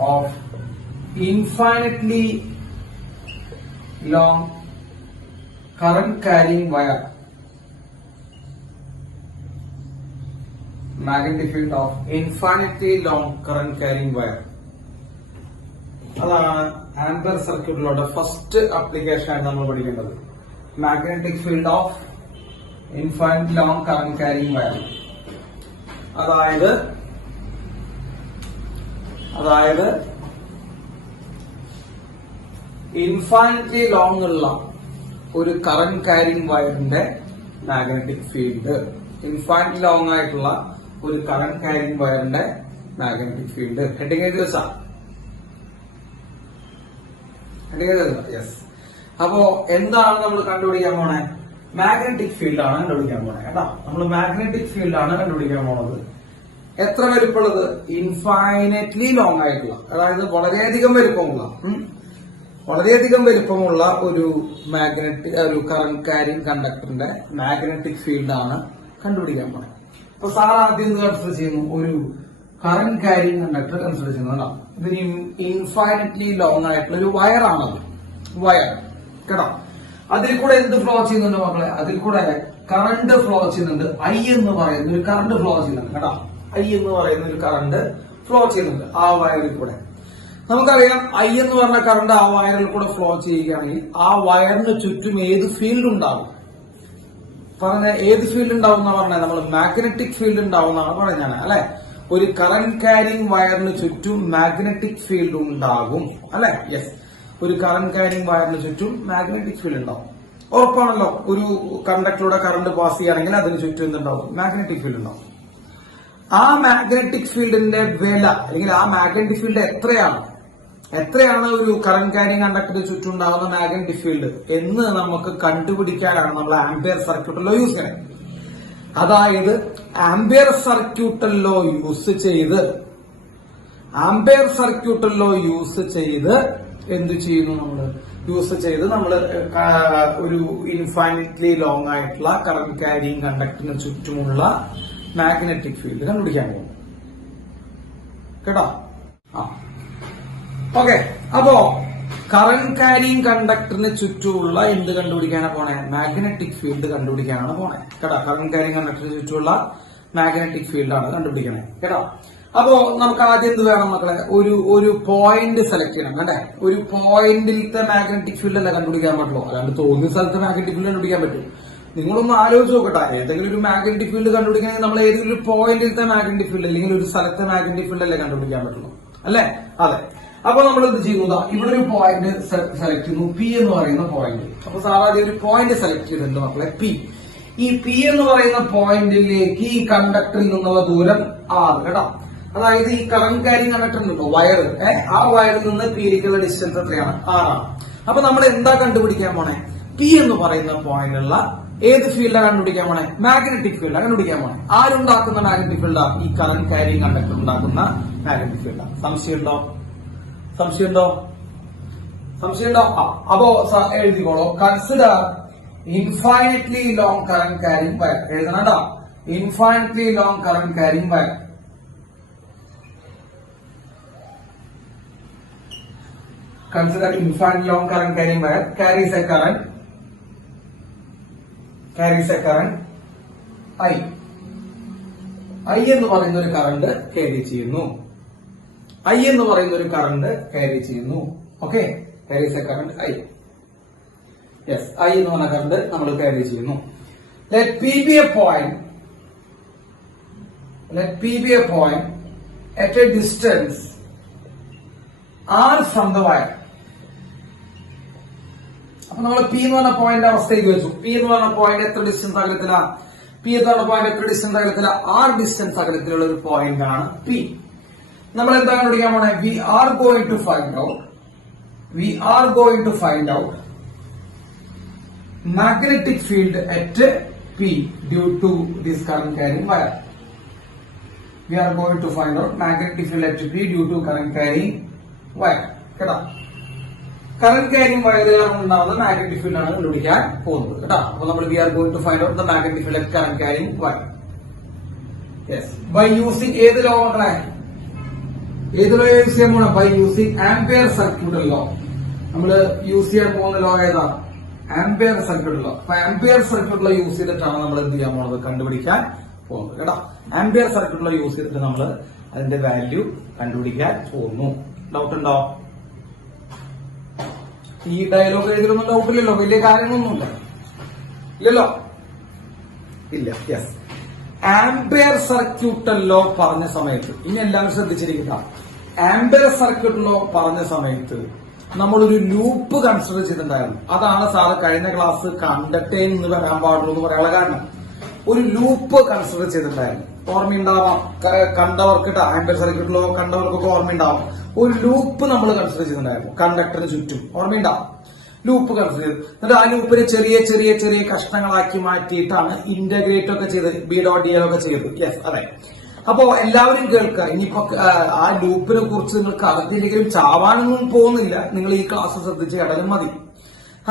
of infinitely long current carrying wire. Magnetic field of infinitely long current carrying wire. അതാണ് ampere സർക്യൂട്ടിലൂടെ first application ആയിട്ട് നമ്മൾ പഠിക്കേണ്ടത്. Magnetic field of infinite long current carrying wire. അതായത് ഇൻഫൈനറ്റ്ലി long ഉള്ള ഒരു current carrying വയറിന്റെ magnetic field, ഇൻഫൈനറ്റ്ലി long ആയിട്ടുള്ള ഒരു കറന്റ് ക്യാരിങ് വയറിന്റെ മാഗ്നറ്റിക് ഫീൽഡ്. ഹെഡിങ് എഴുതി വെച്ചാ യെസ്. അപ്പോ എന്താണ് നമ്മൾ കണ്ടുപിടിക്കാൻ പോണേ? മാഗ്നറ്റിക് ഫീൽഡ് ആണ് കണ്ടുപിടിക്കാൻ പോണേ കേട്ടോ. നമ്മൾ മാഗ്നറ്റിക് ഫീൽഡ് ആണ് കണ്ടുപിടിക്കാൻ പോണത്. എത്ര വലുപ്പമുള്ളത്? ഇൻഫൈനറ്റ്ലി ലോങ് ആയിട്ടുള്ള, അതായത് വളരെയധികം വലുപ്പമുള്ള ഒരു കറന്റ് ക്യാരിങ് കണ്ടക്ടറിന്റെ മാഗ്നറ്റിക് ഫീൽഡ് ആണ് കണ്ടുപിടിക്കാൻ പോണേ. അപ്പൊ സാർ ആദ്യം എന്ത് കൺസിഡർ ചെയ്യുന്നു? ഒരു കറന്റ് ക്യാരിങ് കണ്ടക്ടർ കൺസിഡർ ചെയ്യുന്നു. ഇതിന് ഇൻഫൈനറ്റ്ലി ലോങ് ആയിട്ടുള്ള ഒരു വയറാണത്, വയർ കേട്ടോ. അതിൽ കൂടെ എന്ത് ഫ്ലോ ചെയ്യുന്നുണ്ട് മക്കളെ? അതിൽ കൂടെ കറണ്ട് ഫ്ലോ ചെയ്യുന്നുണ്ട്. ഐ എന്ന് പറയുന്ന ഒരു കറണ്ട് ഫ്ലോ ചെയ്യുന്നുണ്ട് കേട്ടോ. ഐ എന്ന് പറയുന്ന ഒരു കറണ്ട് ഫ്ലോ ചെയ്യുന്നുണ്ട് ആ വയറിൽ കൂടെ. നമുക്കറിയാം ഐ എന്ന് പറഞ്ഞ കറണ്ട് ആ വയറിൽ കൂടെ ഫ്ലോ ചെയ്യുകയാണെങ്കിൽ ആ വയറിന് ചുറ്റും ഏത് ഫീൽഡ് ഉണ്ടാവും? ഏത് ഫീൽഡ് ഉണ്ടാവും എന്നാ പറഞ്ഞത്? നമ്മൾ മാഗ്നറ്റിക് ഫീൽഡ് ഉണ്ടാവും എന്നാണ് പറഞ്ഞാണ് അല്ലെ. ഒരു കറന്റ് ക്യാരിങ് വയറിന് ചുറ്റും മാഗ്നറ്റിക് ഫീൽഡ് ഉണ്ടാകും അല്ലെ. യെസ്, ഒരു കറന്റ് ക്യാരിങ് വയറിന് ചുറ്റും മാഗ്നറ്റിക് ഫീൽഡ് ഉണ്ടാവും. ഉറപ്പാണല്ലോ, ഒരു കണ്ടക്ടറിലൂടെ കറണ്ട് പാസ് ചെയ്യുകയാണെങ്കിൽ അതിന് ചുറ്റും എന്തുണ്ടാവും? മാഗ്നറ്റിക് ഫീൽഡ് ഉണ്ടാവും. ആ മാഗ്നറ്റിക് ഫീൽഡിന്റെ വില അല്ലെങ്കിൽ ആ മാഗ്നറ്റിക് ഫീൽഡ് എത്രയാണ് ഒരു കറന്റ് ക്യാരിങ് കണ്ടക്ടറിന് ചുറ്റും ഉണ്ടാകുന്ന മാഗ്നറ്റിക് ഫീൽഡ് എന്ന് നമുക്ക് കണ്ടുപിടിക്കാനാണ് നമ്മൾ ആംപിയർ സർക്യൂട്ട് ലോ യൂസ് ചെയ്യുന്നത്. അതായത് ആംപിയർ സർക്യൂട്ട് ലോ യൂസ് ചെയ്ത് എന്ത് ചെയ്യുന്നു? നമ്മൾ ഒരു ഇൻഫൈനറ്റ്ലി ലോങ് ആയിട്ടുള്ള കറന്റ് ക്യാരിങ് കണ്ടക്ടറിന് ചുറ്റുമുള്ള മാഗ്നറ്റിക് ഫീൽഡ് കണ്ടുപിടിക്കാൻ പോകും കേട്ടോ. ഓക്കെ, അപ്പോ കറന്റ് ക്യാരിങ് കണ്ടക്ടറിന് ചുറ്റുമുള്ള എന്ത് കണ്ടുപിടിക്കാനാണ് പോണേ? മാഗ്നറ്റിക് ഫീൽഡ് കണ്ടുപിടിക്കാനാണ് പോണേ കേട്ടോ. കറന്റ് ക്യാരിങ് കണ്ടക്ടറിന് ചുറ്റുമുള്ള മാഗ്നറ്റിക് ഫീൽഡാണ് കണ്ടുപിടിക്കണേ കേട്ടോ. അപ്പോ നമുക്ക് ആദ്യം എന്ത് വേണം മക്കളെ? ഒരു പോയിന്റ് സെലക്ട് ചെയ്യണം അല്ലെ. ഒരു പോയിന്റിലത്തെ മാഗ്നറ്റിക് ഫീൽഡ് അല്ല കണ്ടുപിടിക്കാൻ പറ്റുള്ളൂ, അല്ലാണ്ട് തോന്നിയ സ്ഥലത്ത് മാഗ്നറ്റിക് ഫീൽഡ് കണ്ടുപിടിക്കാൻ പറ്റും. നിങ്ങളൊന്ന് ആലോചിച്ച് നോക്കട്ടെ, ഏതെങ്കിലും ഒരു മാഗ്നറ്റിക് ഫീൽഡ് കണ്ടുപിടിക്കണമെങ്കിൽ നമ്മൾ ഏതെങ്കിലും ഒരു പോയിന്റിലത്തെ മാഗ്നറ്റിക് ഫീൽഡ് അല്ലെങ്കിൽ ഒരു സ്ഥലത്തെ മാഗ്നറ്റിക് ഫീൽഡ് അല്ലേ കണ്ടുപിടിക്കാൻ പറ്റുള്ളൂ അല്ലെ. അതെ, അപ്പൊ നമ്മൾ എന്ത് ചെയ്യുന്നതാ? ഇവിടെ ഒരു പോയിന്റ് സെലക്ട് ചെയ്യുന്നു, പി എന്ന് പറയുന്ന പോയിന്റ്. അപ്പൊ സാധാരണ ഒരു പോയിന്റ് സെലക്ട് ചെയ്തിട്ടുണ്ട് മക്കളെ, പി. ഈ പി എന്ന് പറയുന്ന പോയിന്റിലേക്ക് ഈ കണ്ടക്ടറിൽ നിന്നുള്ള ദൂരം R കേട്ടോ. അതായത് ഈ കറന്റ് ക്യാരിങ് കണ്ടക്ടറിനുണ്ടോ വയർ, ആ വയറിൽ നിന്ന് പിയിലേക്കുള്ള ഡിസ്റ്റൻസ് എത്രയാണ്? R ആണ്. അപ്പൊ നമ്മൾ എന്താ കണ്ടുപിടിക്കാൻ പോണേ? പി എന്ന് പറയുന്ന പോയിന്റിലുള്ള ഏത് ഫീൽഡാണ് കണ്ടുപിടിക്കാൻ പോണേ? മാഗ്നറ്റിക് ഫീൽഡാണ് കണ്ടുപിടിക്കാൻ പോണേ. ആരുണ്ടാക്കുന്ന മാഗ്നറ്റിക് ഫീൽഡാ? ഈ കറന്റ് ക്യാരിങ് കണ്ടക്ടർ ഉണ്ടാക്കുന്ന മാഗ്നറ്റിക് ഫീൽഡാ. സംശയമുണ്ടോ? അപ്പോ എഴുതിക്കോളൂ. Consider infinitely long current carrying wire. എഴുതണോ? Infinitely long current carrying wire. Consider infinitely long current carrying wire carries a current I. I എന്ന് പറയുന്ന ഒരു കറണ്ട് ക്യാരി ചെയ്യുന്നു. Okay, carries a current I. Yes, I എന്ന് പറഞ്ഞ current നമ്മൾ carry ചെയ്യുന്നു. Let P be a point at a distance R from the wire. അപ്പൊ നമ്മൾ പി എന്ന് പറഞ്ഞ പോയിന്റ് അവസ്ഥയ്ക്ക് വെച്ചു. പി എന്ന് പറഞ്ഞ പോയിന്റ് എത്ര ഡിസ്റ്റൻസ് അകലത്തിലാ? R ഡിസ്റ്റൻസ് അകലത്തിലുള്ള ഒരു പോയിന്റ് ആണ് പി. നമ്മൾ എന്താ കണ്ടുപിടിക്കാൻ പോണേ? We are going to find out magnetic field at P due to this current carrying wire. We are going to find out magnetic field at P due to current carrying wire. കേട്ടോ, current carrying വയറുകൾ ഉണ്ടാവുന്ന magnetic field ആണ് കണ്ടുപിടിക്കാൻ പോകുന്നത് കേട്ടോ. അപ്പൊ നമ്മൾ we are going to find out the magnetic field at current carrying wire. Yes, by using ഏത് ലോ മക്കളെ? ഏത് ലോ യൂസ് ചെയ്യാൻ പോകണം? By using Ampere circuit law. നമ്മള് യൂസ് ചെയ്യാൻ പോകുന്ന ലോ ഏതാണ്? Ampere circuit law. അപ്പൊ ആംപിയർ സർക്യൂട്ട് ലോ യൂസ് ചെയ്തിട്ടാണ് നമ്മൾ എന്ത് ചെയ്യാൻ പോകുന്നത്? കണ്ടുപിടിക്കാൻ പോകുന്നത് കേട്ടോ. ആംപിയർ സർക്യൂട്ട് ലോ യൂസ് ചെയ്തിട്ട് നമ്മൾ അതിന്റെ വാല്യൂ കണ്ടുപിടിക്കാൻ പോകുന്നു. ഡൗട്ട് ഉണ്ടോ? ഈ ഡയലോഗ് എഴുതിയൊന്നും ഡൗട്ടില്ലല്ലോ, വലിയ കാര്യങ്ങളൊന്നുമില്ല ഇല്ലല്ലോ? ഇല്ല. യെസ്, ആംപിയർ സർക്യൂട്ട് ലോ പറഞ്ഞ സമയത്ത് ഇനി എല്ലാവരും ശ്രദ്ധിച്ചിരിക്കുക. ആംപിയർ സർക്യൂട്ട് ലോ പറഞ്ഞ സമയത്ത് നമ്മളൊരു ലൂപ്പ് കൺസിഡർ ചെയ്തിട്ടുണ്ടായിരുന്നു. അതാണ് സാറ് കഴിഞ്ഞ ക്ലാസ് കണ്ടക്ടേ എന്ന് വരാൻ പാടുള്ളൂ എന്ന് പറയാനുള്ള കാരണം. ഒരു ലൂപ്പ് കൺസിഡർ ചെയ്തിട്ടുണ്ടായിരുന്നു. ഓർമ്മയുണ്ടാവാം കണ്ടവർക്ക്, ആംപിയർ സർക്യൂട്ട് ലോ കണ്ടവർക്കൊക്കെ ഓർമ്മയുണ്ടാവും. ഒരു ലൂപ്പ് നമ്മൾ കൺസിഡർ ചെയ്തിട്ടുണ്ടായിരുന്നു കണ്ടക്ടറിന് ചുറ്റും. ഓർമ്മയുണ്ടാവും ലൂപ്പ് കൺസിഡർ ചെയ്ത്. എന്നിട്ട് ആ ലൂപ്പിനെ ചെറിയ ചെറിയ ചെറിയ കഷ്ണങ്ങളാക്കി മാറ്റിയിട്ടാണ് ഇന്റഗ്രേറ്റ് ഒക്കെ ചെയ്ത് ബി ഡോട്ട് ഡി എൽ ഒക്കെ ചെയ്തത്. യെസ്, അതെ. അപ്പോ എല്ലാവരും കേൾക്കുക. ഇനിയിപ്പോ ആ ലൂപ്പിനെ കുറിച്ച് നിങ്ങൾക്ക് അറിഞ്ഞില്ലെങ്കിലും ചാവാനൊന്നും പോകുന്നില്ല. നിങ്ങൾ ഈ ക്ലാസ് ശ്രദ്ധിച്ച് കേട്ടാലും മതി.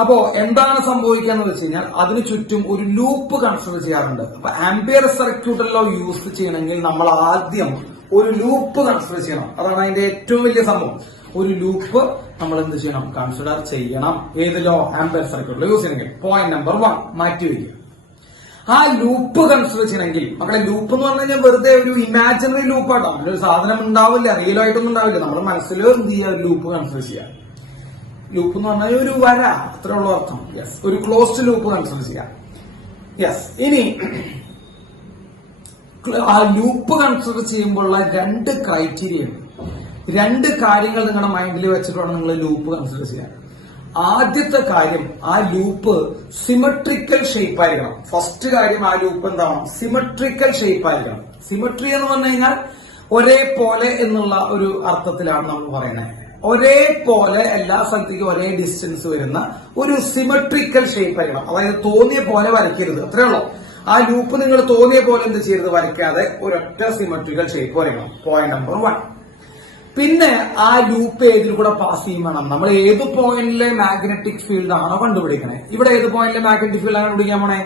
അപ്പോ എന്താണ് സംഭവിക്കാന്ന് വെച്ച് കഴിഞ്ഞാൽ അതിന് ചുറ്റും ഒരു ലൂപ്പ് കൺസിഡർ ചെയ്യാറുണ്ട്. അപ്പൊ ആംപിയർ സർക്യൂട്ടിലോ യൂസ് ചെയ്യണമെങ്കിൽ നമ്മൾ ആദ്യം ഒരു ലൂപ്പ് കൺസിഡർ ചെയ്യണം. അതാണ് അതിന്റെ ഏറ്റവും വലിയ സംഭവം. ഒരു ലൂപ്പ് നമ്മൾ എന്ത് ചെയ്യണം? കൺസിഡർ ചെയ്യണം. ഏതിലോ? ആംപിയർ സർക്യൂട്ടിലോ യൂസ് ചെയ്യണമെങ്കിൽ. പോയിന്റ് നമ്പർ 1 മാറ്റി വയ്ക്കുക. ആ ലൂപ്പ് കൺസിഡർ ചെയ്യണമെങ്കിൽ മക്കളെ, ലൂപ്പ് എന്ന് പറഞ്ഞു കഴിഞ്ഞാൽ വെറുതെ ഒരു ഇമാജിനറി ലൂപ്പാട്ടോ. അങ്ങനെ ഒരു സാധനം ഉണ്ടാവില്ല, റിയൽ ആയിട്ടൊന്നും ഉണ്ടാവില്ല. നമ്മുടെ മനസ്സിൽ എന്ത് ചെയ്യുക? ലൂപ്പ് കൺസിഡർ ചെയ്യാം. ലൂപ്പ് എന്ന് പറഞ്ഞാൽ ഒരു വര, അത്രയുള്ള അർത്ഥം. യെസ്, ഒരു ക്ലോസ്ഡ് ലൂപ്പ് കൺസിഡർ ചെയ്യാം. യെസ്, ഇനി ആ ലൂപ്പ് കൺസിഡർ ചെയ്യുമ്പോഴുള്ള 2 ക്രൈറ്റീരിയ ഉണ്ട്. 2 കാര്യങ്ങൾ നിങ്ങളുടെ മൈൻഡിൽ വെച്ചിട്ട് വേണം നിങ്ങൾ ലൂപ്പ് കൺസിഡർ ചെയ്യാൻ. ആദ്യത്തെ കാര്യം, ആ ലൂപ്പ് സിമെട്രിക്കൽ ഷേപ്പ് ആയിരിക്കണം. ഫസ്റ്റ് കാര്യം, ആ ലൂപ്പ് എന്താണ്? സിമെട്രിക്കൽ ഷേപ്പ് ആയിരിക്കണം. സിമെട്രി എന്ന് പറഞ്ഞു കഴിഞ്ഞാൽ ഒരേപോലെ എന്നുള്ള ഒരു അർത്ഥത്തിലാണ് നമ്മൾ പറയുന്നത്. ഒരേപോലെ എല്ലാ സ്ഥലത്തേക്കും ഒരേ ഡിസ്റ്റൻസ് വരുന്ന ഒരു സിമെട്രിക്കൽ ഷേപ്പ് ആയിരിക്കണം. അതായത് തോന്നിയ പോലെ വരയ്ക്കരുത്, അത്രേ ഉള്ളൂ. ആ ലൂപ്പ് നിങ്ങൾ തോന്നിയ പോലെ എന്ത് ചെയ്യരുത്? വരയ്ക്കാതെ ഒരൊറ്റ സിമെട്രിക്കൽ ഷേപ്പ് വരയ്ക്കണം. Point number 1. പിന്നെ ആ ലൂപ്പ് ഏതിൽ കൂടെ പാസ് ചെയ്യും വേണം? നമ്മൾ ഏത് പോയിന്റിലെ മാഗ്നറ്റിക് ഫീൽഡ് ആണോ കണ്ടുപിടിക്കണേ? ഇവിടെ ഏത് പോയിന്റിലെ മാഗ്നറ്റിക് ഫീൽഡ് ആണ് കണ്ടുപിടിക്കാൻ പോണേ?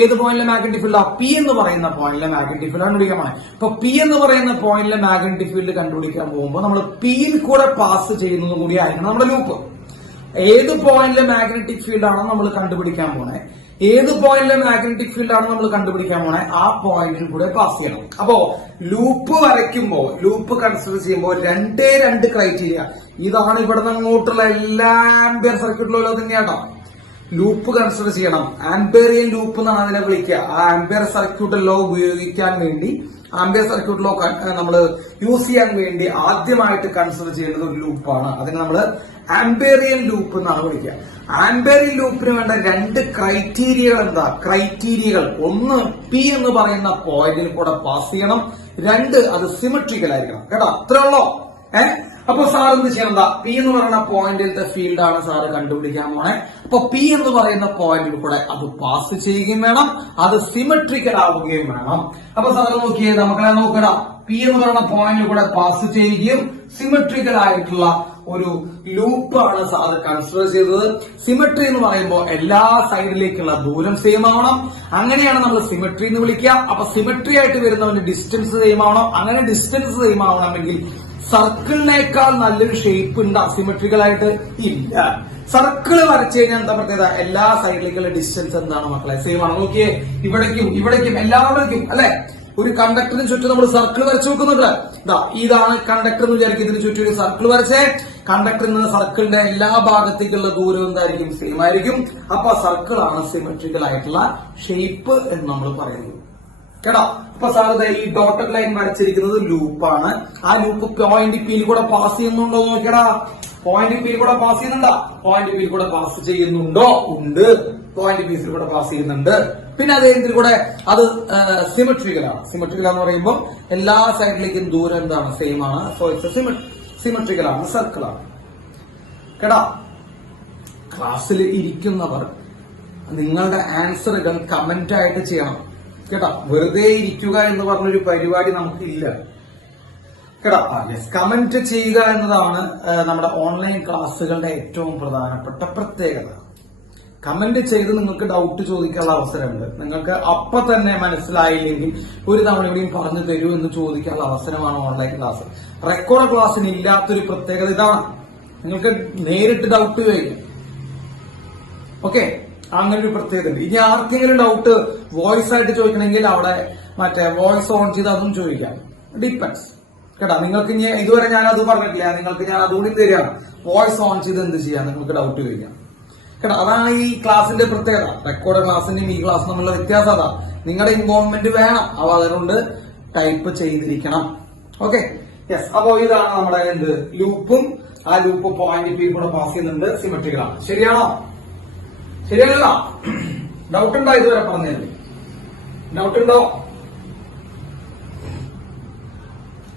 ഏത് പോയിന്റിലെ മാഗ്നറ്റിക് ഫീൽഡ്? പി എന്ന് പറയുന്ന പോയിന്റിലെ മാഗ്നറ്റിക് ഫീൽഡ് കണ്ടുപിടിക്കാൻ പോണേ. അപ്പൊ പി എന്ന് പറയുന്ന പോയിന്റിലെ മാഗ്നറ്റിക് ഫീൽഡ് കണ്ടുപിടിക്കാൻ പോകുമ്പോൾ നമ്മൾ പിയിൽ കൂടെ പാസ് ചെയ്യുന്നത് കൂടി ആയിരിക്കണം നമ്മുടെ ലൂപ്പ്. ഏത് പോയിന്റിലെ മാഗ്നറ്റിക് ഫീൽഡ് ആണോ നമ്മൾ കണ്ടുപിടിക്കാൻ പോണേ, ഏത് പോയിന്റിലെ മാഗ്നറ്റിക് ഫീൽഡ് ആണ് നമ്മൾ കണ്ടുപിടിക്കാൻ പോണേ, ആ പോയിന്റിൽ കൂടെ പാസ് ചെയ്യണം. അപ്പോ ലൂപ്പ് വരയ്ക്കുമ്പോൾ, ലൂപ്പ് കൺസിഡർ ചെയ്യുമ്പോൾ 2 ക്രൈറ്റീരിയ. ഇതാണ് ഇവിടെ നിന്ന് അങ്ങോട്ടുള്ള എല്ലാ ആംപിയർ സർക്യൂട്ടിലും തന്നെയാട്ടോ. ലൂപ്പ് കൺസിഡർ ചെയ്യണം. ആംപിയറിയൻ ലൂപ്പ് എന്നാണ് അതിനെ വിളിക്കുക. ആ ആംപിയർ സർക്യൂട്ട് ലോ ഉപയോഗിക്കാൻ വേണ്ടി, ആംപിയർ സർക്യൂട്ട് ലോ നമ്മൾ യൂസ് ചെയ്യാൻ വേണ്ടി ആദ്യമായിട്ട് കൺസിഡർ ചെയ്യേണ്ടത് ഒരു ലൂപ്പാണ്. അതിന് നമ്മൾ ആംപിയറിയൻ ലൂപ്പ് എന്നാണ് വിളിക്കുക. ആംപിയറിയൻ ലൂപ്പിന് വേണ്ട 2 ക്രൈറ്റീരിയകൾ എന്താ? ക്രൈറ്റീരിയകൾ: 1, പി എന്ന് പറയുന്ന പോയിന്റിൽ കൂടെ പാസ് ചെയ്യണം. 2, അത് സിമെട്രിക്കൽ ആയിരിക്കണം. കേട്ടോ, അത്രേ ഉള്ളോ? അപ്പൊ സാർ എന്ത് ചെയ്യണം? പി എന്ന് പറയുന്ന പോയിന്റിലത്തെ ഫീൽഡാണ് സാറ് കണ്ടുപിടിക്കാൻ പോണേ. അപ്പൊ പി എന്ന് പറയുന്ന പോയിന്റിൽ കൂടെ അത് പാസ് ചെയ്യുകയും വേണം, അത് സിമെട്രിക്കൽ ആവുകയും വേണം. അപ്പൊ സാറ് നോക്കിയേ, നമുക്കത് നോക്കണം. പി എന്ന് പറയുന്ന പോയിന്റിൽ കൂടെ പാസ് ചെയ്യുകയും സിമെട്രിക്കൽ ആയിട്ടുള്ള ഒരു ലൂപ്പാണ് സാറ് കൺസിഡർ ചെയ്തത്. സിമെട്രി എന്ന് പറയുമ്പോൾ എല്ലാ സൈഡിലേക്കുള്ള ദൂരം സെയിം ആവണം. അങ്ങനെയാണ് നമ്മൾ സിമെട്രി എന്ന് വിളിക്കുക. അപ്പൊ സിമെട്രി ആയിട്ട് വരുന്നവന് ഡിസ്റ്റൻസ് സെയിം ആവണം. അങ്ങനെ ഡിസ്റ്റൻസ് സെയിം ആവണമെങ്കിൽ സർക്കിളിനേക്കാൾ നല്ലൊരു ഷേപ്പ് ഉണ്ട് അസിമെട്രിക്കൽ ആയിട്ട്? ഇല്ല. സർക്കിള് വരച്ചു കഴിഞ്ഞാൽ എന്താ പ്രത്യേകത? എല്ലാ സൈഡിലേക്കുള്ള ഡിസ്റ്റൻസ് എന്താണ് മക്കളെ? സെയിം ആണ്. നോക്കിയേ, ഇവിടേക്കും എല്ലാവർക്കും അല്ലെ? ഒരു കണ്ടക്ടറിന് ചുറ്റും നമ്മൾ സർക്കിൾ വരച്ചു വെക്കുന്നുണ്ട്. ഇതാണ് കണ്ടക്ടർ എന്ന് വിചാരിക്കും. ഇതിന് ചുറ്റും ഒരു സർക്കിൾ വരച്ചേ, കണ്ടക്ടറിൽ നിന്ന് സർക്കിളിന്റെ എല്ലാ ഭാഗത്തേക്കുള്ള ദൂരം എന്തായിരിക്കും? സെയിം ആയിരിക്കും. അപ്പൊ സർക്കിളാണ് സിമെട്രിക്കൽ ആയിട്ടുള്ള ഷേപ്പ് എന്ന് നമ്മൾ പറയുന്നത്. കേട്ടോ, അപ്പൊ സാർ ഈ ഡോട്ടഡ് ലൈൻ വരച്ചിരിക്കുന്നത് ലൂപ്പാണ്. ആ ലൂപ്പ് പോയിന്റ് പിയിൽ കൂടെ പാസ് ചെയ്യുന്നുണ്ടോ നോക്കിയടാ. പോയിന്റ് പിയിൽ കൂടെ പാസ് ചെയ്യുന്നുണ്ടോ? പോയിന്റ് പിയിൽ കൂടെ പാസ് ചെയ്യുന്നുണ്ടോ? ഉണ്ട്. പോയിന്റ് പിയിൽ കൂടെ പാസ് ചെയ്യുന്നുണ്ട്. പിന്നെ അത് എന്തിൽ കൂടെ? അത് സിമെട്രിക്കലാണ്. സിമെട്രിക്കൽ എന്ന് പറയുമ്പോൾ എല്ലാ സൈഡിലേക്കും ദൂരം എന്താണ്? സെയിം ആണ്. സോ ഇറ്റ്സ് സിമെട്രിക്കലാണ്, സർക്കിളാണ്. കേട്ടോ, ക്ലാസ്സിൽ ഇരിക്കുന്നവർ നിങ്ങളുടെ ആൻസറുകൾ കമന്റ് ആയിട്ട് ചെയ്യണം. കേട്ടോ, വെറുതെ ഇരിക്കുക എന്ന് പറഞ്ഞൊരു പരിപാടി നമുക്കില്ല. കേട്ടോ, കമന്റ് ചെയ്യുക എന്നതാണ് നമ്മുടെ ഓൺലൈൻ ക്ലാസ്സുകളുടെ ഏറ്റവും പ്രധാനപ്പെട്ട പ്രത്യേകത. കമന്റ് ചെയ്ത് നിങ്ങൾക്ക് ഡൗട്ട് ചോദിക്കാനുള്ള അവസരമുണ്ട്. നിങ്ങൾക്ക് അപ്പൊ തന്നെ മനസ്സിലായില്ലെങ്കിൽ ഒരു തവണ കൂടിയും പറഞ്ഞു തരൂ എന്ന് ചോദിക്കാനുള്ള അവസരമാണ് ഓൺലൈൻ ക്ലാസ്. റെക്കോർഡ് ക്ലാസ്സിന് ഇല്ലാത്തൊരു പ്രത്യേകത ഇതാണ്, നിങ്ങൾക്ക് നേരിട്ട് ഡൗട്ട് ചോദിക്കാം. ഓക്കെ, അങ്ങനെ ഒരു പ്രത്യേകത ഉണ്ട്. ഇനി ആർക്കെങ്കിലും ഡൗട്ട് വോയിസ് ആയിട്ട് ചോദിക്കണമെങ്കിൽ അവിടെ മറ്റേ വോയിസ് ഓൺ ചെയ്ത് അതും ചോദിക്കാം. ഡിപ്പെൻസ് കേട്ടാ. നിങ്ങൾക്ക് ഇനി ഇതുവരെ ഞാൻ അത് പറഞ്ഞിട്ടില്ല, നിങ്ങൾക്ക് ഞാൻ അതുകൂടി തരികയാണ്. വോയിസ് ഓൺ ചെയ്ത് എന്ത് ചെയ്യാം, നിങ്ങൾക്ക് ഡൗട്ട് ചോദിക്കാം കേട്ടോ. അതാണ് ഈ ക്ലാസിന്റെ പ്രത്യേകത. റെക്കോർഡ് ക്ലാസ്സിന്റെയും ഈ ക്ലാസ് തമ്മിലുള്ള വ്യത്യാസം അതാ. നിങ്ങളുടെ ഇൻവോൾവ്മെന്റ് വേണം, അപ്പൊ അതുകൊണ്ട് ടൈപ്പ് ചെയ്തിരിക്കണം. Okay, yes. അപ്പോ ഇതാണ് നമ്മുടെ എന്ത് ലൂപ്പും ആ ലൂപ്പ് പോയിന്റ് പി കൂടെ പാസ് ചെയ്യുന്നുണ്ട്, സിമെട്രികളാണ്. ശരിയാണോ? ശരിയല്ലോ? ഡൗട്ട് ഉണ്ടോ ഇതുവരെ പറഞ്ഞത്? ഡൗട്ട് ഉണ്ടോ?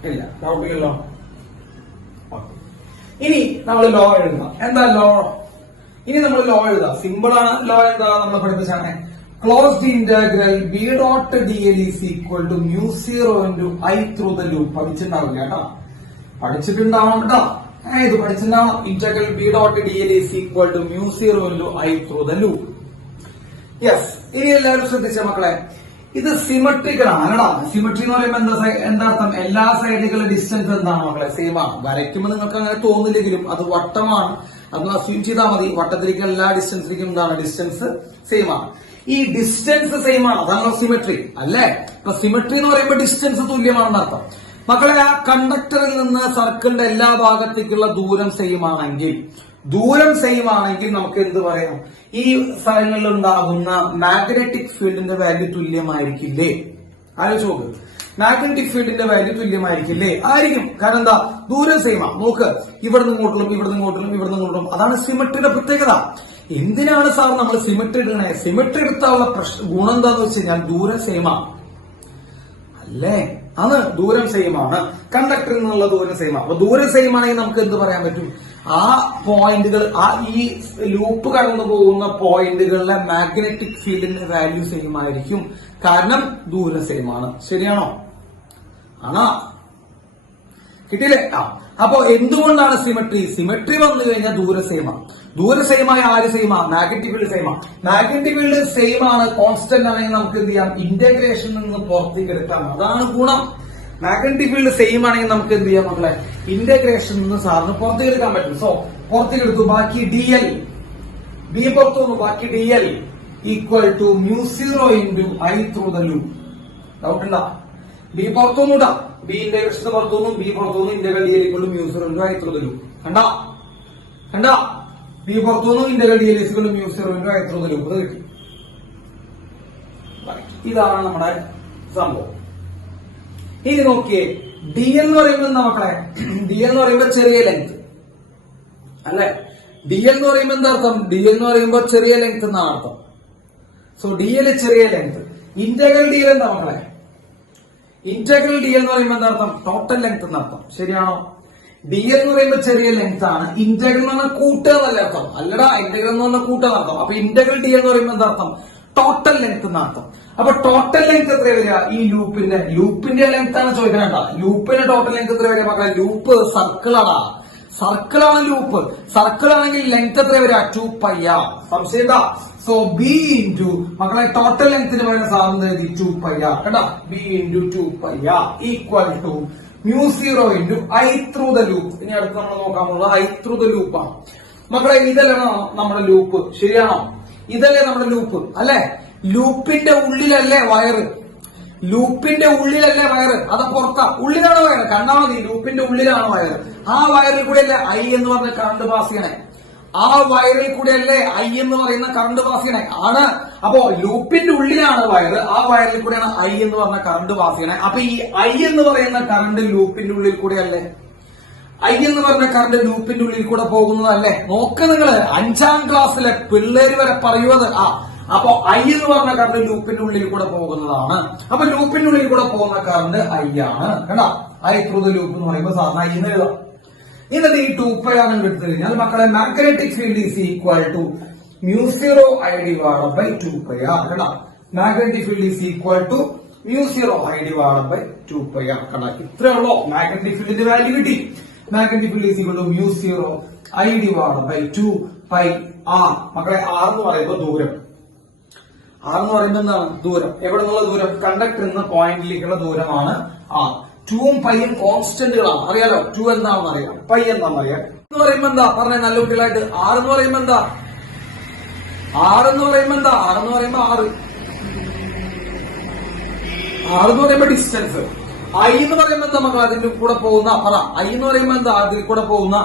ഇല്ല, ഡൗട്ടില്ലല്ലോ. ഇനി നമ്മൾ ലോ എഴുതാം. എന്താ ലോ? ഇനി നമ്മൾ ലോ എഴുതാം. സിമ്പിൾ ആണ്. ലോ എന്താ നമ്മൾ പഠിപ്പിച്ചാണ്? Closed integral B dot D L is equal to mu 0 into I through the loop. പഠിച്ചിട്ടുണ്ടാവില്ല കേട്ടോ, പഠിച്ചിട്ടുണ്ടാവണം കേട്ടോ. ഇത് പഠിച്ചിട്ടുണ്ടാവണം. Integral B dot D L is equal to mu 0 into I through the loop. Yes. ഇനി എല്ലാവരും ശ്രദ്ധിച്ച മക്കളെ, ഇത് സിമെട്രിക്കൽ ആണ് കേട്ടോ. സിമെട്രി എന്ന് പറയുമ്പോൾ എന്താ അർത്ഥം? എല്ലാ സൈഡുകളുടെ ഡിസ്റ്റൻസ് എന്താണ് മക്കളെ? സെയിം ആണ്. വരയ്ക്കുമ്പോൾ നിങ്ങൾക്ക് അങ്ങനെ തോന്നില്ലെങ്കിലും അത് വട്ടമാണ്, അതൊന്ന് അസ്യൂം ചെയ്താൽ മതി. വട്ടത്തിലേക്ക് എല്ലാ ഡിസ്റ്റൻസിലേക്കും എന്താണ് ഡിസ്റ്റൻസ് സെയിം ആണ്. ഈ ഡിസ്റ്റൻസ് സെയിം ആണ്, അതാണല്ലോ സിമെട്രി അല്ലേ? അപ്പൊ സിമെട്രി എന്ന് പറയുമ്പോൾ ഡിസ്റ്റൻസ് തുല്യമാണെന്ന് അർത്ഥം. മക്കളെ, ആ കണ്ടക്ടറിൽ നിന്ന് സർക്കിളിന്റെ എല്ലാ ഭാഗത്തേക്കുള്ള ദൂരം സെയിം ആണെങ്കിൽ നമുക്ക് എന്ത് പറയാം? ഈ സ്ഥലങ്ങളിൽ ഉണ്ടാകുന്ന മാഗ്നറ്റിക് ഫീൽഡിന്റെ വാല്യൂ തുല്യമായിരിക്കില്ലേ? ആലോചിച്ച് നോക്ക്. മാഗ്നറ്റിക് ഫീൽഡിന്റെ വാല്യൂ തുല്യമായിരിക്കില്ലേ? ആയിരിക്കും. കാരണം എന്താ? ദൂരം സെയിമാ. നോക്ക്, ഇവിടുന്ന് ഇങ്ങോട്ടും. അതാണ് സിമെട്രിയുടെ പ്രത്യേകത. എന്തിനാണ് സാർ നമ്മൾ സിമെട്രി ഇടണേ? സിമെട്രി എടുത്താനുള്ള ഗുണം എന്താന്ന് വെച്ച് കഴിഞ്ഞാൽ ദൂരം സെയിമാ അല്ലേ? അത് ദൂരം സെയിമാണ്. കണ്ടക്ടറിൽ നിന്നുള്ള ദൂരം സെയിമാണ്. അപ്പൊ ദൂരം സെയിമാണെങ്കിൽ നമുക്ക് എന്ത് പറയാൻ പറ്റും? ആ പോയിന്റുകൾ, ഈ ലൂപ്പ് കടന്നു പോകുന്ന പോയിന്റുകളിലെ മാഗ്നറ്റിക് ഫീൽഡിന്റെ വാല്യൂ സെയിം ആയിരിക്കും. കാരണം ദൂരം സെയിം ആണ്. ശരിയാണോ? ആണോ? കിട്ടിയില്ലേ? അപ്പോ എന്തുകൊണ്ടാണ് സിമെട്രി വന്നു കഴിഞ്ഞാൽ ദൂരം സെയിമാണ്. ദൂരം സെയിമായ ആര് സെയിമാ? മാഗ്നറ്റിക് ഫീൽഡ് സെയിമാ. മാഗ്നറ്റിക് ഫീൽഡ് സെയിം ആണ്, കോൺസ്റ്റന്റ് ആണെങ്കിൽ നമുക്ക് എന്ത് ചെയ്യാം? ഇന്റഗ്രേഷനിൽ നിന്ന് പുറത്തേക്ക് എടുക്കാം. അതാണ് ഗുണം. മാഗ്നറ്റിക് ഫീൽഡ് സെയിം ആണെങ്കിൽ നമുക്ക് എന്ത് ചെയ്യാം മക്കളെ? ഇന്റഗ്രേഷനിൽ നിന്ന് സാറിന് പുറത്തേക്ക് എടുക്കാൻ പറ്റും. സോ പുറത്തേക്ക് എടുത്തു. ബാക്കി DL, ബി പുറത്തു വന്നു. ബാക്കി DL equal to mu 0 into I through the loop. Doubt ഉണ്ടാ? ബി പുറത്തൊന്നുമില്ല. ബി ഇന്റഗ്രേഷൻ പുറത്തുനിന്നും ബി പുറത്തുനിന്നും integral DL equal to mu 0 into I through the loop. കണ്ടാ? ബി പുറത്തുനിന്നും integral DL equal to mu 0 into I through the loop. ഇത് കിട്ടി. ഇതാണ് നമ്മുടെ സംഭവം. ഇനി നോക്കിയേ, DL എന്ന് പറയുമ്പോൾ എന്താ മക്കളെ? DL എന്ന് പറയുമ്പോൾ ചെറിയ ലെങ്ത് അല്ലെ? DL എന്ന് പറയുമ്പോൾ എന്താ അർത്ഥം? DL എന്ന് പറയുമ്പോൾ ചെറിയ ലെങ്ത് എന്നാണ് അർത്ഥം. സോ DL ചെറിയ ലെങ്ത്. ഇന്റഗ്രൽ DL എന്താ മക്കളെ? ഇന്റഗ്രൽ DL എന്ന് പറയുമ്പോൾ എന്താ അർത്ഥം? ടോട്ടൽ ലെങ്ത് എന്നർത്ഥം. ശരിയാണോ? DL എന്ന് പറയുമ്പോൾ ചെറിയ ലെങ്ത് ആണ്. ഇന്റഗ്രൽ എന്ന് പറഞ്ഞാൽ കൂട്ടുക എന്നല്ല അർത്ഥം. അല്ലടാ, ഇന്റഗ്രൽ എന്ന് പറഞ്ഞാൽ കൂട്ടുക എന്നർത്ഥം. അപ്പൊ ഇന്റഗ്രൽ DL എന്ന് പറയുമ്പോൾ എന്താ അർത്ഥം? ടോട്ടൽ ലെങ്ത് എന്നർത്ഥം. അപ്പൊ ടോട്ടൽ ലെങ്ത് എത്ര വരിക? ഈ ലൂപ്പിന്റെ ലെങ്ത് ആണ് ചോദിക്കണേട്ടാ. ലൂപ്പിന്റെ ടോട്ടൽ ലെങ്ത് എത്ര വരിക മക്കളെ? ലൂപ്പ് സർക്കിളാടാ. സർക്കിളാണ് ലൂപ്പ്. സർക്കിൾ ആണെങ്കിൽ ലെങ്ത് എത്ര വരിക? 2πr. സംശയം. സോ ബി ഇൻറ്റു മക്കളെ ടോട്ടൽ ലെങ്ത്തിന് പറയുന്ന സാധനം എഴുതി 2πr. കേട്ടാ? B into 2πr equal to mu 0 into I through the loop. ഇനി അടുത്ത് നമ്മൾ നോക്കാൻ പോകുന്നത് ഐ ത്രൂ ദ ലൂപ്പാണ്. മക്കളെ, ഇതല്ലേ നമ്മുടെ ലൂപ്പ്? ശരിയാണോ? ഇതല്ലേ നമ്മുടെ ലൂപ്പ് അല്ലെ? ലൂപ്പിന്റെ ഉള്ളിലല്ലേ വയറ്? അത് പുറത്താ. ഉള്ളിലാണ് വയറ്. കണ്ടാ മതി, ലൂപ്പിന്റെ ഉള്ളിലാണ് വയറ്. ആ വയറിൽ കൂടെ അല്ലേ ഐ എന്ന് പറഞ്ഞ കറണ്ട് പാസ് ചെയ്യണേ? ആ വയറിൽ കൂടെ അല്ലേ ഐ എന്ന് പറയുന്ന കറണ്ട് പാസ് ചെയ്യണേ? ആണ്. അപ്പോ ലൂപ്പിന്റെ ഉള്ളിലാണ് വയറ്, ആ വയറിൽ കൂടെയാണ് ഐ എന്ന് പറഞ്ഞ കറണ്ട് പാസ് ചെയ്യണേ. അപ്പൊ ഈ ഐ എന്ന് പറയുന്ന കറണ്ട് ലൂപ്പിന്റെ ഉള്ളിൽ കൂടെ അല്ലേ? ഐ എന്ന് പറഞ്ഞ കറണ്ട് ലൂപ്പിന്റെ ഉള്ളിൽ കൂടെ പോകുന്നതല്ലേ? നോക്ക് നിങ്ങള്, 5ാം ക്ലാസ്സിലെ പിള്ളേര് വരെ പറയുന്നത്. അപ്പൊ ഐ എന്ന് പറഞ്ഞ കറണ്ട് ലൂപ്പിന്റെ ഉള്ളിൽ കൂടെ പോകുന്നതാണ്. അപ്പൊ ലൂപ്പിന്റെ ഉള്ളിൽ കൂടെ പോകുന്ന കറണ്ട് ഐ ആണ്. കണ്ടാ? ഐ ത്രൂ ദ ലൂപ്പ് എന്ന് പറയുമ്പോൾ സാധാരണ ഐ എന്ന് എഴുതാം. എന്നിട്ട് ഈ 2πr എടുത്തു കഴിഞ്ഞാൽ മക്കളെ magnetic field is equal to mu 0 I divided by 2πr. കണ്ടാ? Magnetic field is equal to mu 0 I divided by 2πr. കണ്ടാ? ഇത്രേ ഉള്ളൂ. മാഗ്നറ്റിക് ഫീൽഡിന്റെ വാല്യൂ കിട്ടി. Magnetic field is equal to mu 0 I divided by 2πr. R. മക്കളെ R എന്ന് പറയുമ്പോൾ ദൂരം. ആർ എന്ന് പറയുമ്പോൾ എന്താണ്? ദൂരം. എവിടെ നിന്നുള്ള ദൂരം? കണ്ടക്ടർ എന്ന പോയിന്റിലേക്കുള്ള ദൂരമാണ് ആർ. 2ഉം പൈയും കോൺസ്റ്റന്റുകളാണ്. അറിയാലോ 2 എന്താണെന്ന് അറിയാം, പൈ എന്താണെന്ന് അറിയാം. എന്ന് പറയുമ്പോ എന്താ പറഞ്ഞ നല്ല കുട്ടികളായിട്ട്? ആർ എന്ന് പറയുമ്പോ എന്താ? ആർ എന്ന് പറയുമ്പോ എന്താ? ആർ എന്ന് പറയുമ്പോ 6. ആർ എന്ന് പറയുമ്പോ ഡിസ്റ്റൻസ്. ഐ എന്ന് പറയുമ്പോ എന്താ മക്കൾ? അതിന്റെ കൂടെ പോകുന്ന പറ. ഐ എന്ന് പറയുമ്പോ എന്താ? അതിൽ കൂടെ പോകുന്ന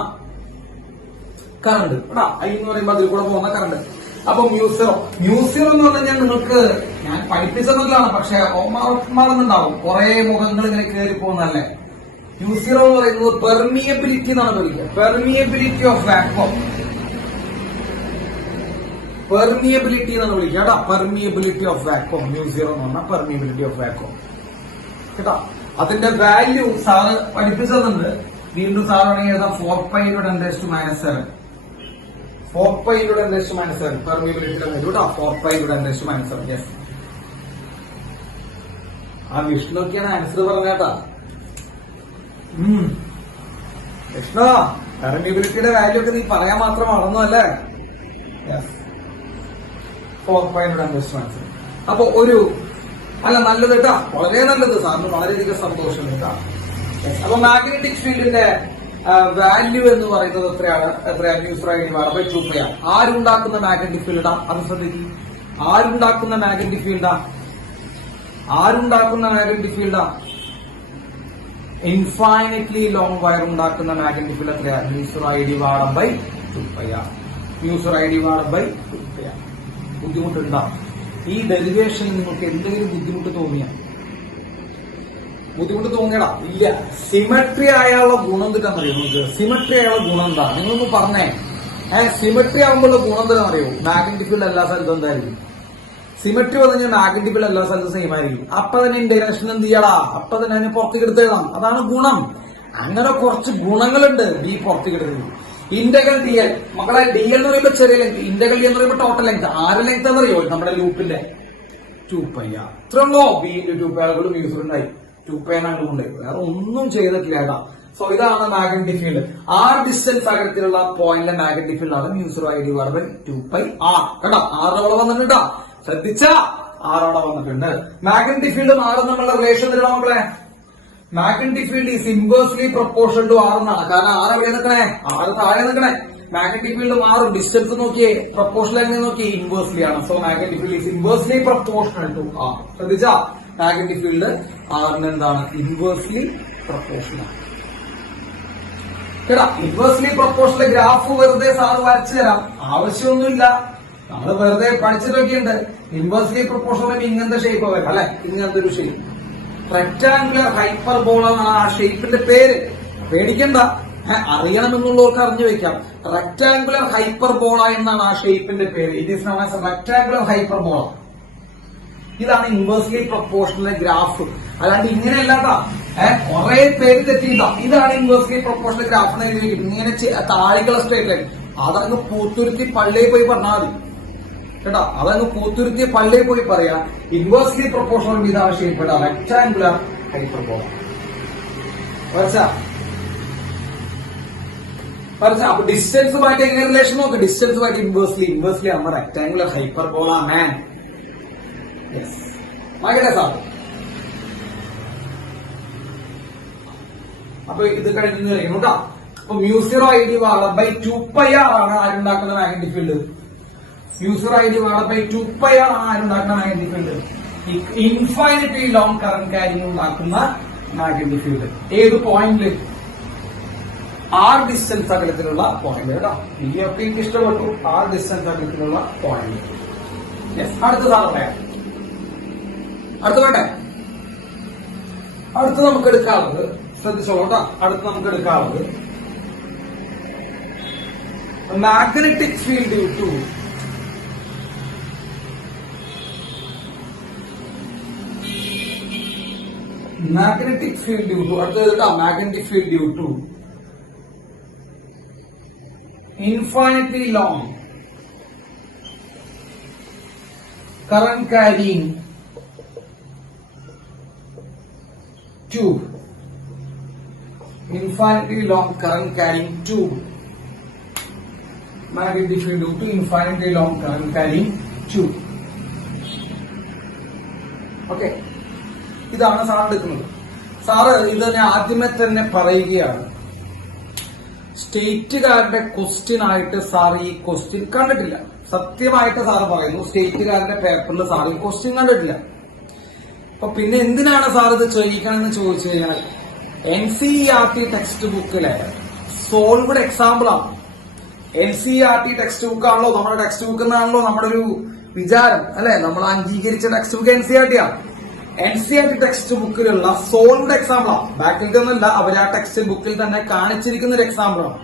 കറണ്ട്. കേട്ടാ, ഐ എന്ന് പറയുമ്പോ അതിൽ കൂടെ പോകുന്ന കറണ്ട്. അപ്പൊ മ്യൂസിറോ എന്ന് പറഞ്ഞാൽ നിങ്ങൾക്ക് ഞാൻ പഠിപ്പിച്ചതാണ്, പക്ഷെ മറന്നുണ്ടാവും. കുറെ മുഖങ്ങൾ ഇങ്ങനെ കയറി പോകുന്നല്ലേ. മ്യൂസിറോ എന്ന് പറയുന്നത് പെർമിയബിലിറ്റി എന്നാണ് വിളിക്കുക. Permeability of vacuum. പെർമിയബിലിറ്റി എന്നാണ് വിളിക്കുക കേട്ടാ. Permeability of vacuum. മ്യൂസിറോ എന്ന് പറഞ്ഞാൽ പെർമിയബിലിറ്റി ഓഫ് വാക്വം കേട്ടാ. അതിന്റെ വാല്യൂ സാറ് പഠിപ്പിച്ചതുണ്ട്. വീണ്ടും സാർ വേണമെങ്കിൽ എഴുതാം 4π × 10⁻⁷. 4π × 10⁻⁷. പെർമിയബിലിറ്റിയുടെ വാല്യൂ കേട്ടോ. 4π × 10⁻⁷. യെസ്. ആ വിഷ്ണുക്കാണ് ആൻസർ പറഞ്ഞേട്ടാ. വിഷ്ണു, പെർമിയബിലിറ്റിയുടെ വാല്യൂ ഒക്കെ നീ പറയാൻ മാത്രം മറന്നു അല്ലേ? യെസ്. 4π × 10⁻⁷. അപ്പൊ ഒരു അല്ല നല്ലത് കേട്ടാ, വളരെ നല്ലത്. സാറിന് വളരെയധികം സന്തോഷം കേട്ടാ. അപ്പൊ മാഗ്നറ്റിക് ഫീൽഡിന്റെ വാല്യൂ എന്ന് പറയുന്നത് എത്രയാണ്? µ/d 2π. ആരുണ്ടാക്കുന്ന മാഗ്നറ്റിക് ഫീൽഡാ? അത് ശ്രദ്ധിക്കും. ആരുണ്ടാക്കുന്ന മാഗ്നറ്റിക് ഫീൽഡാ? ആരുണ്ടാക്കുന്ന മാഗ്നറ്റിക് ഫീൽഡാ? ഇൻഫൈനറ്റ്ലി ലോങ് വയർ ഉണ്ടാക്കുന്ന മാഗ്നറ്റിക് ഫീൽഡ് എത്രയാ? µ/d 2π. µ/d 2π. ബുദ്ധിമുട്ടുണ്ടാ? ഈ ഡെറിവേഷനിൽ നിങ്ങൾക്ക് എന്തെങ്കിലും ബുദ്ധിമുട്ട് തോന്നിയടാ? ഇല്ല. സിമെട്രി ആയുള്ള ഗുണം എന്താണെന്നറിയോ നിങ്ങൾക്ക്? സിമെട്രി ആയുള്ള ഗുണം എന്താ? നിങ്ങളൊന്ന് പറഞ്ഞേ. സിമെട്രി ആകുമ്പോഴുള്ള ഗുണം എന്താണെന്നറിയോ? മാഗ്നറ്റിക് ഫീൽഡ് എല്ലാ സ്ഥലത്തും എന്തായിരിക്കും? സിമെട്രി വന്നു കഴിഞ്ഞാൽ മാഗ്നറ്റിക് ഫീൽഡ് എല്ലാ സ്ഥലത്തും സെയിം ആയിരിക്കും. അപ്പൊ തന്നെ ഇന്റഗ്രേഷൻ എന്ത് ചെയ്യടാ? അപ്പൊ തന്നെ അതിനെ പുറത്തേക്ക് എടുത്തേടാം. അതാണ് ഗുണം. അങ്ങനെ കുറച്ച് ഗുണങ്ങളുണ്ട് ഈ പുറത്തേക്ക് എടുക്കുന്നത്. Integral D L. മക്കളെ ഡി എൽ എന്ന് പറയുമ്പോൾ ചെറിയ ലെങ്ത്, ഇന്റഗ്രൽ ഡി എന്ന് പറയുമ്പോൾ ടോട്ടൽ ലെങ്ത്. ആറ് ലെങ്ത് എന്നറിയോ? നമ്മുടെ ലൂപ്പിന്റെ 2π. ഇത്രയുള്ളോ? ബി × 2π മ്യൂസിറുണ്ടായി. 2π കൊണ്ട് വേറെ ഒന്നും ചെയ്തിട്ടില്ല കേട്ടാ. സോ ഇതാണ് മാഗ്നറ്റിക് ഫീൽഡ്. ആർ ഡിസ്റ്റൻസ് അകലത്തിലുള്ള പോയിന്റിലെ മാഗ്നറ്റിക് ഫീൽഡ് ആണ് µ/d 2π r. കേട്ടോ, ആറോടെ വന്നിട്ടുണ്ട്. ശ്രദ്ധിച്ച ആറോടെ വന്നിട്ടുണ്ട്. മാഗ്നറ്റിക് ഫീൽഡും ആറും തമ്മിലുള്ള റിലേഷൻ തരണം മക്കളെ. Magnetic field is inversely proportional to R എന്നാണ്. കാരണം ആറ് എവിടെ നിൽക്കണേ? ആറ് താഴെ നിൽക്കണേ. മാഗ്നറ്റിക് ഫീൽഡും ആറും ഡിസ്റ്റൻസ് നോക്കിയേ, പ്രൊപ്പോർഷണൽ എങ്ങനെ നോക്കി? ഇൻവേഴ്സ്ലി ആണ്. So magnetic field is inversely proportional to R. ശ്രദ്ധിച്ച മാഗ്നറ്റിക് ഫീൽഡ് ആറിന് എന്താണ്? Inversely proportional. കേട്ടാ, ഇൻവേഴ്സ്ലി പ്രൊപ്പോർഷണൽ ഗ്രാഫ് വെറുതെ സാറ് വരച്ചു തരാം, ആവശ്യമൊന്നുമില്ല. നമ്മൾ വെറുതെ പഠിച്ചിട്ടൊക്കെയുണ്ട്. ഇൻവേഴ്സ്ലി പ്രൊപ്പോർഷണൽ ഇങ്ങനത്തെ ഷേപ്പ് വരാം അല്ലെ? ഇങ്ങനത്തെ ഒരു ഷേപ്പ്. റെക്ടാംഗുലർ ഹൈപ്പർബോള എന്നാണ് ആ ഷേപ്പിന്റെ പേര്. പേടിക്കണ്ട, അറിയണമെന്നുള്ളവർക്ക് അറിഞ്ഞു വെക്കാം. റെക്ടാംഗുലർ ഹൈപ്പർബോള എന്നാണ് ആ ഷേപ്പിന്റെ പേര്. It is known as rectangular hyperbola. ഇതാണ് ഇൻവേഴ്സ്ലി പ്രൊപ്പോർഷണൽ ഗ്രാഫ്. അല്ലാണ്ട് ഇങ്ങനെയല്ലാട്ടാ. കുറെ പേര് തെറ്റിയില്ല. ഇതാണ് ഇൻവേഴ്സ്ലി പ്രൊപ്പോർഷണൽ ഗ്രാഫ് എന്ന് എഴുതി വെക്കും. ഇങ്ങനെ താഴേക്കുള്ള സ്ട്രേറ്റ് ലൈൻ. അതങ്ങ് പൂത്തുരുത്തി പള്ളിയിൽ പോയി പറഞ്ഞാൽ മതി കേട്ടോ. അതങ്ങ് പൂത്തുരുത്തി പള്ളിയിൽ പോയി പറയാ. ഇൻവേഴ്സ്ലി പ്രൊപ്പോർഷണൽ ഇതാണ് ഷേപ്പ്. Rectangular hyperbola. അപ്പൊ ഡിസ്റ്റൻസുമായിട്ട് എങ്ങനെ റിലേഷൻ നോക്ക്? ഡിസ്റ്റൻസുമായിട്ട് ഇൻവേഴ്സ്ലി ആകുമ്പോ റെക്ടാംഗുലർ ഹൈപ്പർബോള മാൻ. യെസ്, മാകട്ടെ സാർ. അപ്പൊ ഇത് കഴിഞ്ഞു കഴിയുന്നു കേട്ടോ. അപ്പൊ µ/d 2πr ആണ് ആരുണ്ടാക്കുന്ന മാഗ്നറ്റിക് ഫീൽഡ്. µ/d 2πr ആണ് ആരുണ്ടാക്കുന്ന magnetic field. Infinity long current carrying ഉണ്ടാക്കുന്ന മാഗ്നറ്റിക് ഫീൽഡ്. ഏത് പോയിന്റിൽ? ആർ ഡിസ്റ്റൻസ് അകലത്തിലുള്ള പോയിന്റ് കേട്ടോ. ഒക്കെ എനിക്ക് ഇഷ്ടപ്പെട്ടു. ആർ ഡിസ്റ്റൻസ് അകലത്തിലുള്ള പോയിന്റ്. യെസ്. അടുത്ത സാധനം പറയാം. അടുത്ത് നമുക്ക് എടുക്കാറുള്ളത് ശ്രദ്ധിച്ചോളൂ കേട്ടോ. അടുത്ത് നമുക്ക് എടുക്കാറുള്ളത് മാഗ്നറ്റിക് ഫീൽഡ് ഡ്യൂ ടു അടുത്തത് കേട്ടോ. Magnetic field due to infinitely long current carrying tube. Infinitely long current carrying tube magnetic field due to infinitely long current carrying tube. Okay, ഇതാണ് സാർ എടുക്കുന്നത്. സാറ് ഇത് ഞാൻ ആദ്യമേ തന്നെ പറയുകയാണ്, സ്റ്റേറ്റുകാരുടെ ക്വസ്റ്റ്യൻ ആയിട്ട് സാർ ഈ ക്വസ്റ്റ്യൻ കണ്ടിട്ടില്ല. സത്യമായിട്ട് സാറ് പറയുന്നു, സ്റ്റേറ്റുകാരുടെ പേപ്പറിൽ സാർ ഈ ക്വസ്റ്റ്യൻ കണ്ടിട്ടില്ല. അപ്പൊ പിന്നെ എന്തിനാണ് സാർ ഇത് ചോദിക്കണമെന്ന് ചോദിച്ചു കഴിഞ്ഞാൽ, NCERT ടെക്സ്റ്റ് ബുക്കിലെ സോൾവ്ഡ് എക്സാമ്പിൾ ആണ്. NCERT ടെക്സ്റ്റ് ബുക്ക് ആണല്ലോ നമ്മുടെ ടെക്സ്റ്റ് ബുക്ക് എന്നാണല്ലോ നമ്മുടെ ഒരു വിചാരം, അല്ലെ? നമ്മൾ അംഗീകരിച്ച ടെക്സ്റ്റ് ബുക്ക് NCERT ആണ്. NCERT ടെക്സ്റ്റ് ബുക്കിലുള്ള സോൾവ്ഡ് എക്സാമ്പിൾ ആണ്. ബാക്കിൽ ഒന്നല്ല, അവർ ആ ടെക്സ്റ്റ് ബുക്കിൽ തന്നെ കാണിച്ചിരിക്കുന്ന ഒരു എക്സാമ്പിൾ ആണ്.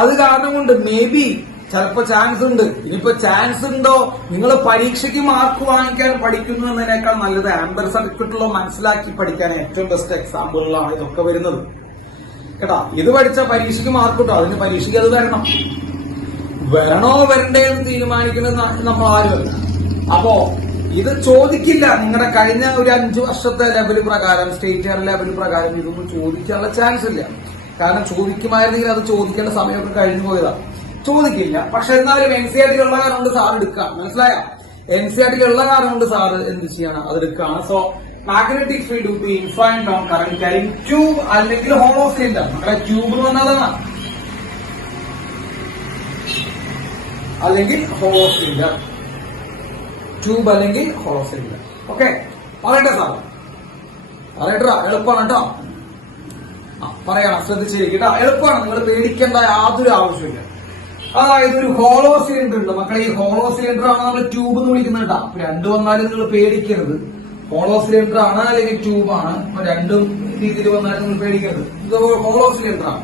അത് കാരണം കൊണ്ട് മേ ബി ചിലപ്പോ ചാൻസ് ഉണ്ട്. ഇനിയിപ്പോ ചാൻസ് ഉണ്ടോ, നിങ്ങൾ പരീക്ഷയ്ക്ക് മാർക്ക് വാങ്ങിക്കാൻ പഠിക്കുന്നു എന്നതിനേക്കാൾ നല്ലത് ആംബർ സർക്യൂട്ടിലോ മനസ്സിലാക്കി പഠിക്കാൻ ഏറ്റവും ബെസ്റ്റ് എക്സാമ്പിളുകളാണ് ഇതൊക്കെ വരുന്നത് കേട്ടാ. ഇത് പഠിച്ച പരീക്ഷയ്ക്ക് മാർക്ക് കിട്ടും, അതിന് പരീക്ഷയ്ക്ക് അത് വരണോ വരണ്ടേ എന്ന് തീരുമാനിക്കുന്നത് നമ്മൾ ആരുമല്ല. അപ്പോ ഇത് ചോദിക്കില്ല. നിങ്ങളുടെ കഴിഞ്ഞ ഒരു 5 വർഷത്തെ ലെവൽ പ്രകാരം, സ്റ്റേറ്റ് ലെവൽ പ്രകാരം ഇതൊന്നും ചോദിക്കാനുള്ള ചാൻസ് ഇല്ല. കാരണം ചോദിക്കുമായിരുന്നെങ്കിൽ അത് ചോദിക്കേണ്ട സമയമൊക്കെ കഴിഞ്ഞു പോയതാണ്. ചോദിക്കില്ല. പക്ഷെ എന്നാലും NCERT ഉള്ള കാരണം കൊണ്ട് സാർ എടുക്കാം. മനസ്സിലായോ? NCERT ഉള്ള കാരണം കൊണ്ട് സാറ് എന്ത് ചെയ്യണം, അത് എടുക്കുകയാണ്. So magnetic field to infinite long current carrying tube അല്ലെങ്കിൽ ഹോളോ സിലിണ്ടർ. നമ്മുടെ ട്യൂബ് എന്ന് പറഞ്ഞതാണ്, അല്ലെങ്കിൽ ഹോളോ സിലിണ്ടർ. ട്യൂബ് അല്ലെങ്കിൽ ഹോളോ സിലിണ്ടർ. ഓക്കെ, പറയട്ടെ സാർ, പറയട്ടാ. എളുപ്പമാണ് കേട്ടോ. പറയണം, ശ്രദ്ധിച്ചിരിക്കട്ടോ. എളുപ്പമാണ്, നിങ്ങൾ പേടിക്കേണ്ട യാതൊരു ആവശ്യമില്ല. അതായത് ഒരു ഹോളോ സിലിണ്ടർ ഉണ്ട് മക്കളെ. ഈ ഹോളോ സിലിണ്ടർ ആണ് നമ്മൾ ട്യൂബ് എന്ന് വിളിക്കുന്നത് കേട്ടോ. രണ്ടു വന്നാലും നിങ്ങൾ പേടിക്കരുത്. ഹോളോ സിലിണ്ടർ ആണ് അല്ലെങ്കിൽ ട്യൂബ് ആണ്, രണ്ടും രീതിയിൽ വന്നാലും നിങ്ങൾ പേടിക്കരുത്. ഇത് ഹോളോ സിലിണ്ടർ ആണ്.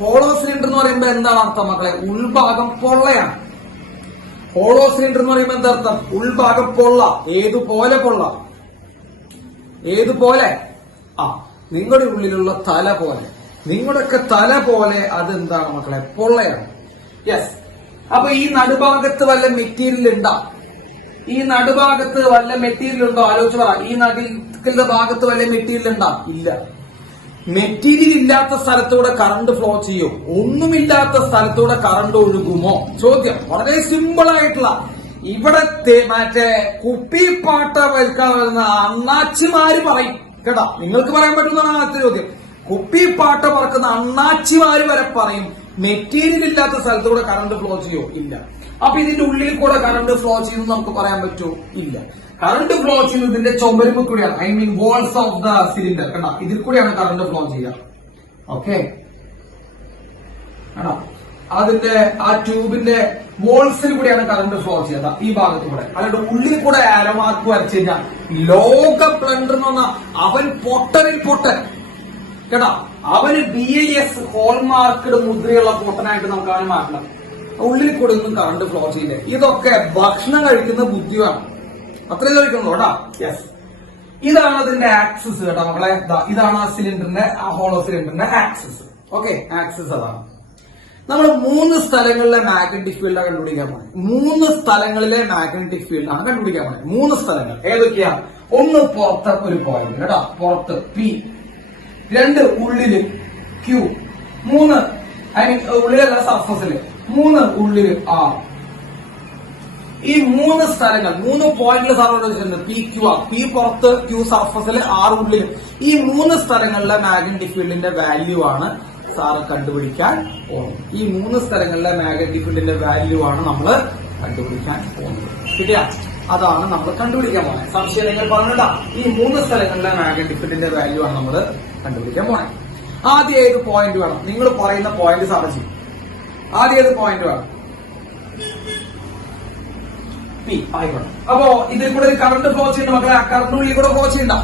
ഹോളോ സിലിണ്ടർ എന്ന് പറയുമ്പോൾ എന്താണ് അർത്ഥം മക്കളെ? ഉൾഭാഗം പൊള്ളയാണ്. ഹോളോ സിലിണ്ടർ എന്ന് പറയുമ്പോൾ എന്താ അർത്ഥം? ഉൾഭാഗം പൊള്ള. ഏതുപോലെ പൊള്ള? ഏതുപോലെ? നിങ്ങളുടെ ഉള്ളിലുള്ള തല പോലെ, നിങ്ങളുടെയൊക്കെ തല പോലെ അതെന്താണ് മക്കളെ? പൊള്ളയാണ്. യെസ്. അപ്പൊ ഈ നടുഭാഗത്ത് വല്ല മെറ്റീരിയൽ ഉണ്ടോ? ഈ നടുഭാഗത്ത് വല്ല മെറ്റീരിയൽ ഉണ്ടോ? ആലോചിച്ച് പറ. ഈ നടുക്കിന്റെ ഭാഗത്ത് വല്ല മെറ്റീരിയൽ ഉണ്ടോ? ഇല്ല. മെറ്റീരിയൽ ഇല്ലാത്ത സ്ഥലത്തൂടെ കറണ്ട് ഫ്ലോ ചെയ്യും? ഒന്നുമില്ലാത്ത സ്ഥലത്തൂടെ കറണ്ട് ഒഴുകുമോ? ചോദ്യം വളരെ സിമ്പിൾ ആയിട്ടുള്ള. ഇവിടെ മറ്റേ കുപ്പിപ്പാട്ട വലിക്കാൻ വരുന്ന അണ്ണാച്ചിമാര് പറയും കേട്ടോ. നിങ്ങൾക്ക് പറയാൻ പറ്റുന്നതാണ് ആദ്യത്തെ ചോദ്യം. കുപ്പിപ്പാട്ട പറക്കുന്ന അണ്ണാച്ചിമാര് വരെ പറയും മെറ്റീരിയൽ ഇല്ലാത്ത സ്ഥലത്തൂടെ കറണ്ട് ഫ്ലോ ചെയ്യോ? ഇല്ല. അപ്പൊ ഇതിന്റെ ഉള്ളിൽ കൂടെ കറണ്ട് ഫ്ലോ ചെയ്യുന്നു നമുക്ക് പറയാൻ പറ്റുമോ? ഇല്ല. കറണ്ട് ഫ്ലോ ചെയ്യുന്നത് ഇതിന്റെ ചുമരുമ്പ് കൂടിയാണ്. I mean walls of the cylinder കണ്ടോ, ഇതിൽ കൂടെയാണ് കറണ്ട് ഫ്ലോ ചെയ്യുക. ഓക്കെ, ആണോ? അതിന്റെ ആ ട്യൂബിന്റെ വോൾസിൽ കൂടെയാണ് കറണ്ട് ഫ്ലോ ചെയ്യുക, ഈ ഭാഗത്ത് കൂടെ. അല്ലാണ്ട് ഉള്ളിൽ കൂടെ ആരോ മാർക്ക് വരച്ചു കഴിഞ്ഞാൽ ലോക പ്ലണ്ടർ എന്ന് പറഞ്ഞാൽ അവൻ പൊട്ടനിൽ പൊട്ടൻ കേട്ടാ. അവന് BIS ഹോൾമാർക്കഡ് മുദ്രയുള്ള പൊട്ടനായിട്ട് നമുക്ക് അവനെ മാറ്റണം. ഉള്ളിൽ കൂടെ ഒന്നും കറണ്ട് ഫ്ലോ ചെയ്യില്ല. ഇതൊക്കെ ഭക്ഷണം കഴിക്കുന്ന ബുദ്ധിയാണ്. അത്രയും കഴിക്കുന്നു കേട്ടാ. യെസ്, ഇതാണ് അതിന്റെ ആക്സിസ് കേട്ടോ മക്കളെ. ഇതാണ് ആ സിലിണ്ടറിന്റെ, ആ ഹോളോ സിലിണ്ടറിന്റെ ആക്സിസ്. ഓക്കെ, ആക്സിസ് അതാണ്. നമ്മൾ 3 സ്ഥലങ്ങളിലെ മാഗ്നറ്റിക് ഫീൽഡാണ് കണ്ടുപിടിക്കാൻ പോണേ. 3 സ്ഥലങ്ങളിലെ മാഗ്നറ്റിക് ഫീൽഡാണ് കണ്ടുപിടിക്കാൻ പോണേ. 3 സ്ഥലങ്ങൾ ഏതൊക്കെയാ? ഒന്ന് പുറത്ത് ഒരു പോയിന്റ് കേട്ടോ, പുറത്ത് P. 2 ഉള്ളില് Q. 3 I mean ഉള്ളിലല്ല, സർഫസില്. 3 ഉള്ളില് R. ഈ 3 സ്ഥലങ്ങൾ, 3 പോയിന്റിൽ സാറോട് വെച്ചിട്ടുണ്ട്. PQR. P പുറത്ത്, Q സർഫസില്, R ഉള്ളില്. ഈ 3 സ്ഥലങ്ങളിലെ മാഗ്നറ്റിക് ഫീൽഡിന്റെ വാല്യൂ ആണ് സാറ് കണ്ടുപിടിക്കാൻ പോകുന്നത്. ഈ 3 സ്ഥലങ്ങളിലെ മാഗ്നറ്റിക് ഫീൽഡിന്റെ വാല്യൂ ആണ് നമ്മൾ കണ്ടുപിടിക്കാൻ പോകുന്നത്. ശരിയാ? അതാണ് നമ്മൾ കണ്ടുപിടിക്കാൻ പോകുന്നത്. സംശയം നിങ്ങൾ പറഞ്ഞിട്ടാ. ഈ 3 സ്ഥലങ്ങളിലെ മാഗ്നറ്റിക് ഫീൽഡിന്റെ വാല്യൂ ആണ് നമ്മൾ കണ്ടുപിടിക്കാൻ പോകുന്നത്. ആദ്യം ഏത് പോയിന്റ് വേണം? നിങ്ങൾ പറയുന്ന പോയിന്റ് സാറ് ചെയ്യും. ആദ്യം ഏത് പോയിന്റ് വേണം? P ആയിക്കോട്ടെ. അപ്പോ ഇതിൽ കൂടെ ഒരു കറണ്ട് ഫ്ലോ ചെയ്യണ്ട മക്കളെ. കറണ്ട് ഉള്ളിൽ കൂടെ ഫ്ലോ ചെയ്യണ്ട.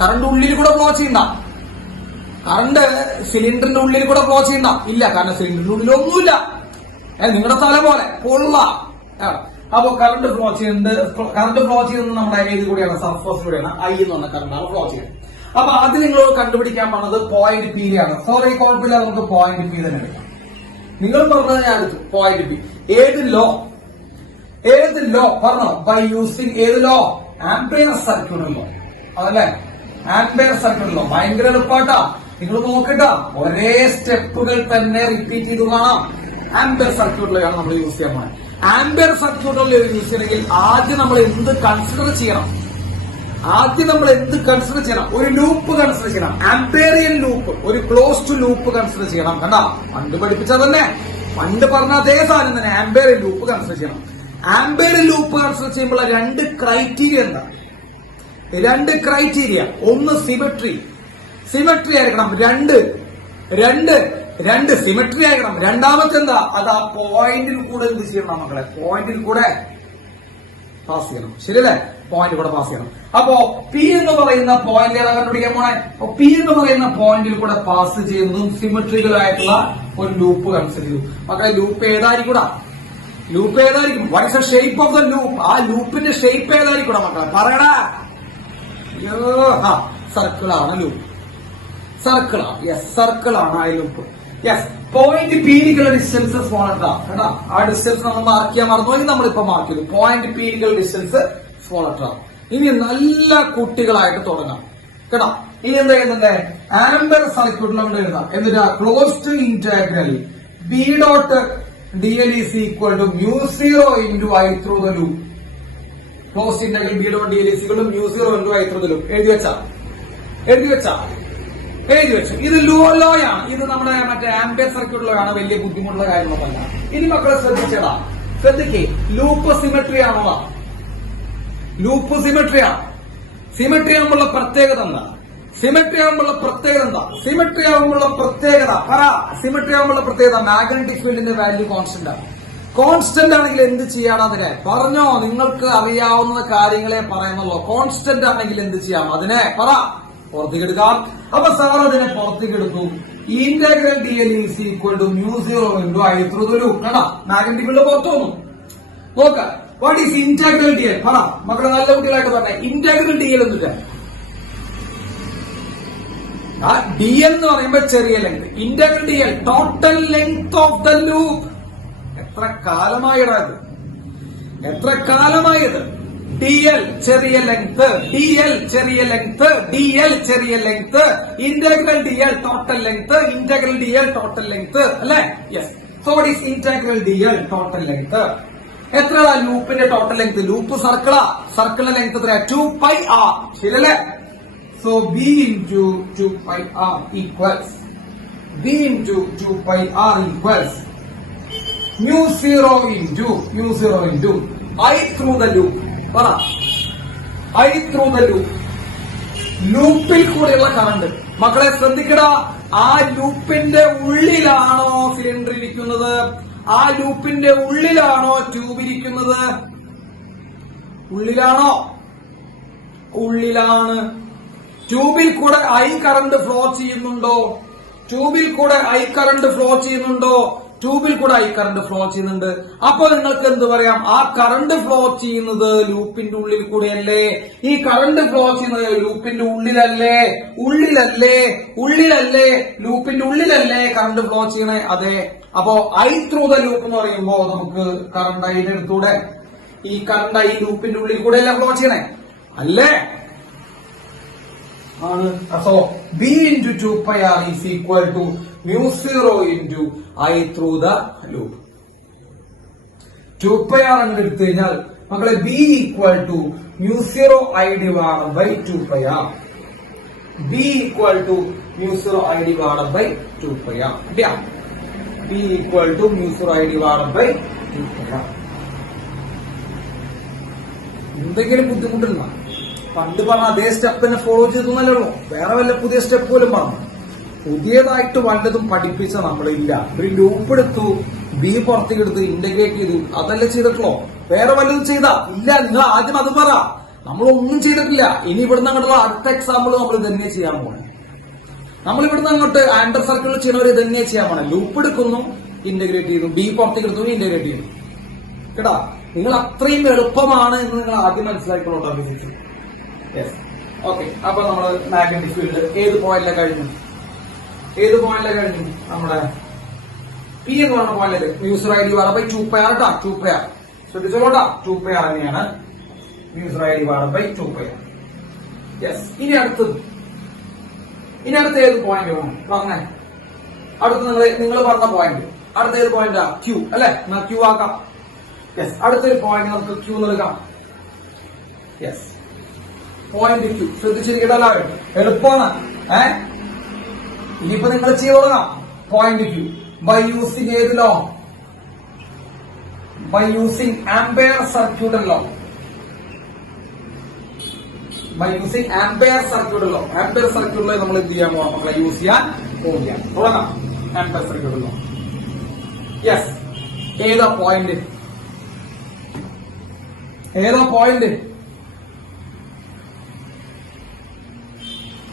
കറണ്ട് ഉള്ളിൽ കൂടെ ഫ്ലോ ചെയ്യണ്ട. കറണ്ട് സിലിണ്ടറിന്റെ ഉള്ളിൽ കൂടെ ഫ്ലോ ചെയ്യണ്ട. ഇല്ല, കാരണം സിലിണ്ടറിന്റെ ഉള്ളിൽ ഒന്നുമില്ല. നിങ്ങളുടെ തല പോലെ പൊള്ള. അപ്പോ കറണ്ട് ഫ്ലോ ചെയ്യുന്നത്, കറണ്ട് ഫ്ലോ ചെയ്യുന്നത് നമ്മുടെ ഏത് കൂടിയാണ്? സർഫസിലൂടെയാണ്. I എന്ന് പറഞ്ഞ കറണ്ടാണ് ഫ്ലോ ചെയ്യുന്നത്. അപ്പൊ അത് നിങ്ങൾ കണ്ടുപിടിക്കാൻ പറഞ്ഞത് പോയിന്റ് P യാണ്. സോറി, കുഴപ്പമില്ല, നമുക്ക് പോയിന്റ് P തന്നെ എടുക്കാം. നിങ്ങൾ പറഞ്ഞത് ഞാൻ എടുത്തു പോയിന്റ് P. ഏത് ലോ? ഏത് ലോ പറഞ്ഞോ? ബൈ യൂസിങ് ഏത് ലോ? Ampere circuit law. അതല്ലേ? Ampere circuit law. ഭയങ്കര എളുപ്പാട്ടാ. നിങ്ങൾ നോക്കട്ടാ, ഒരേ സ്റ്റെപ്പുകൾ തന്നെ റിപ്പീറ്റ് ചെയ്ത് കാണാം. ആംബിയർ സർക്യൂട്ടിലാണ് നമ്മൾ യൂസ് ചെയ്യാൻ പോകുന്നത്. ആംബിയർ സർക്യൂട്ടിൽ യൂസ് ചെയ്യണമെങ്കിൽ ആദ്യം നമ്മൾ എന്ത് കൺസിഡർ ചെയ്യണം? ഒരു ലൂപ്പ് കൺസിഡർ ചെയ്യണം. ആംപേറിയൻ ലൂപ്പ്, ഒരു ക്ലോസ്ഡ് ലൂപ്പ് കൺസിഡർ ചെയ്യണം. കണ്ടാ, പണ്ട് പഠിപ്പിച്ചാൽ തന്നെ, പണ്ട് പറഞ്ഞ അതേ സാധനം തന്നെ. ആംപേറിയൻ ലൂപ്പ് കൺസിഡർ ചെയ്യണം. ആംപേറിയൻ ലൂപ്പ് കൺസിഡർ ചെയ്യുമ്പോൾ രണ്ട് ക്രൈറ്റീരിയ എന്താ? ഒന്ന് സിമെട്രി ആയിരിക്കണം. രണ്ട് സിമെട്രി ആയിരിക്കണം. രണ്ടാമത്തെ എന്താ? അത് ആ പോയിന്റിൽ കൂടെ എന്ത് ചെയ്യണം മക്കളെ? പോയിന്റിൽ കൂടെ പാസ് ചെയ്യണം. ശരിയല്ലേ? പോയിന്റ് കൂടെ പാസ് ചെയ്യണം. അപ്പോ പി എന്ന് പറയുന്ന പോയിന്റ് ഏതാ കണ്ടുപിടിക്കാൻ പോണേ? പി എന്ന് പറയുന്ന പോയിന്റിൽ കൂടെ പാസ് ചെയ്യുന്നതും സിമെട്രിക്കൽ ആയിട്ടുള്ള ഒരു ലൂപ്പ് കൺസിഡർ ചെയ്തു. മക്കളെ, ലൂപ്പ് ഏതായിരിക്കും? What is the shape of the loop? ആ ലൂപ്പിന്റെ ഷേപ്പ് ഏതായിരിക്കും മക്കളെ? പറയടാ. സർക്കിളാണ് ലൂപ്പ്. സർക്കിളാണ് ആ ലൂപ്പ്. യെസ്. പോയിന്റ് പിയിലേക്കുള്ള ഡിസ്റ്റൻസ് സ്മോൾ കേട്ടോ. ആ ഡിസ്റ്റൻസ് നമ്മൾ മാർക്ക് ചെയ്യാൻ മറന്നുപോയി, നമ്മളിപ്പോ മാർക്ക് ചെയ്തു. പോയിന്റ് പിയിലേക്കുള്ള ഡിസ്റ്റൻസ് സ്മോൾ ആവും. ഇനി നല്ല കുട്ടികളായിട്ട് തുടങ്ങാം കേട്ടോ. ഇനി എന്താ ചെയ്യുന്നത്? ആംബിയർ സർക്യൂട്ടിൽ നമ്മൾ എഴുതാം. എന്നിട്ട് closed integral B dot dl is equal to mu 0 into I through the loop. Closed integral b dot dl is equal to mu 0 into I through the loop. എഴുതി വെച്ചാ ഇത് ലോയാണ്. ഇത് നമ്മുടെ മറ്റേ ആംബിയർ സർക്യൂട്ടിലാണ്. വലിയ ബുദ്ധിമുട്ടുള്ള കാര്യങ്ങളൊക്കെ. ഇനി മക്കളെ ശ്രദ്ധിക്കേ, ലൂപ്പ് സിമെട്രി ആണോ? സിമെട്രി ആകുമ്പോഴുള്ള പ്രത്യേകത എന്താ? സിമെട്രി ആകുമ്പോഴുള്ള പ്രത്യേകത മാഗ്നറ്റിക് ഫീൽഡിന്റെ വാല്യൂ കോൺസ്റ്റന്റ് ആണെങ്കിൽ എന്ത് ചെയ്യണം? അതിനെ പറഞ്ഞോ, നിങ്ങൾക്ക് അറിയാവുന്ന കാര്യങ്ങളെ പറയുന്നുള്ളൂ. കോൺസ്റ്റന്റ് ആണെങ്കിൽ എന്ത് ചെയ്യാം? അതിനെ പുറത്തേക്കെടുക്കാം. അപ്പൊ സാർ അതിനെ പുറത്തേക്കെടുത്തു. Integral dl is equal to mu 0 into I through the loop. Magnetic field പുറത്തു വന്നു. നോക്ക, വാട്ട് ഈസ് ഇന്റഗ്രൽ dl? മക്കളെ നല്ല കുട്ടികളായിട്ട് പറഞ്ഞേ, ഇന്റഗ്രൽ dl എന്നിട്ട് dl എന്ന് പറയുമ്പോൾ ചെറിയ length. Integral dl total length of the loop. എത്ര കാലമായത്? dl ചെറിയ length, integral dl total length, അല്ലേ? Yes. So what is integral dl total length? എത്ര ലൂപ്പിന്റെ ടോട്ടൽ ലെങ്ത്? ലൂപ്പ് സർക്കിളിന്റെ ലെങ്ത് എത്ര? 2πr. ശരിയല്ലേ? So b into 2πr equals mu 0 into I through the loop. ലൂപ്പിൽ കൂടെയുള്ള കറണ്ട്. മക്കളെ ശ്രദ്ധിക്കടാ, ആ ലൂപ്പിന്റെ ഉള്ളിലാണോ സിലിണ്ടർ ഇരിക്കുന്നത്? ആ ലൂപ്പിന്റെ ഉള്ളിലാണോ ട്യൂബ് ഇരിക്കുന്നത്? ഉള്ളിലാണ്. ട്യൂബിൽ കൂടെ ഐ കറണ്ട് ഫ്ലോ ചെയ്യുന്നുണ്ടോ? ട്യൂബിൽ കൂടെ ഐ കറണ്ട് ഫ്ലോ ചെയ്യുന്നുണ്ട്. അപ്പൊ നിങ്ങൾക്ക് എന്ത് പറയാം? ആ കറണ്ട് ഫ്ലോ ചെയ്യുന്നത് ലൂപ്പിന്റെ ഉള്ളിൽ കൂടെയല്ലേ? ഈ കറണ്ട് ഫ്ലോ ചെയ്യുന്നത് ലൂപ്പിന്റെ ഉള്ളിലല്ലേ? ലൂപ്പിന്റെ ഉള്ളിലല്ലേ കറണ്ട് ഫ്ലോ ചെയ്യണേ? അതെ. അപ്പോ ഐ ത്രൂ ദ ലൂപ്പ് എന്ന് പറയുമ്പോ നമുക്ക് കറണ്ട് ഐയുടെ അടുത്തൂടെ, ഈ കറണ്ട് ഐ ലൂപ്പിന്റെ ഉള്ളിൽ കൂടെയല്ലേ ഫ്ലോ ചെയ്യണേ? അല്ലേ? So b into 2πr is equal to mu 0 into I through the loop. 2πr എന്ന് എടുത്തു കഴിഞ്ഞാൽ മക്കളെ b equal to mu 0 I divided by 2πr. b equal to mu 0 I divided by 2πr. b equal to mu 0 I divided by 2πr. എന്തെങ്കിലും ബുദ്ധിമുട്ടുണ്ടോ? പണ്ട് പറഞ്ഞ അതേ step തന്നെ ഫോളോ ചെയ്തെന്നല്ലേ ഉള്ളൂ. വേറെ വല്ല പുതിയ സ്റ്റെപ്പ് പോലും പറഞ്ഞു. പുതിയതായിട്ട് വല്ലതും പഠിപ്പിച്ച നമ്മളില്ല. ഒരു ലൂപ്പ് എടുത്തു, ബി പുറത്തേക്ക് എടുത്ത് ഇന്റഗ്രേറ്റ് ചെയ്തു, അതല്ലേ ചെയ്തിട്ടുള്ളൂ. വേറെ വല്ലതും ചെയ്താ ഇല്ല. നിങ്ങൾ ആദ്യം അത് പറ. നമ്മളൊന്നും ചെയ്തിട്ടില്ല. ഇനി ഇവിടുന്ന് അങ്ങോട്ടുള്ള അടുത്ത എക്സാമ്പിൾ നമ്മൾ ഇതന്നെ ചെയ്യാൻ പോണേ. നമ്മൾ ഇവിടുന്ന് അങ്ങോട്ട് ആൻഡർ സർക്കിളിൽ ചെയ്യുന്നവർ ഇതന്നെ ചെയ്യാൻ പോണേ. ലൂപ്പ് എടുക്കുന്നു, ഇന്റഗ്രേറ്റ് ചെയ്യുന്നു, ബി പുറത്തേക്ക് എടുത്തു, ഇന്റഗ്രേറ്റ് ചെയ്യുന്നു. കേട്ടാ, നിങ്ങൾ അത്രയും എളുപ്പമാണ് എന്ന് നിങ്ങൾ ആദ്യം മനസ്സിലാക്കിക്കോളൂ. ഫിസിക്സ്. യെസ്. ഓക്കെ. അപ്പൊ നമ്മൾ മാഗ്നറ്റിക് ഫീൽഡ് ഏത് പോയിന്റിലെ കഴിഞ്ഞു? നമ്മുടെ പി എന്ന് പറഞ്ഞ പോയിന്റില് mu zero I divide by 2πr. 2πr ശ്രദ്ധിച്ചോട്ടാ. 2πr തന്നെയാണ് mu zero I divide by 2πr. Yes. ഇനി അടുത്ത് ഏത് പോയിന്റ് വേണം പറഞ്ഞേ? അടുത്ത് നിങ്ങൾ പറഞ്ഞ പോയിന്റ് അടുത്ത ഏത് പോയിന്റാ? ക്യൂ അല്ലെ? ക്യൂ ആക്കാം. യെസ്, അടുത്തൊരു പോയിന്റ് നമുക്ക് ക്യൂ നൽകാം. Yes, point Q. ശ്രദ്ധിച്ചിരിക്കട്ടല്ലോ, എളുപ്പമാണ്. ഇനിയിപ്പോ നിങ്ങൾ ചെയ്തു തുടങ്ങാം. പോയിന്റ് ക്യൂ ബൈ യൂസിങ് ഏത് law? By using ampere circuital law. By using ampere circuital law. Ampere circuital law നമ്മൾ എന്ത് ചെയ്യാൻ പോകാം? നമ്മളെ യൂസ് ചെയ്യാൻ പോവുകയാണ്. തുടങ്ങാം. Ampere circuital law. യെസ്, ഏതാ പോയിന്റ്? ഏതാ പോയിന്റ്?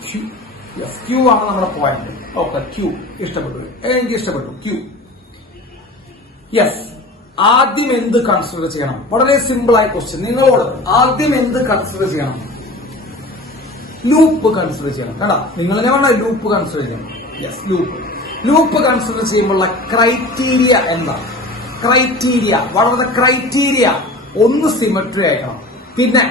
ക്യൂ. യെസ്, ക്യൂ ആണ് നമ്മുടെ പോയിന്റ്. ഓക്കെ, ക്യൂ ഇഷ്ടപ്പെട്ടു. എനിക്ക് ഇഷ്ടപ്പെട്ടു ക്യൂ. യെസ്, ആദ്യം എന്ത് കൺസിഡർ ചെയ്യണം? വളരെ സിമ്പിൾ ആയ ക്വസ്റ്റ്യൻ. നിങ്ങളോട് ആദ്യം എന്ത് കൺസിഡർ ചെയ്യണം? ലൂപ്പ് കൺസിഡർ ചെയ്യണം. കേട്ടാ, നിങ്ങൾ തന്നെ വേണ്ട ലൂപ്പ് കൺസിഡർ ചെയ്യണം. യെസ്, ലൂപ്പ് കൺസിഡർ ചെയ്യുമ്പോഴുള്ള ക്രൈറ്റീരിയ എന്താ? ക്രൈറ്റീരിയ, വളരെ ക്രൈറ്റീരിയ ഒന്ന് സിമെട്രി ആക്കണം. പിന്നെ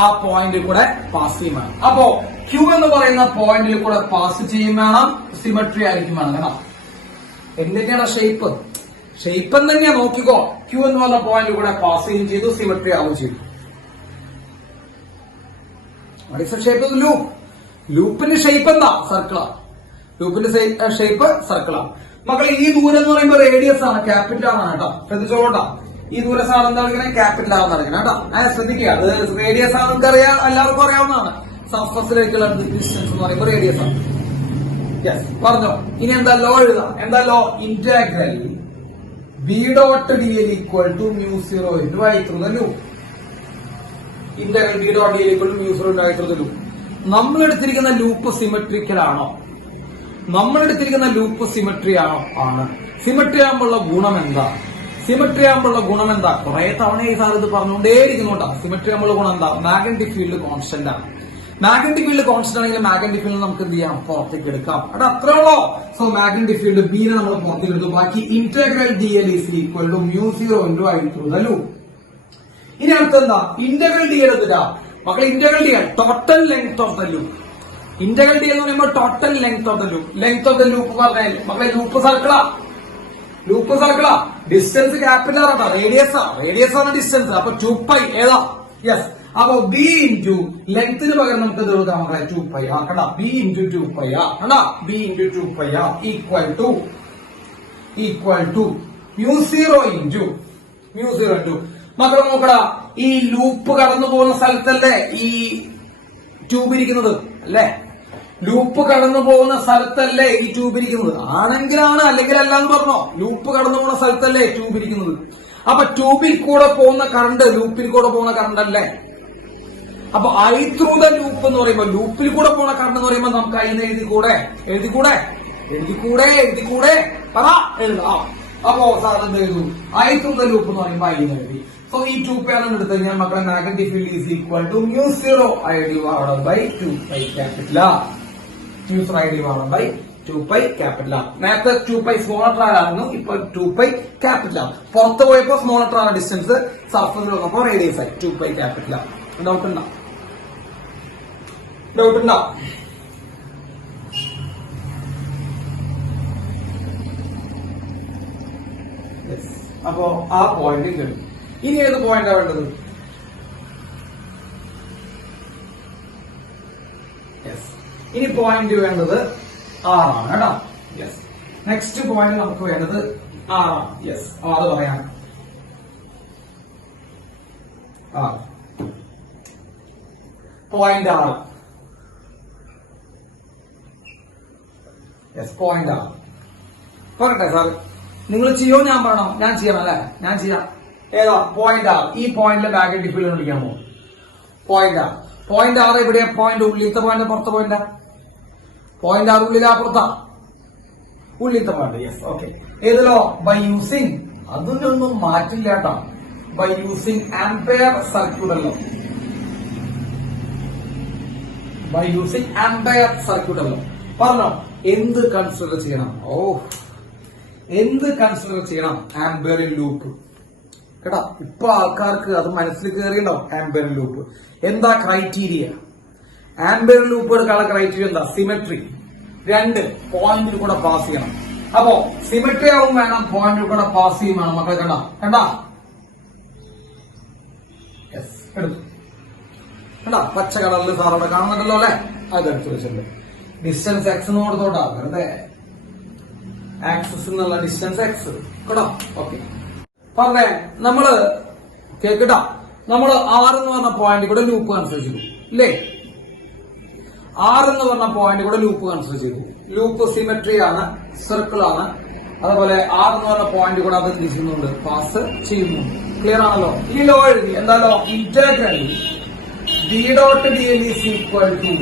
ആ പോയിന്റിൽ കൂടെ പാസ് ചെയ്യും വേണം. അപ്പോ ക്യൂ എന്ന് പറയുന്ന പോയിന്റിൽ കൂടെ പാസ് ചെയ്യും വേണം, സിമെട്രി ആയിരിക്കും വേണം. കേട്ടോ, എന്തൊക്കെയാണ് ഷേപ്പ് തന്നെയാ, നോക്കിക്കോ. ക്യൂ എന്ന് പറഞ്ഞ പോയിന്റിൽ കൂടെ പാസ് ചെയ്യുകയും ചെയ്തു, സിമെട്രി ആവുകയും ചെയ്തു. Shape loop. ലൂപ്പിന്റെ ഷേപ്പ് എന്താ? സർക്കിളാണ്. ലൂപ്പിന്റെ ഷേപ്പ് സർക്കിളാണ്. മക്കളെ, ഈ ദൂരം എന്ന് പറയുമ്പോൾ റേഡിയസ് ആണ്, ക്യാപിറ്റൽ ആണ് കേട്ടോ. ശ്രദ്ധിച്ചോട്ടാ, ഈ ദൂരസാണ് എന്താ വിളിക്കണേ? ക്യാപിറ്റൽ ആണെന്ന് അറിയിക്കണം കേട്ടോ. ശ്രദ്ധിക്കുക, അത് റേഡിയസ് ആണ്, നമുക്ക് അറിയാം, എല്ലാവർക്കും അറിയാവുന്നതാണ്. സർഫസിലേക്കുള്ള ഡിസ്റ്റൻസ് എന്ന് പറയുമ്പോൾ റേഡിയസ് ആണ്. യെസ്, പറഞ്ഞോ. ഇനി എന്താ ലോ എഴുതാം? എന്താ law? Integral B dot D L equal to mu 0 into I through the loop. Integral B dot D L equal to mu 0 into I through the loop. നമ്മൾ എടുത്തിരിക്കുന്ന ലൂപ്പ് സിമെട്രിക്കൽ ആണോ? Symmetry ആണോ? ആണ്. Symmetry ആകുമ്പോഴുള്ള ഗുണം എന്താ? കുറെ തവണയായി sir ഇത് പറഞ്ഞുകൊണ്ടേയിരിക്കുന്നുണ്ടാ. സിമെട്രി ആകുമ്പോഴുള്ള ഗുണം എന്താ? മാഗ്നറ്റിക് ഫീൽഡ് കോൺസ്റ്റന്റ് ആണ്. മാഗ്നറ്റിക് ഫീൽഡ് കോൺസ്റ്റന്റ് ആണെങ്കിൽ മാഗ്നറ്റിക് ഫീൽഡ് നമുക്ക് എന്ത് ചെയ്യാം? പുറത്തേക്ക് എടുക്കാം. അവിടെ അത്രേ ഉള്ളൂ. സോ മാഗ്നറ്റിക് ഫീൽഡ് ബി നെ നമ്മൾ പുറത്തേക്ക് എടുത്തു. ബാക്കി integral D L is equal to mu 0 into I through the loop. ഇനി അടുത്തെന്താ? ഇന്റഗ്രൽ ഡി എൽ എടുത്തിട്ടാ മക്കളെ. Integral D L total length of the loop. Integral D എന്ന് പറയുമ്പോൾ total length of the loop. Length of the loop പറഞ്ഞാൽ മക്കളെ loop സർക്കിളാ. Distance capital ആണോ? റേഡിയസ് ആണ് ഡിസ്റ്റൻസ്. അപ്പൊ 2π ഏതാ? യെസ്. അപ്പൊ ബി ഇൻറ്റു ലെങ്ത്തിന് പകരം നമുക്ക് ഇത് എഴുതാം മക്കളെ 2π കണ്ടാ. ബി ഇൻറ്റു 2π കണ്ടാ. B into 2π equal to mu 0 into മക്കളെ നോക്കടാ. ഈ ലൂപ്പ് കടന്നു പോകുന്ന സ്ഥലത്തല്ലേ ഈ ട്യൂബ് ഇരിക്കുന്നത് അല്ലേ? ലൂപ്പ് കടന്നു പോകുന്ന സ്ഥലത്തല്ലേ ഈ ട്യൂബ് ഇരിക്കുന്നത്? ആണെങ്കിലാണ്, അല്ലെങ്കിൽ അല്ല എന്ന് പറഞ്ഞോ. ലൂപ്പ് കടന്നു പോകുന്ന സ്ഥലത്തല്ലേ ട്യൂബ് ഇരിക്കുന്നത്. അപ്പൊ ട്യൂബിൽ കൂടെ പോകുന്ന കറണ്ട് ലൂപ്പിൽ കൂടെ പോകുന്ന കറണ്ട് അല്ലേ? അപ്പൊ I ത്രൂ ദ ലൂപ്പ് എന്ന് പറയുമ്പോൾ, ലൂപ്പിൽ കൂടെ പോകുന്ന കറണ്ട് എന്ന് പറയുമ്പോൾ നമുക്ക് അതിന് എഴുതിക്കൂടെ? പറ, എഴുതാം. അപ്പോ സാർ എന്ത് ചെയ്തു? I ത്രൂ ദ ലൂപ്പ് എന്ന് പറയുമ്പോൾ അതിന് എഴുതി. സോ ഈ 2π ആണ് എടുത്ത് കഴിഞ്ഞാൽ മക്കളെ magnetic field is equal to mu 0 I divided by 2π capital R. Mu 0 I divided by 2π capital R. നേരത്തെ 2π സ്മോൾ ലെറ്റർ ആയിരുന്നു, ഇപ്പോൾ 2π ക്യാപിറ്റൽ R. പുറത്ത് പോയപ്പോ സ്മോൾ ലെറ്റർ ആണ് ഡിസ്റ്റൻസ്, സർഫസിൽ വന്നപ്പോ റേഡിയസ് ആയി 2π ക്യാപിറ്റൽ R. ഡൗട്ട് ഉണ്ടോ? അപ്പോ ആ പോയിന്റ് കിട്ടും. ഇനി ഏത് പോയിന്റാണ് വേണ്ടത്? ഇനി പോയിന്റ് വേണ്ടത് ആറാണ് കേട്ടോ. യെസ്, നെക്സ്റ്റ് പോയിന്റ് നമുക്ക് വേണ്ടത് ആറാണ്. യെസ്, അത് പറയാം. പോയിന്റ് 6. യെസ്, പോയിന്റ് 6 പറയട്ടെ സാർ. നിങ്ങൾ ചെയ്യോ ഞാൻ പറയണോ? ഞാൻ ചെയ്യണം അല്ലെ? ഞാൻ ചെയ്യാം. ഏതാ പോയിന്റ് 6? ഈ പോയിന്റിലെ മാഗ്നറ്റിക് ഫീൽഡ് വിളിക്കാമോ? പോയിന്റ് 6 എവിടെയാ? പോയിന്റ് ഉള്ളിലത്തെ പോയിന്റ്, പുറത്തെ പോയിന്റ്? പോയിന്റ് 6 ഉള്ളിലാ പുറത്താ? ഉള്ളിലത്തെ പോയിന്റ്. Yes, okay. ഏതിലോ? ബൈ യൂസിങ്, അതിനൊന്നും മാറ്റില്ല കേട്ടോ. By using ampere circuital law. പറഞ്ഞോ, എന്ത് കൺസിഡർ ചെയ്യണം? ആംപെയർ ലൂപ്പ് കേട്ടോ. ഇപ്പൊ ആൾക്കാർക്ക് അത് മനസ്സിൽ കയറിയുണ്ടാവും. ആംപെയർ ലൂപ്പ് എന്താ ക്രൈറ്റീരിയ? ആംപെയർ ലൂപ്പ് എടുക്കാനുള്ള ക്രൈറ്റീരിയ എന്താ? സിമെട്രി. 2 പോയിന്റിൽ കൂടെ പാസ് ചെയ്യണം. അപ്പോ സിമെട്രി ആവും വേണം, പോയിന്റ് കൂടെ പാസ് ചെയ്യും വേണം. മക്കളെ കണ്ടാ യെസ് എടുത്തു കണ്ടാ, പച്ച കളറിൽ സാറോടെ കാണുന്നുണ്ടല്ലോ അല്ലെ, അതെടുത്ത് വെച്ചിട്ടുണ്ട്. ഡിസ്റ്റൻസ് എക്സ് എന്ന് കൊടുത്തോട്ടാ, വെറുതെ ആക്സസ് എന്നുള്ള ഡിസ്റ്റൻസ് എക്സ് കേട്ടോ. ഓക്കെ പറഞ്ഞേ, നമ്മള് കേക്കട്ടാ, നമ്മള് 6 എന്ന് പറഞ്ഞ പോയിന്റ് കൂടെ ലൂപ്പ് കൺസിഡർ ചെയ്തു ഇല്ലേ? 6 എന്ന് പറഞ്ഞ പോയിന്റ് കൂടെ ലൂപ്പ് കൺസിഡർ ചെയ്തു. ലൂപ്പ് സിമെട്രി ആണ്, സർക്കിൾ ആണ്. അതുപോലെ 6 എന്ന് പറഞ്ഞ പോയിന്റ് കൂടെ അത് ചെയ്യുന്നുണ്ട്, പാസ് ചെയ്യുന്നുണ്ട്. ക്ലിയർ ആണല്ലോ? ഈ ലോ എഴുതി എന്താലോ, integral B dot D L is equal to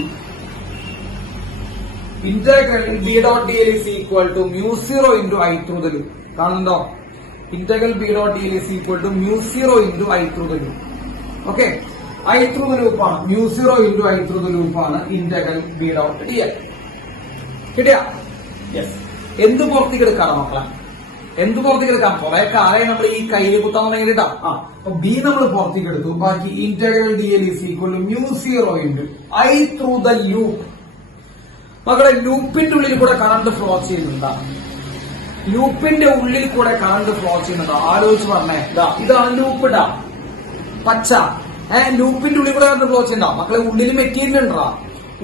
integral B dot D L is equal to മ്യൂ0 into I through the loop. കാണുന്നുണ്ടോ? Integral B dot D L is equal to മ്യൂ0 into I through the loop. Okay, I through the ലൂപ്പാണ്, മ്യൂ0 into I through the ലൂപ്പാണ് integral B dot D l. കിട്ടിയാ? Yes. എന്ത് പുറത്തേക്ക് എടുക്കാണ് മക്കളെ? എന്ത് പുറത്തേക്ക് എടുക്കാം? കുറെ കാലം നമ്മൾ ഈ കയ്യിൽ കുത്താൻ തുടങ്ങിയിട്ടാ. അപ്പൊ ബി നമ്മൾ പുറത്തേക്ക് എടുത്തു. ബാക്കി integral D L is equal to മ്യൂ0 into I through the loop. മക്കളെ, ലൂപ്പിന്റെ ഉള്ളിൽ കൂടെ കറണ്ട് ഫ്ലോ ചെയ്യുന്നുണ്ടാ? ലൂപ്പിന്റെ ഉള്ളിൽ കൂടെ കറണ്ട് ഫ്ലോ ചെയ്യുന്നുണ്ടോ? ആലോചിച്ച് പറഞ്ഞേ. ഇതാണ് ലൂപ്പ് ഇടാ, പച്ച. ലൂപ്പിന്റെ ഉള്ളിൽ കൂടെ കറണ്ട് ഫ്ലോ ചെയ്യുന്നുണ്ടോ? മക്കളെ, ഉള്ളിൽ മെറ്റീരിയൽ ഉണ്ടാ?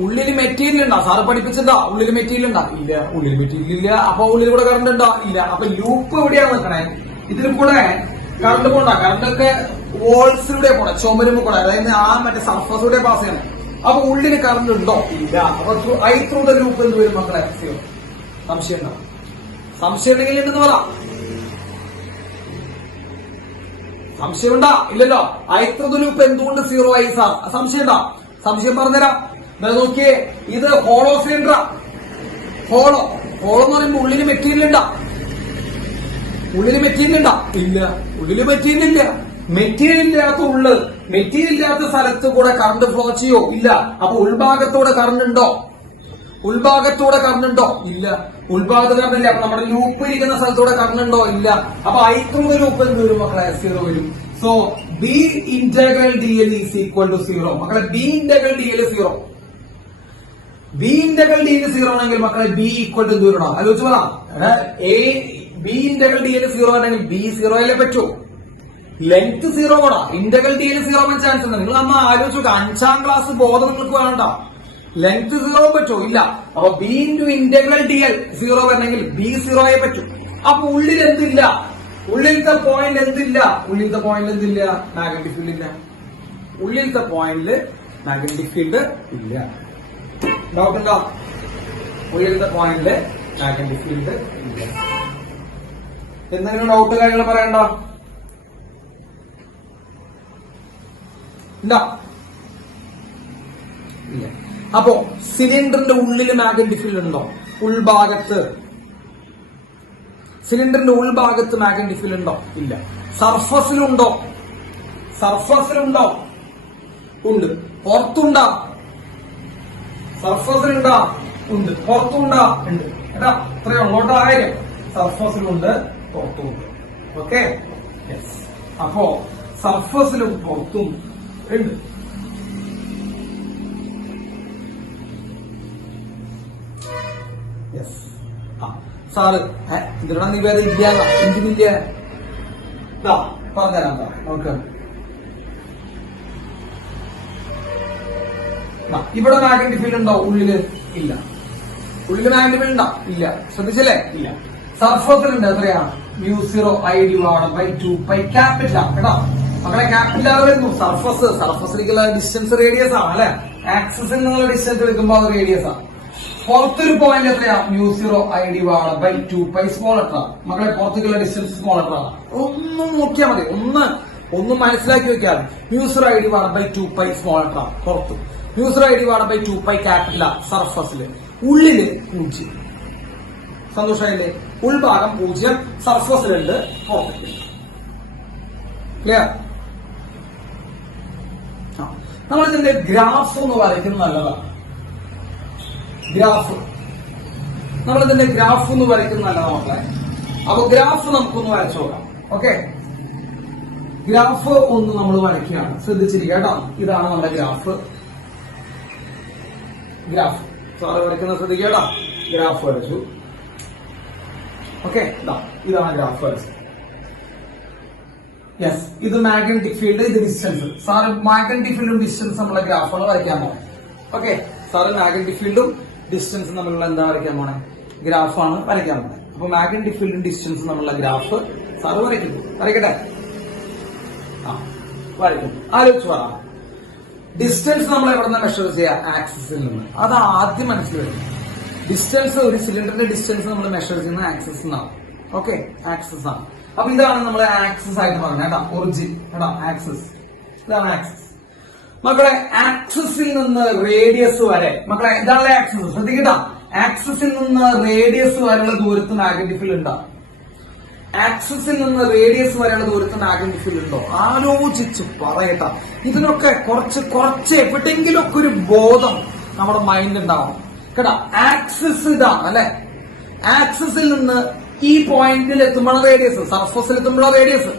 ഉള്ളിൽ മെറ്റീരിയൽ ഉണ്ടാ? സാറ് പഠിപ്പിച്ചിട്ടുണ്ടാ? ഉള്ളിൽ മെറ്റീരിയൽ ഉണ്ടാ? ഇല്ല. ഉള്ളിൽ മെറ്റീരിയൽ ഇല്ല. അപ്പൊ ഉള്ളിൽ കൂടെ കറണ്ട് ഉണ്ടാ? ഇല്ല. അപ്പൊ ലൂപ്പ് എവിടെയാണ് നിൽക്കണേ? ഇതിൽ കൂടെ കറണ്ട് പോണ്ട. കറണ്ടൊക്കെ വോൾസിലൂടെ പോണേ, ചുമരുമ്പോ കൂടെ, അതായത് ആ മറ്റേ സർഫസിലൂടെ പാസ് ചെയ്യണം. അപ്പൊ ഉള്ളിൽ കറണ്ട് ഉണ്ടോ? ഇല്ല. അപ്പൊ ഐ ത്രൂ ദ ലൂപ്പ് എന്ത് വരും മക്കളെ? സംശയം ഉണ്ടാവും. സംശയം ഉണ്ടെങ്കിൽ ഉണ്ടെന്ന് പറ. സംശയം ഉണ്ടാ? ഇല്ലല്ലോ. ഐ ത്രൂ ദ ലൂപ്പ് എന്തുകൊണ്ട് 0 ആയി സാർ? സംശയം ഉണ്ടാ? സംശയം പറഞ്ഞുതരാം. നോക്കിയേ, ഇത് ഹോളോ സിലിണ്ടറാ. ഹോളോ എന്ന് പറയുമ്പോ ഉള്ളില് മെറ്റീരിയൽ ഉണ്ടാ? ഉള്ളില് മെറ്റീരിയൽ ഉണ്ടാ? ഇല്ല. ഉള്ളില് മെറ്റീരിയൽ ഇല്ല. മെറ്റീരിയൽ ഇല്ലാത്ത മെറ്റീരിയൽ ഇല്ലാത്ത സ്ഥലത്ത് കൂടെ കറണ്ട് ഫ്ലോ ചെയ്യോ? ഇല്ല. അപ്പൊ ഉൾഭാഗത്തൂടെ കറണ്ട് ഉണ്ടോ? ഉൾഭാഗത്തൂടെ കറണ്ട് ഉണ്ടോ? ഇല്ല. ഉൾഭാഗത്ത് കറണ്ട് ഇല്ല. അപ്പൊ നമ്മുടെ ലൂപ്പ് ഇരിക്കുന്ന സ്ഥലത്തൂടെ കറണ്ട് ഉണ്ടോ? ഇല്ല. അപ്പൊ ഐ ത്രൂ ദ ലൂപ്പ് എന്ത് വരും മക്കളെ? 0 വരും. So B integral D L is equal to 0. മക്കളെ, B integral D L 0. B integral D L 0 ആണെങ്കിൽ മക്കളെ ബി ഈക്വൽ ടു എന്ത് വരണം? ആലോചിച്ച് പറ. ബി ഇന്റഗ്രൽ ഡി എൽ 0 ആണെങ്കിൽ ബി 0 അല്ലേ പറ്റൂ? ലെങ്ത് 0 കൂടാ. ഇന്റഗ്രൽ ഡി എൽ 0 ആവാൻ ചാൻസ് ഉണ്ട്. നിങ്ങൾ അമ്മ ആലോചിച്ച് നോക്കുക, 5ാം ക്ലാസ് ബോധം നിങ്ങൾക്ക് വേണ്ട. ലെങ്ത് 0 പറ്റോ? ഇല്ല. അപ്പൊ B into integral D L 0 വരണമെങ്കിൽ ബി 0 ആയേ പറ്റൂ. അപ്പൊ ഉള്ളിൽ എന്തില്ല? ഉള്ളിലത്തെ പോയിന്റ് എന്തില്ല? ഉള്ളിലത്തെ പോയിന്റ് എന്തില്ല? മാഗ്നറ്റിക് ഫീൽഡ് ഇല്ല. ഉള്ളിലത്തെ പോയിന്റില് മാഗ്നറ്റിക് ഫീൽഡ് ഇല്ല. ഡൗട്ട് ഉണ്ടോ? ഉള്ളിലത്തെ പോയിന്റില് മാഗ്നറ്റിക് ഫീൽഡ് ഇല്ല. എന്തെങ്കിലും ഡൗട്ട് കാര്യങ്ങൾ പറയണ്ട? ഇല്ല. അപ്പോ സിലിണ്ടറിന്റെ ഉള്ളിൽ മാഗ്നറ്റിക് ഫീൽഡ് ഉണ്ടോ? ഉൾഭാഗത്ത്, സിലിണ്ടറിന്റെ ഉൾഭാഗത്ത് മാഗ്നറ്റിക് ഫീൽഡ് ഉണ്ടോ? ഇല്ല. സർഫസിലുണ്ടോ? സർഫസിലുണ്ടോ? ഉണ്ട്. പുറത്തുണ്ടാ? സർഫസിലുണ്ടാ? ഉണ്ട്. പുറത്തുണ്ടാ? ഉണ്ട്. കേട്ടാ, ഇത്രയും അങ്ങോട്ട് ആയിരം. സർഫസിലുണ്ട്, പുറത്തുമുണ്ട്. ഓക്കെ. യെസ്. അപ്പോ സർഫസിലും പുറത്തും ഉണ്ട്. യെസ്. സാറ് ഇതിലൂടെ നീ വേറെ ഇല്ല, എന്തിനില്ല? പറഞ്ഞുതരാം. നമുക്ക് ഇവിടെ മാഗ്നറ്റിക് ഫീൽഡ് ഉണ്ടോ? ഉള്ളില് ഇല്ല. ഉള്ളില് മാഗ്നറ്റിക് ഫീൽഡ് ഉണ്ടോ? ഇല്ല. ശ്രദ്ധിച്ചല്ലേ? ഇല്ല. സർഫസിലുണ്ട്. എത്രയാ? മ്യൂ0 ഐ ഡിവൈഡഡ് ബൈ 2π ക്യാപിറ്റൽ. കേട്ടോ മക്കളെ, ക്യാപിറ്റൽ വരുന്നു. സർഫസിലേക്കുള്ള ഡിസ്റ്റൻസ് റേഡിയസ് ആണ് അല്ലെ? ആക്സിസിൽ നിന്നുള്ള ഡിസ്റ്റൻസ് എടുക്കുമ്പോൾ അത് റേഡിയസ് ആണ്. പുറത്തൊരു പോയിന്റ് എത്രയാ? മ്യൂ0 I divided by 2π small letter ആണ്. മക്കളെ, പുറത്തേക്കുള്ള ഡിസ്റ്റൻസ് സ്മോൾ ലെറ്റർ ആണ്. ഒന്നും നോക്കിയാൽ മതി, ഒന്നും മനസ്സിലാക്കി വെക്കാൻ. മ്യൂ0 I divided by 2π small letter ആണ് പുറത്ത്. മ്യൂ0 ഐ ഡിവൈഡഡ് ബൈ 2π ക്യാപിറ്റൽ സർഫസില്. ഉള്ളില് 0. സന്തോഷമായില്ലേ? ഉൾഭാഗം 0, സർഫസിലുണ്ട്, പുറത്തേക്ക്. ക്ലിയർ? നമ്മളിതിന്റെ ഗ്രാഫ് ഒന്ന് വരയ്ക്കുന്നത് നല്ലതാണ്. ഗ്രാഫ് നമ്മളിതിന്റെ ഗ്രാഫ് ഒന്ന് വരയ്ക്കുന്നത് നല്ലതാണ് മക്കളെ. അപ്പൊ ഗ്രാഫ് നമുക്കൊന്ന് വരച്ചു നോക്കാം. ഓക്കെ, ഗ്രാഫ് ഒന്ന് നമ്മൾ വരയ്ക്കുകയാണ്. ശ്രദ്ധിച്ചിരിക്കുക കേട്ടോ. ഇതാണ് നമ്മുടെ ഗ്രാഫ്. സാറ് വരയ്ക്കുന്ന ശ്രദ്ധിക്കുക കേട്ടോ. ഗ്രാഫ് വരച്ചു. ഓക്കെ, ഇതാണ് ഗ്രാഫ്. യെസ്, ഇത് മാഗ്നറ്റിക് ഫീൽഡ്, ഇത് ഡിസ്റ്റൻസ്. സാറ് മാഗ്നറ്റിക് ഫീൽഡും ഡിസ്റ്റൻസ് നമ്മളെ ഗ്രാഫാണ് വരയ്ക്കാൻ പോണേ. ഓക്കെ, സാറ് മാഗ്നറ്റിക് ഫീൽഡും ഡിസ്റ്റൻസും തമ്മിലുള്ള എന്താ വരയ്ക്കാൻ പോണേ? ഗ്രാഫാണ് വരയ്ക്കാൻ പോണേ. അപ്പൊ മാഗ്നറ്റിക് ഫീൽഡും ഡിസ്റ്റൻസും തമ്മിലുള്ള ഗ്രാഫ് സാറ് വരയ്ക്കുന്നു. വരയ്ക്കട്ടെ? വരയ്ക്കും. ആലോചിച്ച് പറ. ഡിസ്റ്റൻസ് നമ്മൾ എവിടെ നിന്ന് മെഷർ ചെയ്യാം? ആക്സിസിൽ നിന്ന്. അത് ആദ്യം മനസ്സിൽ വരും. ഡിസ്റ്റൻസ്, ഒരു സിലിണ്ടറിന്റെ ഡിസ്റ്റൻസ് നമ്മൾ മെഷർ ചെയ്യുന്ന ആക്സിസ് എന്നാണ്. ഓക്കെ, ആക്സിസ് ആണ്. അപ്പൊ ഇതാണ് നമ്മൾ ആക്സിസ് ആയിട്ട് പറഞ്ഞത് കേട്ടോ. ഒറിജിൻ കേട്ടോ, ആക്സിസ്. ഇതാണ് ആക്സിസ്. മക്കളെ, ആക്സിസിൽ നിന്ന് റേഡിയസ് വരെ, മക്കളെ ഇതാണ് ആക്സിസ്. ശ്രദ്ധിക്കട്ടോ, ആക്സിസിൽ നിന്ന് റേഡിയസ് വരെയുള്ള ദൂരത്ത് മാഗ്നറ്റിക് ഫീൽഡ് ഉണ്ടാവും. ആക്സിസിൽ നിന്ന് റേഡിയസ് വരെയുള്ള ദൂരത്ത് മാഗ്നറ്റിക് ഫീൽഡ് ഉണ്ടോ? ആലോചിച്ച് പറയട്ട. ഇതിനൊക്കെ കുറച്ച് എവിടെയെങ്കിലും ഒക്കെ ഒരു ബോധം നമ്മുടെ മൈൻഡ് ഉണ്ടാവണം കേട്ടാ. ആക്സിസ് ഇതാണ് അല്ലെ. ആക്സിസിൽ നിന്ന് ഈ പോയിന്റിൽ എത്തുമ്പോഴാണ് റേഡിയസ്, സർഫസിൽ എത്തുമ്പോഴാണ് റേഡിയസ്.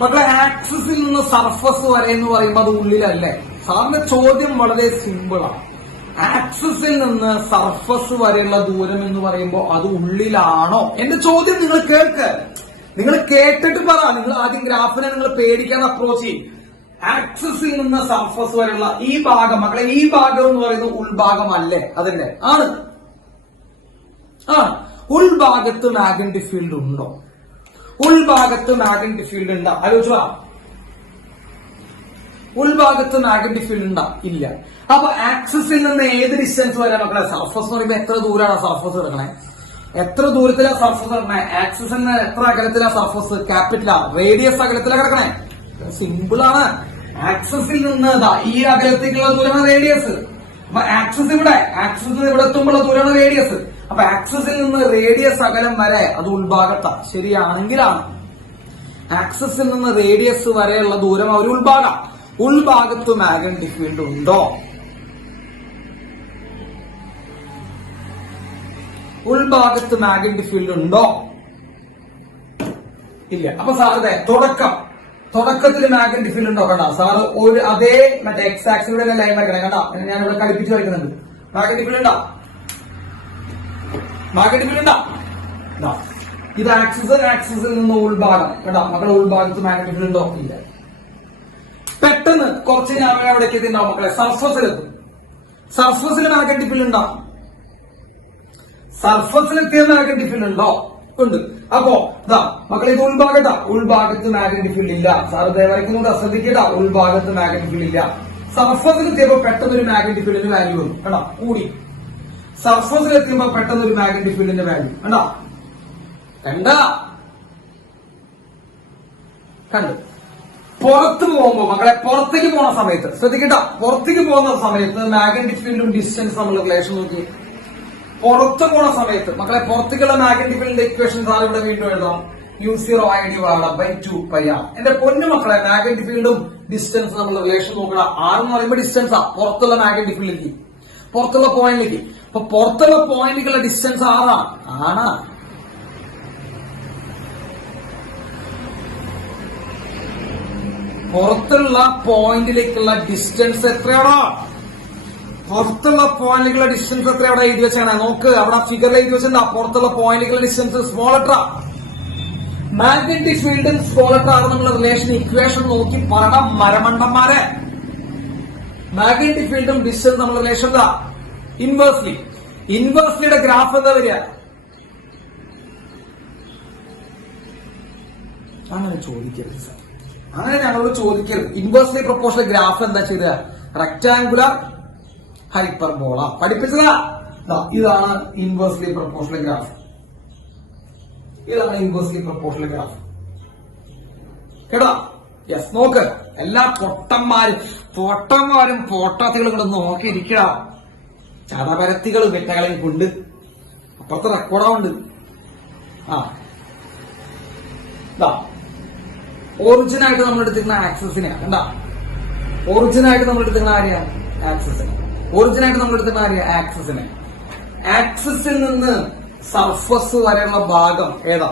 മക്കളെ, ആക്സിസിൽ നിന്ന് സർഫസ് വരെ എന്ന് പറയുമ്പോൾ അത് ഉള്ളിലല്ലേ? സാറിന്റെ ചോദ്യം വളരെ സിമ്പിളാണ്. ആക്സിസിൽ നിന്ന് സർഫസ് വരെയുള്ള ദൂരം എന്ന് പറയുമ്പോൾ അത് ഉള്ളിലാണോ? എന്റെ ചോദ്യം നിങ്ങൾ കേൾക്ക്. നിങ്ങൾ കേട്ടിട്ട് പറ. നിങ്ങൾ ആദ്യം ഗ്രാഫിനെ നിങ്ങൾ പേടിക്കാതെ അപ്രോച്ച് ചെയ്യും. ആക്സിസിൽ നിന്ന് സർഫസ് വരെയുള്ള ഈ ഭാഗം, മക്കളെ ഈ ഭാഗം എന്ന് പറയുന്നത് ഉൾഭാഗമല്ലേ? അതല്ലേ? ആണ്. ഉൾഭാഗത്ത് മാഗ്നറ്റിക് ഫീൽഡ് ഉണ്ടോ? ഉൾഭാഗത്ത് മാഗ്നറ്റിക് ഫീൽഡ് ഉണ്ടോ? ആലോചിച്ചാ. ഉൾഭാഗത്ത് മാഗ്നറ്റിക് ഫീൽഡ് ഉണ്ടോ? ഇല്ല. അപ്പൊ ആക്സിസിൽ നിന്ന് ഏത് ഡിസ്റ്റൻസ് വരെ മക്കളെ? സർഫസ് എന്ന് പറയുമ്പോൾ എത്ര ദൂരമാണ് സർഫസ് കിടക്കണേ? എത്ര ദൂരത്തിലാണ് സർഫസ് കിടക്കണേ? ആക്സിസിൽ നിന്ന് എത്ര അകലത്തിലാണ് സർഫസ്? ക്യാപിറ്റലാ. റേഡിയസ് അകലത്തിലാണ് കിടക്കണേ. സിമ്പിൾ ആണ്. ആക്സിസിൽ നിന്ന് ഈ അകലത്തേക്കുള്ള ദൂരമാണ് റേഡിയസ്. അപ്പൊ ആക്സിസ് ഇവിടെ എത്തുമ്പോഴുള്ള ദൂരമാണ് റേഡിയസ്. അപ്പൊ ആക്സിസിൽ നിന്ന് റേഡിയസ് അകലം വരെ അത് ഉൾഭാഗത്താ. ശരിയാണെങ്കിലാണ്. ആക്സിസിൽ നിന്ന് റേഡിയസ് വരെയുള്ള ദൂരം ഒരു ഉൾഭാഗം. ഉൾഭാഗത്ത് മാഗ്നറ്റിക് ഫീൽഡ് ഉണ്ടോ? ഉൾഭാഗത്ത് മാഗ്നറ്റിക് ഫീൽഡ് ഉണ്ടോ? ഇല്ല. അപ്പൊ സാറിന്റെ തുടക്കത്തിൽ മാഗ്നറ്റിക് ഫീൽഡ് ഉണ്ടോ? കണ്ട സാറ് ഒരു അതേ മറ്റേ എക്സ് ആക്സിലൂടെ ലൈൻ വരയ്ക്കണം. കണ്ട ഞാൻ ഇവിടെ കളിപ്പിച്ച് വരയ്ക്കുന്നുണ്ട്. മാഗ്നറ്റിക് ഫീൽഡ് ഉണ്ടോ? മാഗ്നറ്റിക് ഫീൽഡ് ഉണ്ടോ? ഇത് ആക്സിസിൽ നിന്ന് ഉൾഭാഗം. കേട്ടോ മക്കളെ, ഉൾഭാഗത്ത് മാഗ്നറ്റിക് ഫീൽഡ് ഉണ്ടോ? ഇല്ല. പെട്ടെന്ന് കുറച്ച് ഞാൻ എവിടേക്ക് എത്തിണ്ടാവും മക്കളെ? സർഫസിലെത്തും. സർഫസിൽ മാഗ്നറ്റിക് ഫീൽഡ് ഉണ്ടാവും. സർഫസിലെത്തിയ മാഗ്നറ്റിക് ഫീൽഡ് ഉണ്ടോ? ഉണ്ട്. അപ്പോ മക്കളെ, ഇത് ഉൾഭാഗത്ത് മാഗ്നറ്റിക് ഫീൽഡ് ഇല്ല. സാർ വരയ്ക്കുന്നത് ശ്രദ്ധിക്കട്ട. ഉൾഭാഗത്ത് മാഗ്നറ്റിക് ഫീൽഡ് ഇല്ല. സർഫസിലെത്തിയപ്പോ പെട്ടെന്ന് ഒരു മാഗ്നറ്റിക് ഫീൽഡിന്റെ വാല്യൂ വന്നു. കേട്ടോ, കൂടി. സർഫസിലെത്തിയപ്പോ പെട്ടെന്ന് ഒരു മാഗ്നറ്റിക് ഫീൽഡിന്റെ വാല്യൂ കണ്ടു. പുറത്ത് പോകുമ്പോ മക്കളെ, പുറത്തേക്ക് പോണ സമയത്ത് ശ്രദ്ധിക്കട്ട. പുറത്തേക്ക് പോകുന്ന സമയത്ത് മാഗ്നറ്റിക് ഫീൽഡും ഡിസ്റ്റൻസ് നമ്മൾ റിലേഷൻ നോക്കി. പുറത്ത് പോണ സമയത്ത് മക്കളെ, പുറത്തേക്കുള്ള മാഗ്നറ്റിക് ഫീൽഡിന്റെ ഇക്വേഷൻ സാർ ഇവിടെ വീണ്ടും എഴുതാം. u0 എന്റെ പൊന്നു മക്കളെ, മാഗ്നറ്റിക് ഫീൽഡും ഡിസ്റ്റൻസ് നമ്മൾ റിലേഷൻ നോക്കണം. ആറെന്ന് പറയുമ്പോൾ ഡിസ്റ്റൻസാ, പുറത്തുള്ള മാഗ്നറ്റിക് ഫീൽഡിലേക്ക്, പുറത്തുള്ള പോയിന്റിലേക്ക്. അപ്പൊ പുറത്തുള്ള പോയിന്റിലുള്ള ഡിസ്റ്റൻസ് ആണാ. പുറത്തുള്ള പോയിന്റിലേക്കുള്ള ഡിസ്റ്റൻസ് എത്രയാണോ? പുറത്തുള്ള പോയിന്റിലേക്കുള്ള ഡിസ്റ്റൻസ് എത്ര അവിടെ എഴുതി വെച്ചാണ് നോക്ക്. അവിടെ ഫിഗറിൽ എഴുതി വെച്ചിട്ടുണ്ടാ. പുറത്തുള്ള പോയിന്റിലേക്കുള്ള ഡിസ്റ്റൻസ് സ്മോൾ ലെറ്റർ. മാഗ്നറ്റിക് ഫീൽഡും സ്മോൾ ലെറ്റർ ആണെന്നുള്ള റിലേഷൻ ഇക്വേഷൻ നോക്കി പറയണം മരമണ്ടന്മാരെ. മാഗ്നറ്റിക് ഫീൽഡും ഡിസ്റ്റൻസ് നമ്മൾ റിലേഷൻ ഇൻവേഴ്സ്ലിയുടെ ഗ്രാഫ് എന്താ വരിക? അങ്ങനെ ചോദിക്കരുത് സാർ, അങ്ങനെ ഞങ്ങളോട് ചോദിക്കരുത്. ഇൻവേഴ്സ്ലി പ്രൊപ്പോർഷണൽ ഗ്രാഫ് എന്താ ചെയ്ത? Rectangular hyperbola. പഠിപ്പിച്ചതാ. ഇതാണ് ഇൻവേഴ്സ്ലി പ്രൊപ്പോർഷണൽ ഗ്രാഫ്. ഇതാണ് ഇൻവേഴ്സ്ലി പ്രൊപ്പോർഷണൽ ഗ്രാഫ്. കേട്ടോ? യെസ്. നോക്ക്, എല്ലാ പൊട്ടന്മാരും പോട്ടാത്തികളും കൂടെ നോക്കിയിരിക്കുക. ചതപരത്തികളും വെറ്റകളെയും കൊണ്ട് അപ്പുറത്തെ റെക്കോർഡാവുണ്ട്. ഒറിജിനായിട്ട് നമ്മൾ എടുത്തിരുന്ന ആക്സസിനെ കണ്ട. ഒറിജിനായിട്ട് നമ്മൾ എടുത്തിരുന്ന ആരെയാ? ആക്സസിനെ. ഒറിജിനായിട്ട് നമ്മൾ എടുത്തിരുന്ന ആരെയാ? ആക്സസിനെ. ആക്സിസിൽ നിന്ന് സർഫസ് വരെയുള്ള ഭാഗം ഏതാ?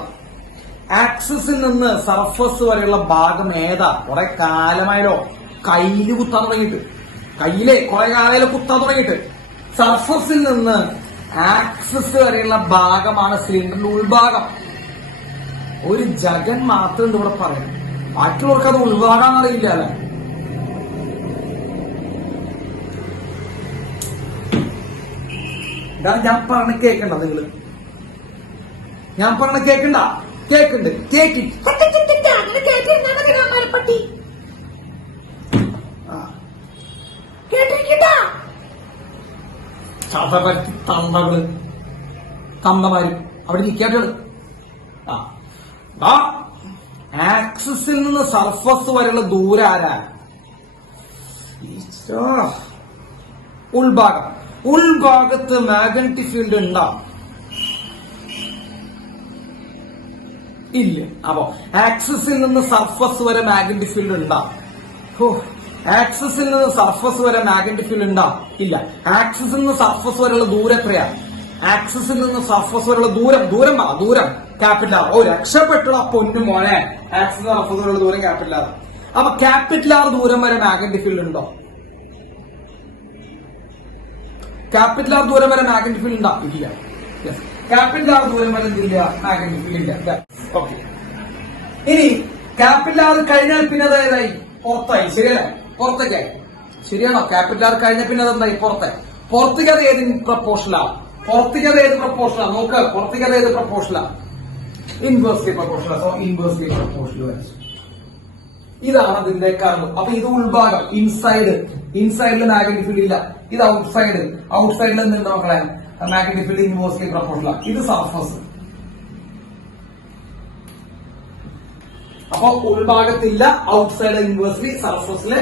ആക്സിസിൽ നിന്ന് സർഫസ് വരെയുള്ള ഭാഗം ഏതാ? കുറെ കാലമായാലോ കയ്യില് കുത്താൻ തുടങ്ങിയിട്ട്. കയ്യിലെ കുറെ കാലയില് കുത്താൻ തുടങ്ങിയിട്ട്. സർഫസിൽ നിന്ന് ആക്സിസ് വരെയുള്ള ഭാഗമാണ് സിലിണ്ടറിന്റെ ഉൾഭാഗം. ഒരു ജഗൻ മാത്രം ഉണ്ട് ഇവിടെ പറയും. ബാക്കിയുള്ളവർക്ക് അത് ഉൾവാടാന്നറിയില്ല അല്ലെ. ഇതാണ് ഞാൻ പറഞ്ഞ കേക്കണ്ട നിങ്ങള്. ഞാൻ പറഞ്ഞ കേക്കണ്ട. കേക്കുണ്ട്. കേക്കി ചതപറ്റി തന്തകള് തന്തമാര് അവിടെ നിൽക്കാട്ടുകള്. ആക്സിസിൽ നിന്ന് സർഫസ് വരെയുള്ള ദൂരം ആരാ? ഉൾഭാഗം. ഉൾഭാഗത്ത് മാഗ്നറ്റിക് ഫീൽഡ് ഉണ്ടാവും ഇല്ല? അപ്പോ ആക്സിസിൽ നിന്ന് സർഫസ് വരെ മാഗ്നറ്റിക് ഫീൽഡ് ഉണ്ടാവും. ആക്സിസിൽ നിന്ന് സർഫസ് വരെ മാഗ്നറ്റിക് ഫീൽഡ് ഉണ്ടാവും ഇല്ല? ആക്സിസിൽ നിന്ന് സർഫസ് വരെയുള്ള ദൂരം എത്രയാ? ആക്സിസിൽ നിന്ന് സർഫസ് വരെയുള്ള ദൂരം ദൂരം ക്യാപിറ്റൽ ആർ. രക്ഷപ്പെട്ടുള്ള പൊന്നു മോനെ. ആക്സിസ് സർഫസ് വരെയുള്ള ദൂരം ക്യാപിറ്റൽ ആർ. അപ്പൊ ക്യാപിറ്റൽ ആർ ദൂരം വരെ മാഗ്നറ്റിക് ഫീൽഡ് ഉണ്ടോ? ക്യാപിറ്റൽ ആർ ദൂരം വരെ മാഗ്നറ്റിക് ഫീൽഡ് ഉണ്ടോ? ഇല്ല. ക്യാപിറ്റൽ ആർ ദൂരം വരെ ഇല്ല, മാഗ്നറ്റിക് ഫീൽഡ് ഇല്ല. ഓക്കെ. ഇനി ക്യാപിറ്റൽ ആർ കഴിഞ്ഞാൽ പിന്നെ അതായതായി പുറത്തായി. ശരിയല്ലേ? പുറത്തേക്കായി. ശരിയാണോ? ക്യാപിറ്റൽ ആർ കഴിഞ്ഞ പിന്നെ അതെന്തായി? പുറത്തായി. പുറത്തേക്ക് അത് ഏത് പ്രപ്പോർഷനാണ്? പുറത്തേക്ക് അത് ഏത് പ്രപ്പോർഷനാണ്? നോക്ക്. പുറത്തേക്ക് അത് ഏത് പ്രപ്പോർഷനാണ്? Inversely proportional. So inversely proportional വരച്ചു. ഇതാണ് അതിന്റെ കർവ്. അപ്പൊ ഇത് ഉൾഭാഗം. ഇൻസൈഡിൽ മാഗ്നറ്റിക് ഫീൽഡ് ഇല്ല. ഇത് ഔട്ട്സൈഡ്. ഔട്ട്സൈഡിൽ എന്തുണ്ട് മക്കളെ? Magnetic field inversely proportional. ഇത് സർഫസ്. അപ്പൊ ഉൾഭാഗത്തില്ല, ഔട്ട്സൈഡ് ഇൻവേഴ്സ്ലി, സർഫസില്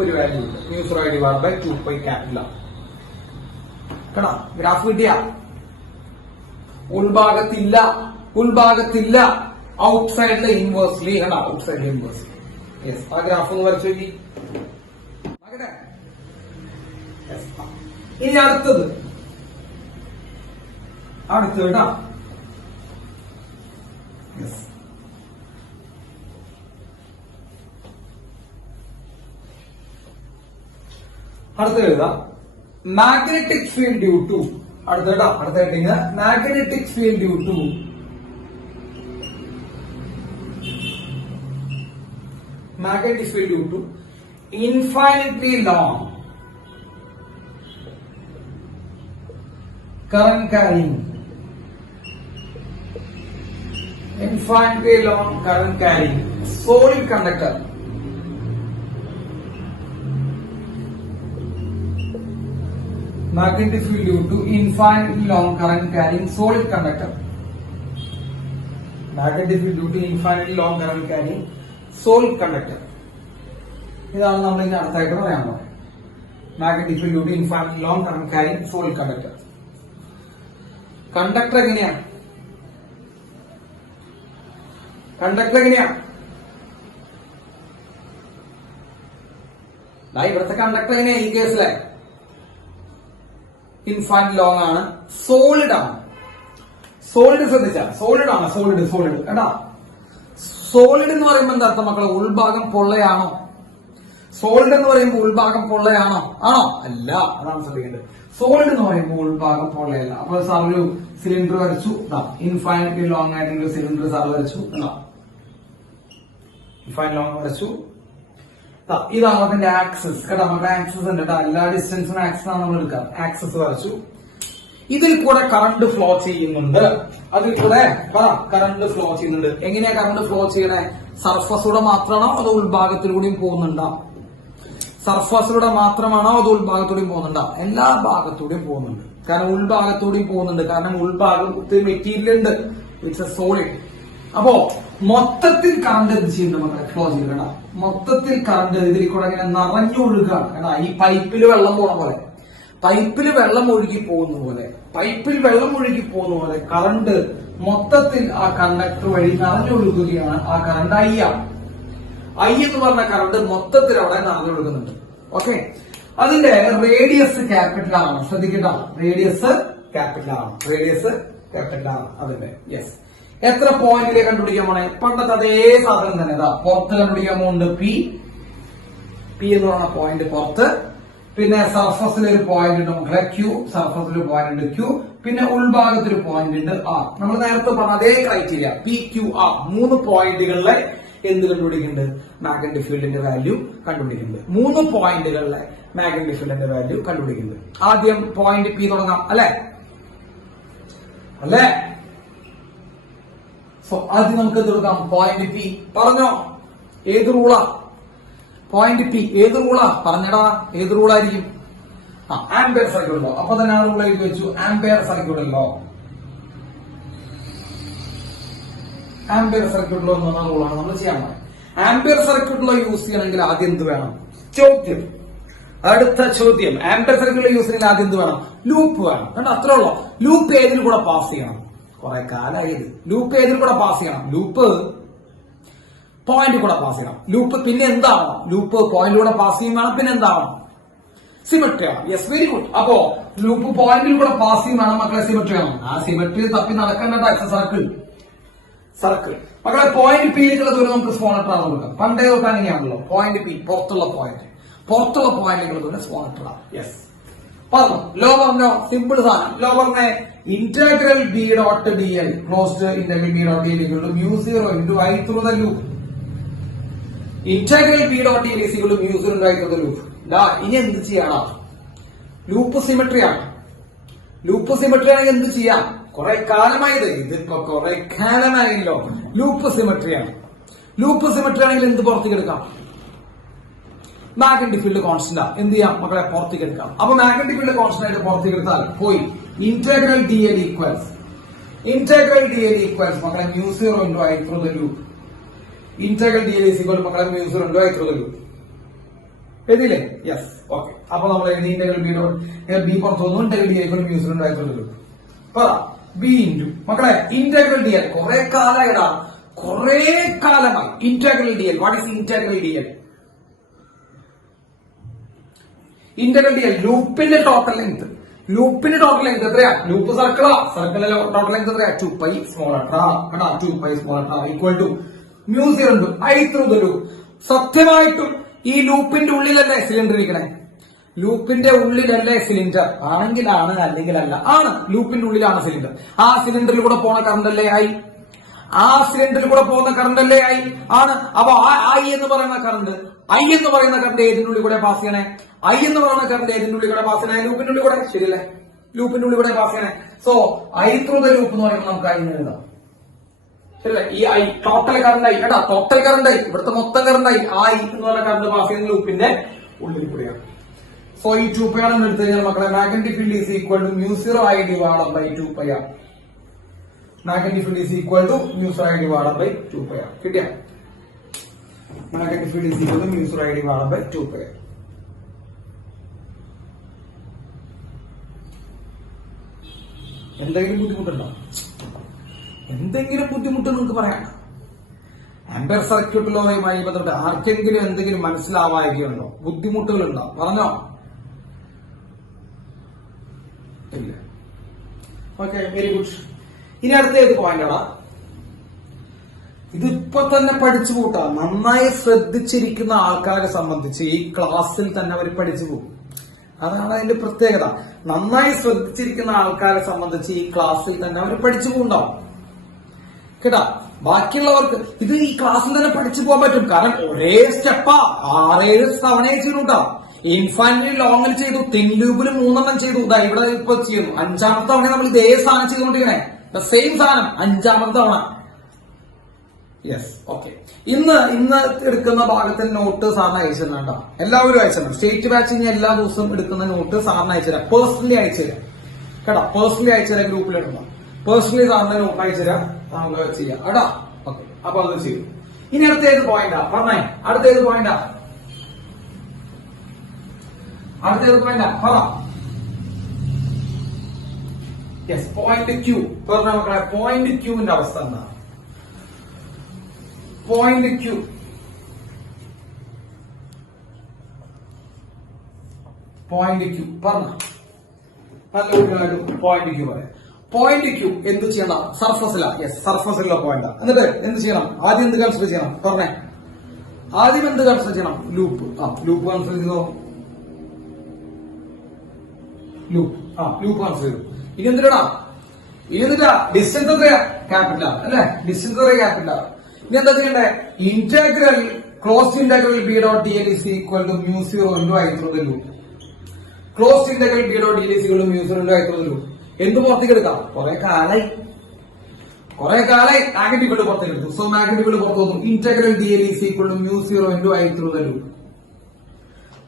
ഒരു വാല്യൂ ഉണ്ട്. μ0/2π ക്യാപിറ്റൽ ആർ. കേട്ടോ? ഗ്രാഫ് കിട്ടിയ? ഉൾഭാഗത്തില്ല, ഔട്ട്സൈഡിലെ ഇൻവേഴ്സ്ലി. കേട്ടോ? ഔട്ട്സൈഡിലെ ഇൻവേഴ്സ്ലി. യെസ്. ആ ഗ്രാഫ് ഒന്ന് വരച്ചു നോക്കി. ഇനി അടുത്തത് കേട്ടോ. യെസ്. അടുത്ത എഴുതാം. Magnetic field due to. അടുത്ത heading magnetic field due to infinitely long current carrying. Infinitely long current carrying solid conductor. Magnetic field due to infinitely long current carrying solid conductor. Magnetic field due to infinitely long current carrying solid conductor. ഇതാണ് നമ്മൾ ഇനി അടുത്തായിട്ട് പറയാൻ പോകുന്നത്. Magnetic field due to infinitely long current carrying solid conductor. Conductor എങ്ങനെയാണ്? ഇവിടുത്തെ conductor എങ്ങനെയാ? ഈ കേസിലെ ഇൻഫൈനൈറ്റ് ലോങ് ആണ്, സോളിഡ് ആണ്. സോളിഡ് ശ്രദ്ധിച്ച? സോളിഡ് ആണ്. സോളിഡ് കേട്ടാ. സോളിഡ് എന്ന് പറയുമ്പോൾ എന്താ അർത്ഥം മക്കളെ? ഉൾഭാഗം പൊള്ളയാണോ? സോളിഡ് എന്ന് പറയുമ്പോൾ ഉൾഭാഗം പൊള്ളയാണോ? ആണോ? അല്ല. അതാണ് ശ്രദ്ധിക്കേണ്ടത്. സോളിഡ് എന്ന് പറയുമ്പോൾ ഉൾഭാഗം പൊള്ളയല്ല. അപ്പൊ സാർ ഒരു സിലിണ്ടർ വരച്ചു. ഇൻഫൈനൈറ്റ്ലി ലോങ് ആയിട്ടുള്ള സിലിണ്ടർ സാർ വരച്ചു. ഇൻഫൈനൈറ്റ് ലോങ് വരച്ചു. ഇതാണ് അതിന്റെ ആക്സസ്. കേട്ടോ? നമ്മുടെ ആക്സസ് ഉണ്ട് കേട്ടോ. എല്ലാ ഡിസ്റ്റൻസിനും ആക്സസ് ആണ് നമ്മൾ എടുക്കുക. ആക്സസ് വരച്ചു. ഇതിൽ കൂടെ കറണ്ട് ഫ്ലോ ചെയ്യുന്നുണ്ട്. എങ്ങനെയാ കറണ്ട് ഫ്ലോ ചെയ്യണേ? സർഫസിലൂടെ മാത്രമാണോ അതോ ഉൾഭാഗത്തിലൂടെയും പോകുന്നുണ്ടോ? സർഫസിലൂടെ മാത്രമാണോ അതോ ഉൾഭാഗത്തൂടെയും പോകുന്നുണ്ടോ? എല്ലാ ഭാഗത്തൂടെയും പോകുന്നുണ്ട്. കാരണം ഉൾഭാഗത്തൂടെയും പോകുന്നുണ്ട്. കാരണം ഉൾഭാഗത്ത് മെറ്റീരിയൽ ഉണ്ട്. It's A solid. അപ്പോ മൊത്തത്തിൽ കറണ്ട് എന്ത് ചെയ്യുന്നുണ്ട് മക്കളെ? ഫ്ലോ ചെയ്യുന്നുണ്ട്. മൊത്തത്തിൽ കറണ്ട് ഇതിൽ കൂടെ ഇങ്ങനെ നിറഞ്ഞൊഴുകാണ്. കേട്ടാ? ഈ പൈപ്പിൽ വെള്ളം പോണ പോലെ, പൈപ്പിൽ വെള്ളം ഒഴുകി പോകുന്ന പോലെ കറണ്ട് മൊത്തത്തിൽ ആ കണ്ടക്ടർ വഴി നിറഞ്ഞൊഴുകുകയാണ്. ആ കറണ്ട് ഐ എന്ന് പറഞ്ഞ കറണ്ട് മൊത്തത്തിൽ അവിടെ നിറഞ്ഞൊഴുകുന്നുണ്ട്. ഓക്കെ. അതിന്റെ റേഡിയസ് ക്യാപിറ്റൽ ആണ്. ശ്രദ്ധിക്കട്ടോ? റേഡിയസ് ക്യാപിറ്റൽ ആണ് അതിന്റെ. യെസ്. എത്ര പോയിന്റിലെ കണ്ടുപിടിക്കാൻ പോണേ? പണ്ടത്തെ അതേ സാധനം തന്നെ. പുറത്ത് കണ്ടുപിടിക്കാൻ പോകുന്നുണ്ട്. പി എന്ന് പറഞ്ഞ പോയിന്റ് പുറത്ത്. പിന്നെ സർഫസിൽ ഒരു പോയിന്റ് ഉണ്ട് മക്കളെ, ക്യൂ. സർഫസിൽ ഒരു പോയിന്റ് ഉണ്ട്, ക്യൂ. പിന്നെ ഉൾഭാഗത്തൊരു പോയിന്റ് ഉണ്ട് ആർ. നമ്മൾ നേരത്തെ പറഞ്ഞ അതേ ക്രൈറ്റീരിയ പി ക്യു ആർ 3 പോയിന്റുകളിലെ എന്ത് കണ്ടുപിടിക്കുന്നുണ്ട്? മാഗ്നറ്റിക് ഫീൽഡിന്റെ വാല്യൂ കണ്ടുപിടിക്കുന്നുണ്ട്. 3 പോയിന്റുകളിലെ മാഗ്നറ്റിക് ഫീൽഡിന്റെ വാല്യൂ കണ്ടുപിടിക്കുന്നുണ്ട്. ആദ്യം പോയിന്റ് പി തുടങ്ങാം അല്ലെ? സോ ആദ്യം നമുക്ക് എന്ത് കൊടുക്കാം? Point P. പറഞ്ഞോ ഏത് റൂളാ? പോയിന്റ് പി ഏത് റൂളാ? പറഞ്ഞടാ ഏത് റൂളായിരിക്കും? Ampere circuit law. അപ്പൊ തന്നെ ആ റൂൾ എഴുതി വെച്ചു. Ampere circuit law. Ampere circuit law എന്ന് പറഞ്ഞ റൂളാണ് നമ്മൾ ചെയ്യാൻ പോകുന്നത്. ആംപിയർ സർക്യൂട്ട് ലോ യൂസ് ചെയ്യണമെങ്കിൽ ആദ്യം എന്ത് വേണം? ചോദ്യം. അടുത്ത ചോദ്യം. ആംപിയർ സർക്യൂട്ട് ലോ യൂസ് ചെയ്യണമെങ്കിൽ ആദ്യം എന്ത് വേണം? ലൂപ്പ് വേണം. കണ്ടോ? അത്രേ ഉള്ളൂ. ലൂപ്പ് ഏതിൽ കൂടെ പാസ് ചെയ്യണം? കുറെ കാലായത്. ലൂപ്പ് ഏതിൽ കൂടെ പാസ് ചെയ്യണം? ലൂപ്പ് പോയിന്റ് കൂടെ പാസ് ചെയ്യണം. ലൂപ്പ് പിന്നെ എന്താവണം? ലൂപ്പ് പോയിന്റിലൂടെ പാസ് ചെയ്യും വേണം. പിന്നെ എന്താവണം? സിമെട്രി ആണ്. Yes, very good. അപ്പോ ലൂപ്പ് പോയിന്റിൽ കൂടെ പാസ് ചെയ്യും വേണം മക്കളെ. സിമെട്രി ആണ്. ആ സിമെട്രി തപ്പി നടക്കേണ്ട സർക്കിൾ മക്കളെ. പോയിന്റ് പിയിലേക്കുള്ള ദൂരം നമുക്ക് സ്മോൾ ലെറ്റർ ആണ് കൊടുക്കാം. പണ്ടേ തൊട്ട് അങ്ങനെയാണല്ലോ. പോയിന്റ് പി പുറത്തുള്ള പോയിന്റിലേക്കുള്ള ദൂരം സ്മോൾ ലെറ്റർ ആണ്. യെസ്, പറഞ്ഞു. ലോ പറഞ്ഞോ? സിമ്പിൾ സാധനം. ലോ പറഞ്ഞേ integral B dot D L closed integral B dot D L equal to mu 0 into I through the loop. Integral B dot D L equal to mu 0 into I through the loop. ഇനി എന്ത് ചെയ്യണം? Loop symmetry ആണ്. Loop symmetry ആണെങ്കിൽ എന്ത് ചെയ്യാം? കുറെ കാലമായത്. ഇതിപ്പോ കുറെ കാലമായല്ലോ. ലൂപ്പ് സിമെട്രി ആണ്. ലൂപ്പ് സിമെട്രി ആണെങ്കിൽ എന്ത് പുറത്തേക്ക് എടുക്കാം? Magnetic field constant. എന്ത് ചെയ്യാം മക്കളെ? പുറത്തേക്ക് എടുക്കാം. അപ്പൊ മാഗ്നറ്റിക് ഫീൽഡ് കോൺസ്റ്റന്റ് ആയിട്ട് പുറത്തേക്ക് എടുത്താൽ പോയി. ഇന്റഗ്രൽ ഡി എൽ ഈക്വൽസ് മക്കളെ mu 0 into I through the loop. Integral D L is equal മക്കളെ mu 0 into I through the loop. എഴുതിയില്ലേ? Yes, okay. അപ്പൊ നമ്മൾ എഴുതി ഇന്റഗ്രൽ ബി പുറത്തു വന്നു. Integral d equal mu 0 into I through the loop. പറ b into മക്കളെ integral D l. കുറെ കാലമായിടാ, കുറെ കാലമായി. Integral D l. What is integral D l? Integral D L ലൂപ്പിന്റെ ടോട്ടൽ ലെങ്ത്. ലൂപ്പിന്റെ ടോട്ടൽ ലെങ്ത് എത്രയാ? ലൂപ്പ് സർക്കിളാ. സർക്കിളിലെ ടോട്ടൽ ലെങ്ത് എത്രയാ? 2π small letter. 2π small letter equal to mu 0 into I through the loop. സത്യമായിട്ടും ഈ ലൂപ്പിന്റെ ഉള്ളിലല്ലേ സിലിണ്ടർ ഇരിക്കണേ? ലൂപ്പിന്റെ ഉള്ളിലല്ലേ സിലിണ്ടർ? ആണെങ്കിലാണ്, അല്ലെങ്കിൽ അല്ല. ആണ്. ലൂപ്പിന്റെ ഉള്ളിലാണ് സിലിണ്ടർ. ആ സിലിണ്ടറിൽ കൂടെ പോണ കറണ്ട് അല്ലേ ഐ? ആ സിലിണ്ടറിൽ കൂടെ പോകുന്ന കറണ്ട് അല്ലേ ഐ? ആണ്. അപ്പൊ ഐ എന്ന് പറയുന്ന കറണ്ട് ഏതിന്റെ ഉള്ളിൽ കൂടെ പാസ് ചെയ്യണേ? ഐ എന്ന് പറയുന്ന കറണ്ട് ഏതിന്റെ ഉള്ളിൽ കൂടെ പാസ് ചെയ്യണേ? ലൂപ്പിന്റെ ഉള്ളിൽ കൂടെ. ശരിയല്ലേ? ലൂപ്പിന്റെ ഉള്ളിൽ കൂടെ പാസ് ചെയ്യണേ. So I through the loop എന്ന് പറയുമ്പോൾ നമുക്ക് ഐ എന്ന് എഴുതാം. ശരിയല്ലേ? ഈ ഐ ടോട്ടൽ കറണ്ട് ആയി കേട്ടാ. ടോട്ടൽ കറണ്ട് ആയി. ഇവിടുത്തെ മൊത്തം കറണ്ട് ആയി. ഐ എന്ന് പറയുന്ന കറണ്ട് പാസ് ചെയ്യുന്ന ലൂപ്പിന്റെ ഉള്ളിൽ കൂടെയാണ്. സോ ഈ 2π ആണെന്ന് എടുത്തു കഴിഞ്ഞാൽ മക്കളെ magnetic field is equal to mu 0 I divided by 2π ആണ്. Magnetic field is equal to mu 0 I divided by 2π ആണ്. കിട്ടിയ? Magnetic field is equal to mu 0 I divided by 2π. എന്തെങ്കിലും ബുദ്ധിമുട്ടുണ്ടോ? എന്തെങ്കിലും ബുദ്ധിമുട്ട് നിങ്ങൾക്ക് പറയാം. ആംപിയർ സർക്യൂട്ട് ലോയുമായി ബന്ധപ്പെട്ട് ആർക്കെങ്കിലും എന്തെങ്കിലും മനസ്സിലാവായികയുണ്ടോ? ബുദ്ധിമുട്ടുകളുണ്ടോ? പറഞ്ഞോ. ഇല്ല. Okay, very good. ഇനി അടുത്ത ഏത് പോയിന്റാടാ? ഇതിപ്പോ തന്നെ പഠിച്ചു കൂട്ടാ. നന്നായി ശ്രദ്ധിച്ചിരിക്കുന്ന ആൾക്കാരെ സംബന്ധിച്ച് ഈ ക്ലാസ്സിൽ തന്നെ അവർ പഠിച്ചു പോകും. അതാണ് അതിന്റെ പ്രത്യേകത. നന്നായി ശ്രദ്ധിച്ചിരിക്കുന്ന ആൾക്കാരെ സംബന്ധിച്ച് ഈ ക്ലാസ്സിൽ തന്നെ അവർ പഠിച്ചു പോകുന്നുണ്ടാവും കേട്ടാ. ബാക്കിയുള്ളവർക്ക് ഇത് ഈ ക്ലാസ്സിൽ തന്നെ പഠിച്ചു പോകാൻ പറ്റും. കാരണം ഒരേ സ്റ്റെപ്പാ 6-7 തവണയെ ചെയ്തുട്ടാ. ഇൻഫാന്റിൽ ലോങ്ങിൽ ചെയ്തു, തിൻ ലൂബിൽ 3 ചെയ്തു. ഇതാ ഇവിടെ ഇപ്പൊ ചെയ്യുന്നു. 5ാമത്തെ തവണ നമ്മൾ ഇതേ സാധനം ചെയ്തുകൊണ്ടിരിക്കണേ. സെയിം സാധനം 5ാമത്തെ തവണ. Yes, okay. ഇന്ന് എടുക്കുന്ന ഭാഗത്തിൽ നോട്ട് സാറിന് അയച്ചിട്ടുണ്ടോ? എല്ലാവരും അയച്ചിട്ടുണ്ട്. സ്റ്റേറ്റ് ബാച്ചിന് എല്ലാ ദിവസവും എടുക്കുന്ന നോട്ട് സാറിന് അയച്ചുതരാം. പേഴ്സണലി അയച്ചുതരാം കേട്ടോ. പേഴ്സണലി അയച്ചുതരാം. ഗ്രൂപ്പിൽ ഇടണം. പേഴ്സണലി സാറിന്റെ നോട്ട് അയച്ചുതരാം. നമുക്ക് ചെയ്യാം കേട്ടോ. ഓക്കെ, അപ്പൊ അത് ചെയ്യും. ഇനി അടുത്ത ഏത് പോയിന്റാ പറഞ്ഞേ? അടുത്ത ഏത് പോയിന്റാ പറ. Yes, point Q. പറഞ്ഞ മക്കളെ പോയിന്റ് ക്യൂവിന്റെ അവസ്ഥ എന്താ? പോയിന്റ് ക്യൂ പറഞ്ഞ നല്ല കുട്ടികളായിട്ട് പോയിന്റ് ക്യൂ പറയാം. പോയിന്റ് ക്യൂ എന്ത് ചെയ്യണം? സർഫസിലാ. യെസ്, സർഫസിലുള്ള പോയിന്റ്. എന്നിട്ട് എന്ത് ചെയ്യണം? ആദ്യം എന്ത് കൺസിഡർ ചെയ്യണം? പറഞ്ഞേ. ആദ്യം എന്ത് കൺസിഡർ ചെയ്യണം? ലൂപ്പ്. ലൂപ്പ് കൺസിഡർ ചെയ്തോ? ലൂപ്പ് കൺസിഡർ ചെയ്തു. ഇനി എന്തിനാ ഡിസ്റ്റൻസ് എത്രയാ? ക്യാപിറ്റൽ ആർ അല്ലെ, ഡിസ്റ്റൻസ് എത്രയാ? Capital R. ഇനി എന്താ ചെയ്യണ്ടേ? Integral closed integral B dot D L is equal to mu 0 into I through the loop. Closed integral B dot D L is equal to mu 0 into I through the loop. എന്ത് പുറത്തേക്ക് എടുക്കാം? കുറെ കാലായി magnetic field പുറത്തേക്ക് എടുത്തു. So magnetic field പുറത്തു വന്നു. Integral D L is equal to mu 0 into I through the loop.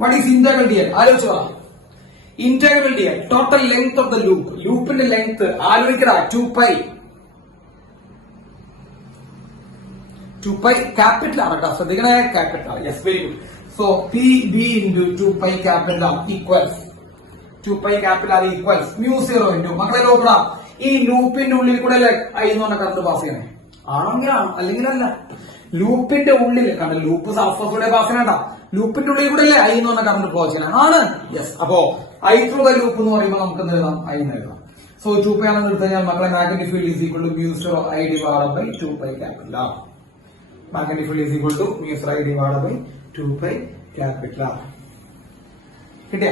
What is integral D l? ആലോചിച്ചു പറ. Integral D L total length of the loop. ലൂപ്പിന്റെ ലെങ്ത് ആലോചിക്കടാ. 2π capital ആണ് കേട്ടോ, ശ്രദ്ധിക്കണേ. ക്യാപിറ്റൽ ആണ്. Yes, very good. So P B into 2π capital R equals 2π capital R equals mu 0 into, മക്കളെ നോക്കടാ, ഈ ലൂപ്പിന്റെ ഉള്ളിൽ കൂടെ അല്ലേ ഐ എന്ന് പറഞ്ഞ കറണ്ട് പാസ് ചെയ്യണേ? ആണെങ്കിലാണ്, അല്ലെങ്കിൽ അല്ല. ലൂപ്പിന്റെ ഉള്ളിൽ കണ്ട, ലൂപ്പ് സർഫസിലൂടെ പാസ് ചെയ്യണ്ട, ലൂപ്പിന്റെ ഉള്ളിൽ കൂടെ അല്ലേ ഐ എന്ന് പറഞ്ഞ കറണ്ട് ഫ്ലോ ചെയ്യണേ? ആണ്. യെസ്. അപ്പോ ഐ ത്രൂ ദ ലൂപ്പ് എന്ന് പറയുമ്പോൾ നമുക്ക് എന്ത് എഴുതാം? ഐ എന്ന് എഴുതാം. സോ 2π ആണെന്ന് എടുത്തു കഴിഞ്ഞാൽ മക്കളെ magnetic field is equal to mu 0 I divided by 2π capital R. Magnetic field is equal to mu 0 I divided by 2π capital R. കിട്ടിയ?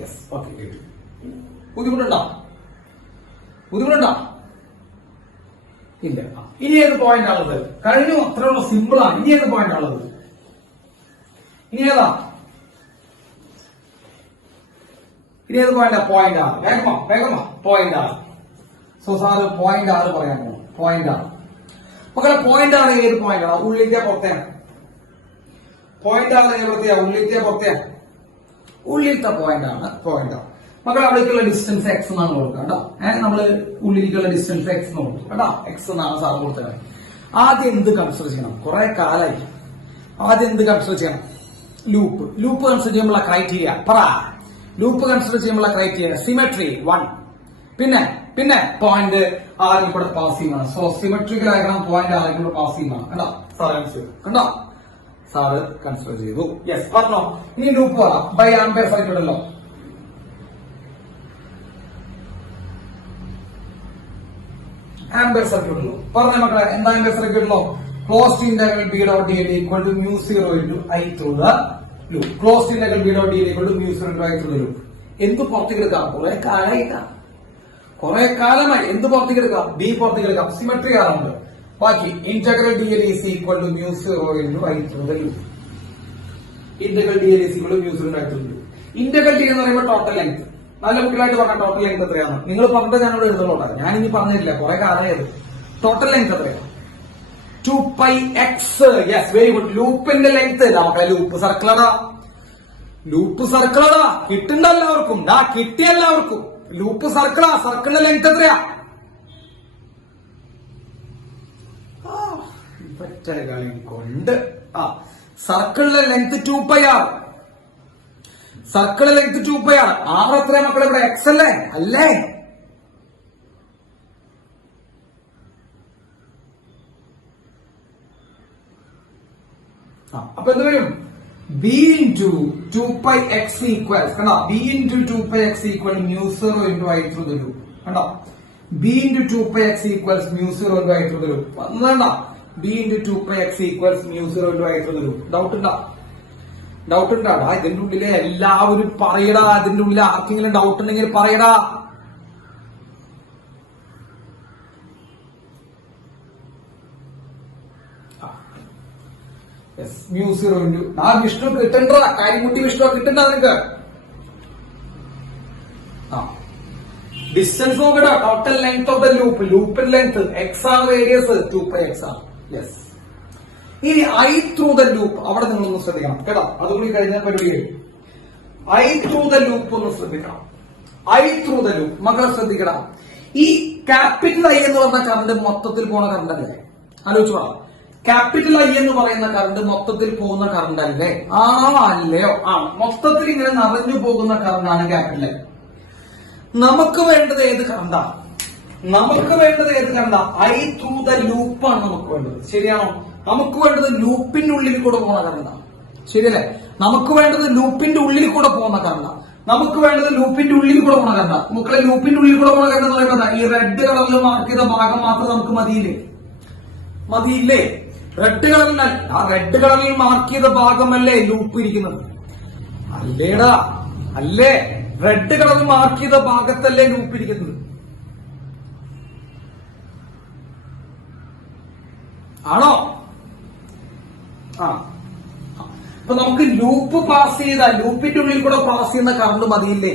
യെസ്. ഓക്കെ. ബുദ്ധിമുട്ടുണ്ടോ? ഇല്ല. ഇനി ഏത് പോയിന്റ് ആണുള്ളത്? കഴിഞ്ഞു, അത്രയുള്ള സിമ്പിൾ ആണ്. ഇനി ഏത് പോയിന്റ് ആണുള്ളത്? ഇനി ഏത് പോയിന്റ്? പോയിന്റ് ആറ്. വേഗമാ പോയിന്റ് ആറ്. സോ സാറ് പോയിന്റ് 6 പറയാൻ പോകും. പോയിന്റ് 6 മക്കളെ, പോയിന്റ് 6 ഏത് പോയിന്റ് ആണ്? ഉള്ളിന്റെ പുറത്തെയാണ്. പോയിന്റ് 6 എവിടത്തെയാ? ഉള്ളിന്റെ പുറത്തെയാണ്. ഉള്ളിലത്തെ പോയിന്റ് ആണ് പോയിന്റ് 6. മക്കളെ, അവിടേക്കുള്ള ഡിസ്റ്റൻസ് എക്സ് എന്നാണ് കൊടുക്കുക കേട്ടോ. നമ്മള് ഉള്ളിലേക്കുള്ള ഡിസ്റ്റൻസ് എക്സ് എന്ന് കൊടുക്കും കേട്ടോ. എക്സ് എന്നാണ് സാറ് കൊടുത്തത്. ആദ്യം എന്ത് കൺസിഡർ ചെയ്യണം? കുറെ കാലായി. ആദ്യം എന്ത് കൺസിഡർ ചെയ്യണം? ലൂപ്പ് കൺസിഡർ ചെയ്യുമ്പോൾ ക്രൈറ്റീരിയ പറ. ലൂപ്പ് കൺസിഡർ ചെയ്യുമ്പോൾ ക്രൈറ്റീരിയ സിമെട്രി 1. പിന്നെ പോയിന്റ് ആറിൽ കൂടെ പാസിംഗ് ആണ്. സോ സിമെട്രിക്കൽ ആയിരിക്കണം. പോയിന്റ് ആറിൽ കൂടെ പാസിംഗ് ആണ്. സാറ് കൺസിഡർ ചെയ്തു. യെസ്, പറഞ്ഞോ. ഇനി ലൂപ്പ് പറ. ബൈ ആംപിയർ സർക്യൂട്ട് അല്ലോ. ആംപിയർ സർക്യൂട്ട് അല്ലോ. പറഞ്ഞ മക്കളെ, എന്താ ആംപിയർ സർക്യൂട്ട് അല്ലോ? Closed integral B dot D L equal to mu 0 into I through the loop. Closed integral B dot D L equal to mu 0 into I through the loop. എന്ത് പുറത്തേക്ക് എടുക്കാം? കുറെ കാലമായി എന്ത് പുറത്തേക്ക് എടുക്കാം? ബി പുറത്തേക്ക് എടുക്കാം. സിമെട്രി ആറുണ്ട്. ബാക്കി integral D L is equal to mu 0 into I through the loop. Integral D L is equal to mu 0 into I through the loop. Integral D എന്ന് പറയുമ്പോൾ ടോട്ടൽ ലെങ്ത്. നല്ല കുട്ടികളായിട്ട് പറഞ്ഞ ടോട്ടൽ ലെങ്ത് എത്രയാണ്? നിങ്ങൾ പറഞ്ഞത് ഞാനിവിടെ എഴുതുള്ളൂ. ഞാൻ ഇനി പറഞ്ഞിട്ടില്ല, കുറെ കാലമായത്. ടോട്ടൽ ലെങ്ത് എത്രയാണ്? 2πx. Yes, very good. ലൂപ്പിന്റെ ലെങ്ത് നമുക്കെ ലൂപ്പ് സർക്കിളടാ. കിട്ടണ്ട എല്ലാവർക്കും. കിട്ടിയ എല്ലാവർക്കും. ലൂപ്പ് സർക്കിളിന്റെ ലെങ്ത് എത്രയാ? കൊണ്ട് സർക്കിളിന്റെ ലെങ്ത് 2π ആർ. സർക്കിളിന്റെ ലെങ്ത് 2π ആർ. ആർ എത്രയാ മക്കളെ? ഇവിടെ എക്സ് അല്ലേ? അപ്പൊ എന്ത് വരും? b into 2πx equals കണ്ടോ? b into 2πx equal mu 0 into I through the loop. കണ്ടോ? b into 2πx equals mu 0 into I through the loop. കണ്ടോ? b into 2πx equals mu 0 into I through the loop. Doubt ഉണ്ടാടാ? ഇതിന്റെ ഉള്ളിലെ എല്ലാവരും പറയടാ. ഇതിന്റെ ഉള്ളിൽ ആർക്കെങ്കിലും ഡൗട്ട് ഉണ്ടെങ്കിൽ പറയടാ. മ്യൂ 0 ഇൻറ്റു വിഷ്ണു കിട്ടണ്ട. കാര്യമുട്ടി വിഷ്ണു കിട്ടണ്ട നിനക്ക്. ഡിസ്റ്റൻസ് നോക്കടാ. Total length of the loop. ലൂപ്പിന്റെ ലെങ്ത് എക്സ് ആണ്. റേഡിയസ് 2πx ആണ്. യെസ്. ഇനി ഐ ത്രൂ ദ ലൂപ്പ്. അവിടെ നിങ്ങളൊന്ന് ശ്രദ്ധിക്കണം കേട്ടോ. അതുകൂടി കഴിഞ്ഞാൽ പരിപാടി. ഐ ത്രൂ ദ ലൂപ്പ് ഒന്ന് ശ്രദ്ധിക്കണം. ഐ ത്രൂ ദ ലൂപ്പ് മക്കളെ ശ്രദ്ധിക്കണം. ഈ ക്യാപിറ്റൽ ഐ എന്ന് പറഞ്ഞ കറണ്ട് മൊത്തത്തിൽ പോണ കറണ്ട് അല്ലേ? ആലോചിച്ചു പറ. ക്യാപിറ്റൽ ഐ എന്ന് പറയുന്ന കറണ്ട് മൊത്തത്തിൽ പോകുന്ന കറണ്ട് അല്ലേ? അല്ലയോ? ആണ്. മൊത്തത്തിൽ ഇങ്ങനെ നിറഞ്ഞു പോകുന്ന കറണ്ടാണ് ക്യാപിറ്റൽ ഐ. നമുക്ക് വേണ്ടത് ഏത് കറണ്ടാ? ഐ ത്രൂ ദ ലൂപ്പാണ് നമുക്ക് വേണ്ടത്. ശരിയാണോ? നമുക്ക് വേണ്ടത് ലൂപ്പിന്റെ ഉള്ളിൽ കൂടെ പോകുന്ന കറണ്ടാണ്. ശരിയല്ലേ? നമുക്ക് വേണ്ടത് ലൂപ്പിന്റെ ഉള്ളിൽ കൂടെ പോകുന്ന കറണ്ടാണ്. മക്കളെ ലൂപ്പിന്റെ ഉള്ളിൽ കൂടെ പോകുന്ന കറണ്ട് എന്ന് പറയുന്നത് ഈ റെഡ് കളറിൽ മാർക്ക് ചെയ്ത ഭാഗം മാത്രം നമുക്ക് മതിയില്ലേ? റെഡ് കളറിൽ മാർക്ക് ചെയ്ത ഭാഗമല്ലേ ലൂപ്പ് ഇരിക്കുന്നത്. അല്ലേടാ, അല്ലേ? റെഡ് കളർ മാർക്ക് ചെയ്ത ഭാഗത്തല്ലേ ലൂപ്പ് ഇരിക്കുന്നത്? ആണോ? ആ, അപ്പൊ നമുക്ക് ലൂപ്പ് പാസ് ചെയ്ത, ലൂപ്പിന്റെ ഉള്ളിൽ കൂടെ പാസ് ചെയ്യുന്ന കറണ്ട് മതിയില്ലേ?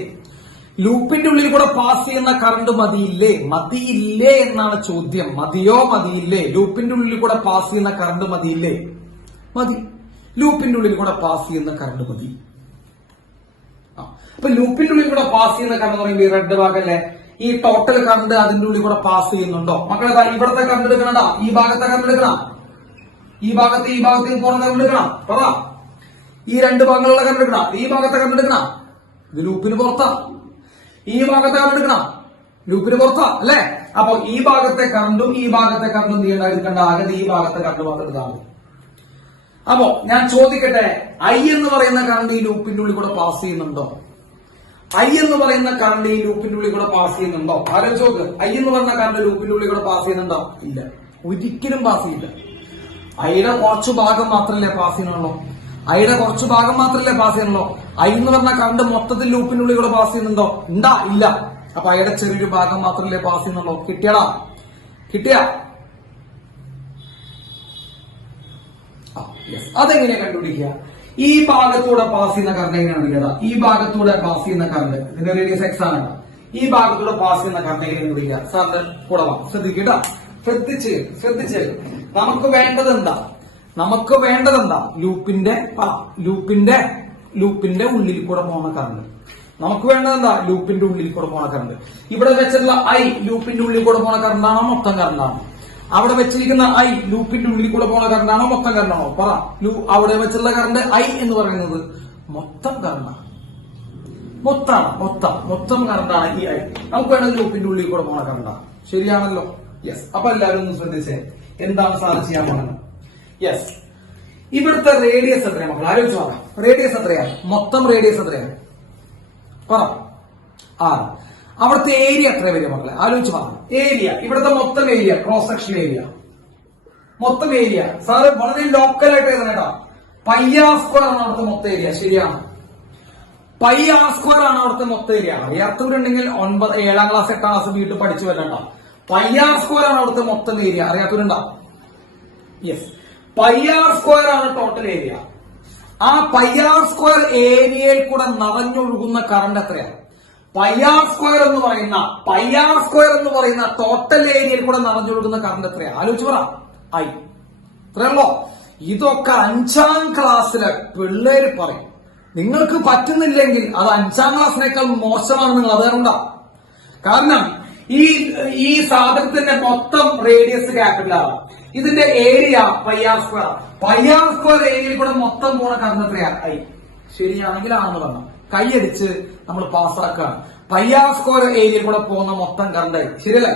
ലൂപ്പിന്റെ ഉള്ളിൽ കൂടെ പാസ് ചെയ്യുന്ന കറണ്ട് മതിയില്ലേ? മതിയില്ലേ എന്നാണ് ചോദ്യം. മതിയോ മതിയില്ലേ? ലൂപ്പിന്റെ ഉള്ളിൽ കൂടെ പാസ് ചെയ്യുന്ന കറണ്ട് മതിയില്ലേ? മതി. ലൂപ്പിന്റെ ഉള്ളിൽ കൂടെ പാസ് ചെയ്യുന്ന കറണ്ട് മതി. അപ്പൊ ലൂപ്പിന്റെ ഉള്ളിൽ കൂടെ പാസ് ചെയ്യുന്ന കറണ്ട് പറയുമ്പോൾ ഈ റെഡ് ഭാഗല്ലേ, ഈ ടോട്ടൽ കറണ്ട് അതിന്റെ ഉള്ളിൽ കൂടെ പാസ് ചെയ്യുന്നുണ്ടോ? മക്കളെ ഇവിടത്തെ കറണ്ട് എടുക്കണ, ഈ ഭാഗത്തെ കറണ്ട് എടുക്കണം, ഈ ഭാഗത്ത് പോണ കറണ്ട് എടുക്കണം. പറ, ഈ രണ്ട് ഭാഗങ്ങളുള്ള കറണ്ട് എടുക്കണം, ഈ ഭാഗത്തെ കറണ്ട് എടുക്കണം. ഇത് ലൂപ്പിന് പുറത്താ. ഈ ഭാഗത്തെ കറണ്ട് എടുക്കണം, ലൂപ്പിന് പുറത്താ അല്ലെ? അപ്പൊ ഈ ഭാഗത്തെ കറണ്ടും ഈ ഭാഗത്തെ കറണ്ടും എടുക്കേണ്ട, ആകെ ഈ ഭാഗത്തെ കറണ്ട് മാത്രം എടുത്താൽ മതി. അപ്പോ ഞാൻ ചോദിക്കട്ടെ, ഐ എന്ന് പറയുന്ന കറണ്ട് ഈ ലൂപ്പിന്റെ ഉള്ളിൽ കൂടെ പാസ് ചെയ്യുന്നുണ്ടോ? ഐ എന്ന് പറയുന്ന കറണ്ട് ഈ ലൂപ്പിന്റെ ഉള്ളിൽ കൂടെ പാസ് ചെയ്യുന്നുണ്ടോ? ആലോചിച്ച് ഐ എന്ന് പറയുന്ന കറണ്ട് ലൂപ്പിന്റെ ഉള്ളിൽ കൂടെ പാസ് ചെയ്യുന്നുണ്ടോ? ഇല്ല, ഒരിക്കലും പാസ് ചെയ്യില്ല. ഐയുടെ കുറച്ചു ഭാഗം മാത്രമല്ലേ പാസ് ചെയ്യുന്നുള്ളൂ. ഐയുടെ കുറച്ചു ഭാഗം മാത്രമല്ലേ പാസ് ചെയ്യുന്നുള്ളൂ. ഐ എന്ന് പറഞ്ഞ കറണ്ട് മൊത്തത്തിൽ ലൂപ്പിന്റെ ഉള്ളിൽ കൂടെ പാസ് ചെയ്യുന്നുണ്ടോ? ഉണ്ടാ, ഇല്ല. അപ്പൊ ഐയുടെ ചെറിയൊരു ഭാഗം മാത്രമല്ലേ പാസ് ചെയ്യുന്നുള്ളൂ. കിട്ടിയടാ, കിട്ടിയ? അതെങ്ങനെയാ കണ്ടുപിടിക്കുക? ഈ ഭാഗത്തൂടെ പാസ് ചെയ്യുന്ന കറണ്ട് എങ്ങനെയാണ് കണ്ടുപിടിക്കുക? ഈ ഭാഗത്തൂടെ പാസ് ചെയ്യുന്ന കറണ്ട്, ഇതിന്റെ റേഡിയസ് എക്സ് ആണ്. ഈ ഭാഗത്തൂടെ പാസ് ചെയ്യുന്ന കറണ്ട് എങ്ങനെ കണ്ടുപിടിക്കുക? സാറിന് കൂടെ വാ, ശ്രദ്ധിക്കട്ടോ, ശ്രദ്ധിച്ച്. നമുക്ക് വേണ്ടത് എന്താ? ലൂപ്പിന്റെ ഉള്ളിൽ കൂടെ പോകുന്ന കറണ്ട്. നമുക്ക് വേണ്ടത് എന്താ? ലൂപ്പിന്റെ ഉള്ളിൽ കൂടെ പോകുന്ന കറണ്ട്. ഇവിടെ വെച്ചിട്ടുള്ള ഐ ലൂപ്പിന്റെ ഉള്ളിൽ കൂടെ പോകുന്ന കറണ്ടാണോ മൊത്തം കറണ്ടാണോ? അവിടെ വെച്ചിരിക്കുന്ന ഐ ലൂപ്പിന്റെ ഉള്ളിൽ കൂടെ പോകുന്ന കറണ്ടാണോ മൊത്തം കറണ്ടാണോ? പറ. അവിടെ വെച്ചുള്ള കറണ്ട് ഐ എന്ന് പറയുന്നത് മൊത്തം കറണ്ടാണ്. മൊത്തം കറണ്ടാണ് ഈ ഐ. നമുക്ക് വേണ്ടത് ലൂപ്പിന്റെ ഉള്ളിൽ കൂടെ പോകുന്ന കറണ്ടാണ്. ശരിയാണല്ലോ? യെസ്. അപ്പൊ എല്ലാവരും ഒന്ന് ശ്രദ്ധിച്ചേ, എന്താണ് സാർ ചെയ്യാൻ പോകുന്നത്? യെസ്. ഇവിടുത്തെ റേഡിയസ് എത്രയാണ് മക്കൾ? ആലോചിച്ച് പറയാം. റേഡിയസ് എത്രയാണ്? മൊത്തം റേഡിയസ് എത്രയാണ്? പറ. 6. അവിടുത്തെ ഏരിയ എത്ര വരിക മക്കളെ? ആലോചിച്ച് പറഞ്ഞു. ഏരിയ, ഇവിടുത്തെ മൊത്തം ഏരിയ, ക്രോസ് സെക്ഷൻ ഏരിയ, മൊത്തം ഏരിയ സാറ് വളരെ ലോക്കലായിട്ട് എഴുതണേട്ടാ. πr² ആണ് അവിടുത്തെ മൊത്തം ഏരിയ. ശരിയാണ്, πr² ആണ് അവിടുത്തെ മൊത്തം ഏരിയ. അറിയാത്തവരുണ്ടെങ്കിൽ 7ാം ക്ലാസ് 8ാം ക്ലാസ് വീട്ടിൽ പഠിച്ചു വരണ്ട. πr² ആണ് അവിടുത്തെ മൊത്തം ഏരിയ. അറിയാത്തവരുണ്ടോ? യെസ്, πr² ആണ് ടോട്ടൽ ഏരിയ. ആ πr² ഏരിയയിൽ കൂടെ നിറഞ്ഞൊഴുകുന്ന കറണ്ട് എത്രയാണ്? πr² എന്ന് പറയുന്ന ടോട്ടൽ ഏരിയയിൽ കൂടെ നിറഞ്ഞൊഴുകുന്ന കറണ്ട് എത്രയാ? ആലോചിച്ച് പറ. ഐ. ഇത്രയുള്ളോ? ഇതൊക്കെ 5ാം ക്ലാസ്സിലെ പിള്ളേര് പറയും. നിങ്ങൾക്ക് പറ്റുന്നില്ലെങ്കിൽ അത് 5ാം ക്ലാസ്സിനേക്കാൾ മോശമാണ്. നിങ്ങൾ അതുകൊണ്ടാ. കാരണം ഈ സാധനത്തിന്റെ മൊത്തം റേഡിയസ് ക്യാപിറ്റലാണ്. ഇതിന്റെ ഏരിയ πr². πr² ഏരിയയിൽ കൂടെ മൊത്തം പോണ കറണ്ട് എത്രയാ? ഐ. ശരിയാണെങ്കിൽ ആണെന്ന് പറഞ്ഞു കൈയടിച്ച് നമ്മൾ പാസ്സാക്കുകയാണ്. πr² ഏരിയയിൽ കൂടെ പോകുന്ന മൊത്തം കറണ്ട്. ശരിയല്ലേ?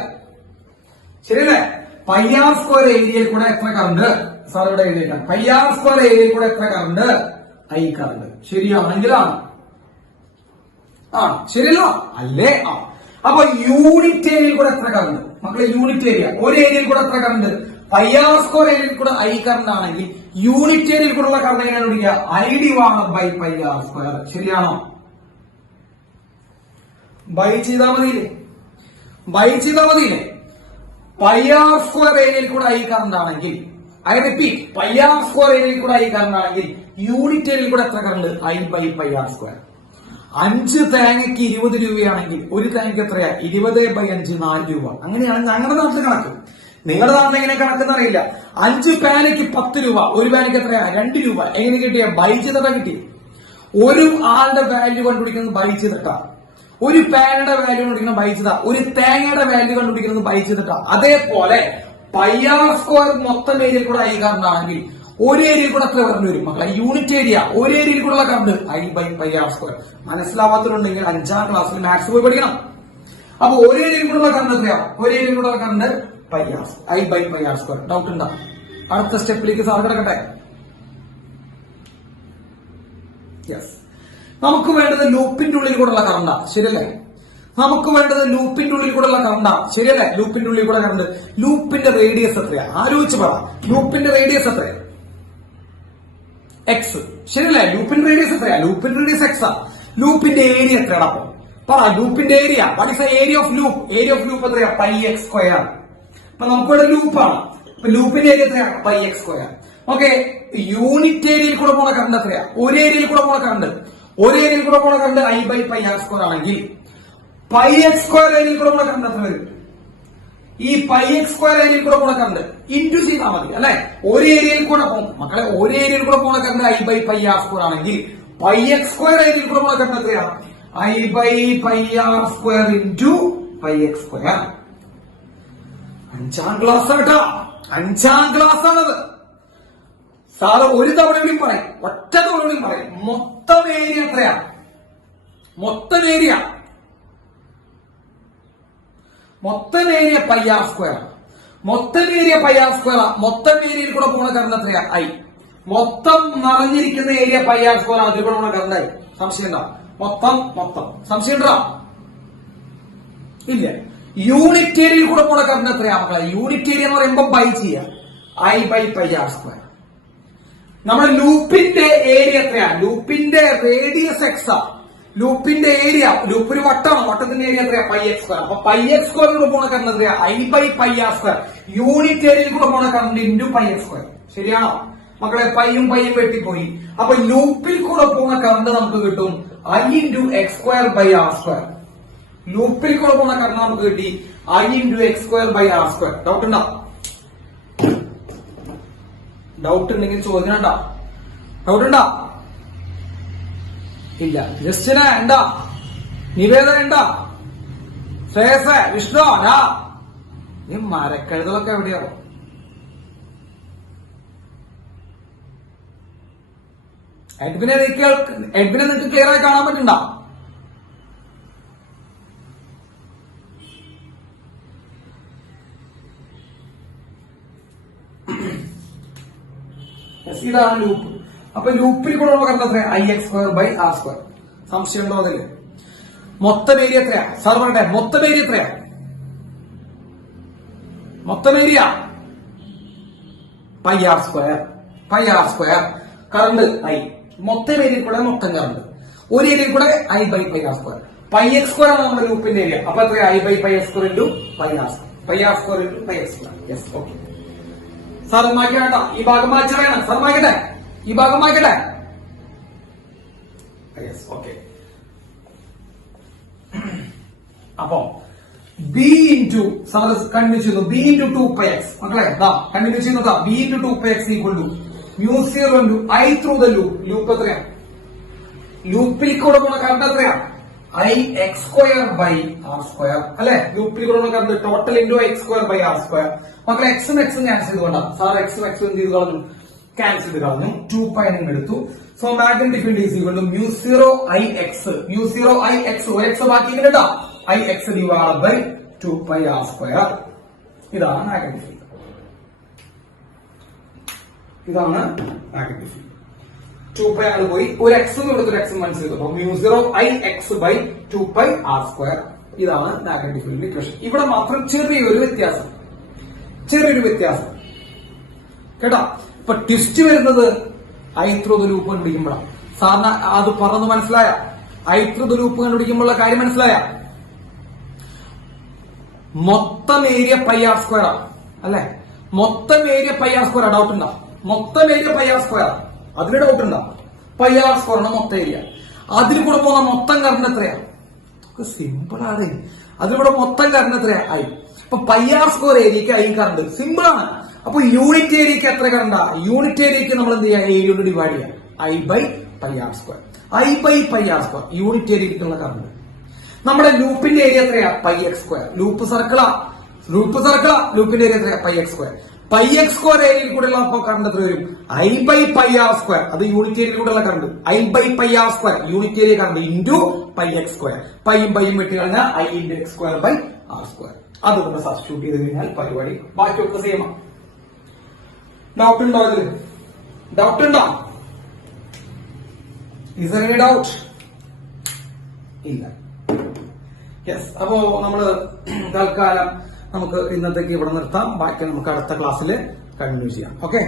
πr² ഏരിയയിൽ കൂടെ എത്ര കറണ്ട്? സാർ ഇവിടെ എഴുതിയേക്കാം. πr² ഏരിയയിൽ കൂടെ എത്ര കറണ്ട്? I current. ശരിയാണെങ്കിലാണ്. ശരിയല്ലോ? അല്ലേ? അപ്പൊ യൂണിറ്റ് ഏരിയയിൽ കൂടെ എത്ര കറണ്ട് മക്കളെ? യൂണിറ്റ് ഏരിയ, ഒരു ഏരിയയിൽ കൂടെ എത്ര കറണ്ട്? πr² ഏരിയയിൽ കൂടെ ഐ കറണ്ട് ആണെങ്കിൽ യൂണിറ്റ് ഏരിയയിൽ കൂടെ ഉള്ള കറണ്ട് എങ്ങനെയാണ് വിളിക്കുക? ID/πr². ശരിയാണോ? ബൈ ചെയ്താൽ മതിയില്ലേ? πr² ഏരിയയിൽ കൂടെ ഐ കറണ്ട് ആണെങ്കിൽ, ഐ റിപ്പീറ്റ്, πr² ഏരിയയിൽ കൂടെ ഐ കറണ്ട് ആണെങ്കിൽ യൂണിറ്റ് ഏരിയയിൽ കൂടെ എത്ര കറണ്ട്? I/πr². 5 തേങ്ങയ്ക്ക് 20 രൂപയാണെങ്കിൽ ഒരു തേങ്ങയ്ക്ക് എത്രയാ? 20/5 4 രൂപ. അങ്ങനെയാണ് ഞങ്ങളുടെ നാട്ടിൽ കണക്ക്. നിങ്ങളുടെ നാട്ടിൽ എങ്ങനെ കണക്കെന്ന് അറിയില്ല. 5 പാനയ്ക്ക് 10 രൂപ, ഒരു പാനയ്ക്ക് എത്രയാ? 2 രൂപ. എങ്ങനെ കിട്ടിയ? ബൈ ചെയ്തിട്ടാ കിട്ടി. ഒരു ആളുടെ വാല്യൂ കണ്ടുപിടിക്കുന്നത് ബൈ ചെയ്തിട്ടാ. ഒരു പാനയുടെ വാല്യൂ കണ്ടുപിടിക്കുന്നത് ബൈ ചെയ്താ. ഒരു തേങ്ങയുടെ വാല്യൂ കണ്ടുപിടിക്കുന്നത് ബൈ ചെയ്തിട്ടാ. അതേപോലെ πr² മൊത്തം ഏരിയയിൽ കൂടെ ഐ കറണ്ട് ആണെങ്കിൽ ഒരു ഏരിയയിൽ കൂടെ എത്ര കറണ്ട് വരും മക്കളെ? യൂണിറ്റ് ഏരിയ, ഒരു ഏരിയയിൽ കൂടെ കറണ്ട് I/πr². മനസ്സിലാവാത്തവരുണ്ടെങ്കിൽ 5ാം ക്ലാസ്സിൽ മാത്സ് പോയി പഠിക്കണം. അപ്പൊ ഒരു ഏരിയയിൽ കൂടെ കറണ്ട് എത്രയാ? ഒരു ഏരിയയിൽ കൂടെ കറണ്ട് I/πr². ഡൗട്ട് ഉണ്ടോ? അടുത്ത സ്റ്റെപ്പിലേക്ക് സാർ കിടക്കട്ടെ. യെസ്. നമുക്ക് വേണ്ടത് ലൂപ്പിന്റെ ഉള്ളിൽ കൂടെയുള്ള കറണ്ടാ. ശരിയല്ലേ? ലൂപ്പിന്റെ ഉള്ളിൽ കൂടെ കറണ്ട്. ലൂപ്പിന്റെ റേഡിയസ് എത്രയാ? ആലോചിച്ച് പറ. ലൂപ്പിന്റെ റേഡിയസ് എത്രയാ? എക്സ്. ശരിയല്ലേ? ലൂപ്പിന്റെ റേഡിയസ് എത്രയാ? ലൂപ്പിന്റെ റേഡിയസ് എക്സ് ആ. ലൂപ്പിന്റെ ഏരിയ എത്രയാണ്? അപ്പൊ പറ, ലൂപ്പിന്റെ area. What is the area of loop? Area of loop എത്രയാ? Pi X square. അപ്പൊ നമുക്കിവിടെ ലൂപ്പാണ്. അപ്പൊ ലൂപ്പിന്റെ ഏരിയ എത്രയാ? Pi X square. Okay, unit ഏരിയയിൽ കൂടെ പോണ കറണ്ട് എത്രയാ? ഒരു ഏരിയയിൽ കൂടെ പോണ കറണ്ട്, ഒരു ഏരിയയിൽ കൂടെ പോണ current I by pi R square ആണെങ്കിൽ പൈ എക്സ് സ്ക്വയർ ഏരിയയിൽ കൂടെ പോണ കറണ്ട് എത്ര വരും? ഈ പൈ എക്സ് സ്ക്വയർ ഏരിയയിൽ കൂടെ പോണ കറണ്ട് ഇൻറ്റു ചെയ്താൽ മതി അല്ലെ? ഒരു ഏരിയയിൽ കൂടെ പോകും മക്കളെ, ഒരു ഏരിയയിൽ കൂടെ പോണ current I by pi R square ആണെങ്കിൽ പൈ എക്സ് സ്ക്വയർ ഏരിയയിൽ കൂടെ പോണ കറണ്ട് എത്രയാ? I by pi R square into pi X square. 5ാം ക്ലാസ് കേട്ടോ, 5ാം ക്ലാസ് ആണത്. സാറ് ഒരു തവണയും പറയും, ഒറ്റ തവണയും പറയും. മൊത്തം ഏരിയ എത്രയാ? മൊത്തം ഏരിയ പൈ ആർ സ്ക്വയർ. മൊത്തം ഏരിയ പൈ ആർ സ്ക്വയർ. മൊത്തം ഏരിയയിൽ കൂടെ പോണ കറണ്ട് എത്രയാ? ഐ. മൊത്തം നിറഞ്ഞിരിക്കുന്ന ഏരിയ പൈ ആർ സ്ക്വയർ. അതിൽ കൂടെ പോണ കറണ്ട് ഐ. സംശയം ഉണ്ടോ? മൊത്തം സംശയം ഉണ്ടോ? ഇല്ല. യൂണിറ്റ് ഏരിയയിൽ കൂടെ പോണ കറണ്ട് എത്രയാ മക്കളെ? യൂണിറ്റ് ഏരിയ എന്ന് പറയുമ്പോൾ ബൈ ചെയ്യാം, I by pi R square. നമ്മുടെ ലൂപ്പിന്റെ ഏരിയ എത്രയാ? ലൂപ്പിന്റെ റേഡിയസ് എക്സ് ആ. ലൂപ്പിന്റെ ഏരിയ, ലൂപ്പ് ഒരു വട്ടമാണ്, വട്ടത്തിന്റെ ഏരിയ എത്രയാ? Pi X square. അപ്പൊ പൈ എക്സ് സ്ക്വയറിൽ കൂടെ പോണ കറണ്ട് എത്രയാ? I by pi R square. Unit ഏരിയയിൽ കൂടെ പോണ current into pi X square. ശരിയാണോ മക്കളെ? പൈയും വെട്ടിപ്പോയി. അപ്പൊ ലൂപ്പിൽ കൂടെ പോണ കറണ്ട് നമുക്ക് കിട്ടും I into X square by R square. ലൂപ്പിൽ കൂടെ പോണ കറണ്ട് നമുക്ക് കിട്ടി I into X square by R square. Doubt ഉണ്ടോ? ഡൗട്ട് ഉണ്ടെങ്കിൽ ചോദിക്കണ്ട. ഡൗട്ട് ഉണ്ടോ? ഇല്ല. ജസ്റ്റിന് ഉണ്ടാ? നിവേദന ഉണ്ടാ? ശ്രേയസ്, വിഷ്ണു, നീ മരക്കഴുതലൊക്കെ എവിടെയാ? എഡ്വിനെ നിനക്ക് ക്ലിയർ ആയി കാണാൻ പറ്റണ്ട? ഇതാണ് ലൂപ്പ്. അപ്പൊ ലൂപ്പിൽ കൂടെ കണ്ടത് I X square by R square. സംശയം ഉണ്ടോ അതില്? മൊത്തം ഏരിയ എത്രയാ സാർ പറയട്ടെ? മൊത്തം ഏരിയ എത്രയാ? മൊത്തം area pi R square. Current I. മൊത്തം ഏരിയയിൽ കൂടെ മൊത്തം കറണ്ട്. ഒരു ഏരിയയിൽ കൂടെ I by pi R square. Pi X square ആണ് നമ്മുടെ ലൂപ്പിന്റെ ഏരിയ. അപ്പൊ എത്രയാ? I by pi X square into pi R square. Pi R square into pi X square. Yes, okay. Sir മാറ്റണം, ഈ ഭാഗം മാറ്റണം. സാർ മാറ്റട്ടെ, ഈ ഭാഗം മാറ്റട്ടെ. Yes, okay. അപ്പോ ബി ഇൻറ്റു സാർ കണ്ടിന്യൂ ചെയ്യുന്നു. ബി ഇൻറ്റു 2πx മക്കളെ കണ്ടിന്യൂ ചെയ്യുന്നതാ. B into 2πx equal to മ്യൂ0 into I through the loop. Loop എത്രയാ? ലൂപ്പിൽ കൂടെ പോണ കറണ്ട് എത്രയാ? I X square by R square അല്ലെ? ലൂപ്പിൽ കൂടെ പോണ current total into X square by R square. മക്കളെ എക്സും ക്യാൻസൽ ചെയ്തുകൊണ്ടാ സാർ എക്സും എന്ത് ചെയ്ത് കളഞ്ഞു? ക്യാൻസൽ ചെയ്ത് കളഞ്ഞു. 2π നിങ്ങൾ എടുത്തു. So magnetic field is equal to മ്യൂ0 ഐ എക്സ്. മ്യൂ0 ഐ എക്സ്, ഒരു എക്സ് ബാക്കി കേട്ടാ, I X divide by 2π R square. ഇതാണ് മാഗ്നറ്റിക് ഫീൽഡ്. ഇതാണ് മാഗ്നറ്റിക് ഫീൽഡ്. 2π ആണ് പോയി, ഒരു എക്സും കൊടുത്തു, എക്സും മനസ്സിൽ മ്യൂ0 I X by 2π R square. ഇതാണ് മാഗ്നറ്റിക് ഫീൽഡ് ഇക്വേഷൻ. ഇവിടെ മാത്രം ചെറിയൊരു വ്യത്യാസം കേട്ടോ. ഇപ്പൊ ട്വിസ്റ്റ് വരുന്നത് ഐ ത്രൂ ദ ലൂപ്പ് കണ്ടുപിടിക്കുമ്പോഴാണ്. സാറിന് അത് പറഞ്ഞു മനസ്സിലായ? ഐ ത്രൂ ദ ലൂപ്പ് കണ്ടുപിടിക്കുമ്പോഴുള്ള കാര്യം മനസ്സിലായ? മൊത്തം ഏരിയ പൈ ആർ സ്ക്വയർ അല്ലെ? മൊത്തം area pi R square. Doubt ഉണ്ടോ? മൊത്തം ഏരിയ പൈ ആർ സ്ക്വയർ. അതിന് ഡൗട്ട് ഉണ്ടോ? പൈ ആർ സ്ക്വയർ ആണ് മൊത്തം ഏരിയ. അതിൽ കൂടെ പോകുന്ന മൊത്തം കറണ്ട് എത്രയാ? സിമ്പിൾ ആണ്. അതിലൂടെ മൊത്തം കറണ്ട് എത്രയാ? ഐ. അപ്പൊ പൈ ആർ സ്ക്വയർ ഏരിയക്ക് ഐ കറണ്ട് സിമ്പിൾ ആണ്. അപ്പൊ യൂണിറ്റ് ഏരിയക്ക് എത്ര കറണ്ടാ? യൂണിറ്റ് ഏരിയക്ക് നമ്മൾ എന്ത് ചെയ്യാം? ഏരിയ കൊണ്ട് ഡിവൈഡ് ചെയ്യാം. I by pi R square. I by pi R square unit ഏരിയക്കുള്ള കറണ്ട്. നമ്മുടെ ലൂപ്പിന്റെ ഏരിയ എത്രയാ? Pi X square. ലൂപ്പ് സർക്കിളാ. ലൂപ്പിന്റെ ഏരിയ എത്രയാ? Pi X square. Pi X square ഏരിയയിൽ കൂടെയുള്ള കറണ്ട് എത്ര വരും? I by pi R square. അത് യൂണിറ്റ് ഏരിയയിൽ കൂടെയുള്ള current. I by pi R square unit area current into pi X square. പൈയും വെട്ടി കഴിഞ്ഞാൽ I into X square by R square. അതുകൊണ്ട് സബ്സ്റ്റിറ്റ്യൂട്ട് ചെയ്ത് കഴിഞ്ഞാൽ പരിപാടി ബാക്കിയൊക്കെ സെയിം ആണ്. ഡൗട്ട് ഉണ്ടോ? ഇതിൽ ഡൗട്ട് ഉണ്ടോ? Is any doubt? ഇല്ല. യെസ്. അപ്പോ നമ്മള് തൽക്കാലം നമുക്ക് ഇന്നത്തേക്ക് ഇവിടെ നിർത്താം. ബാക്കി നമുക്ക് അടുത്ത ക്ലാസ്സിൽ കണ്ടിന്യൂ ചെയ്യാം. ഓക്കെ.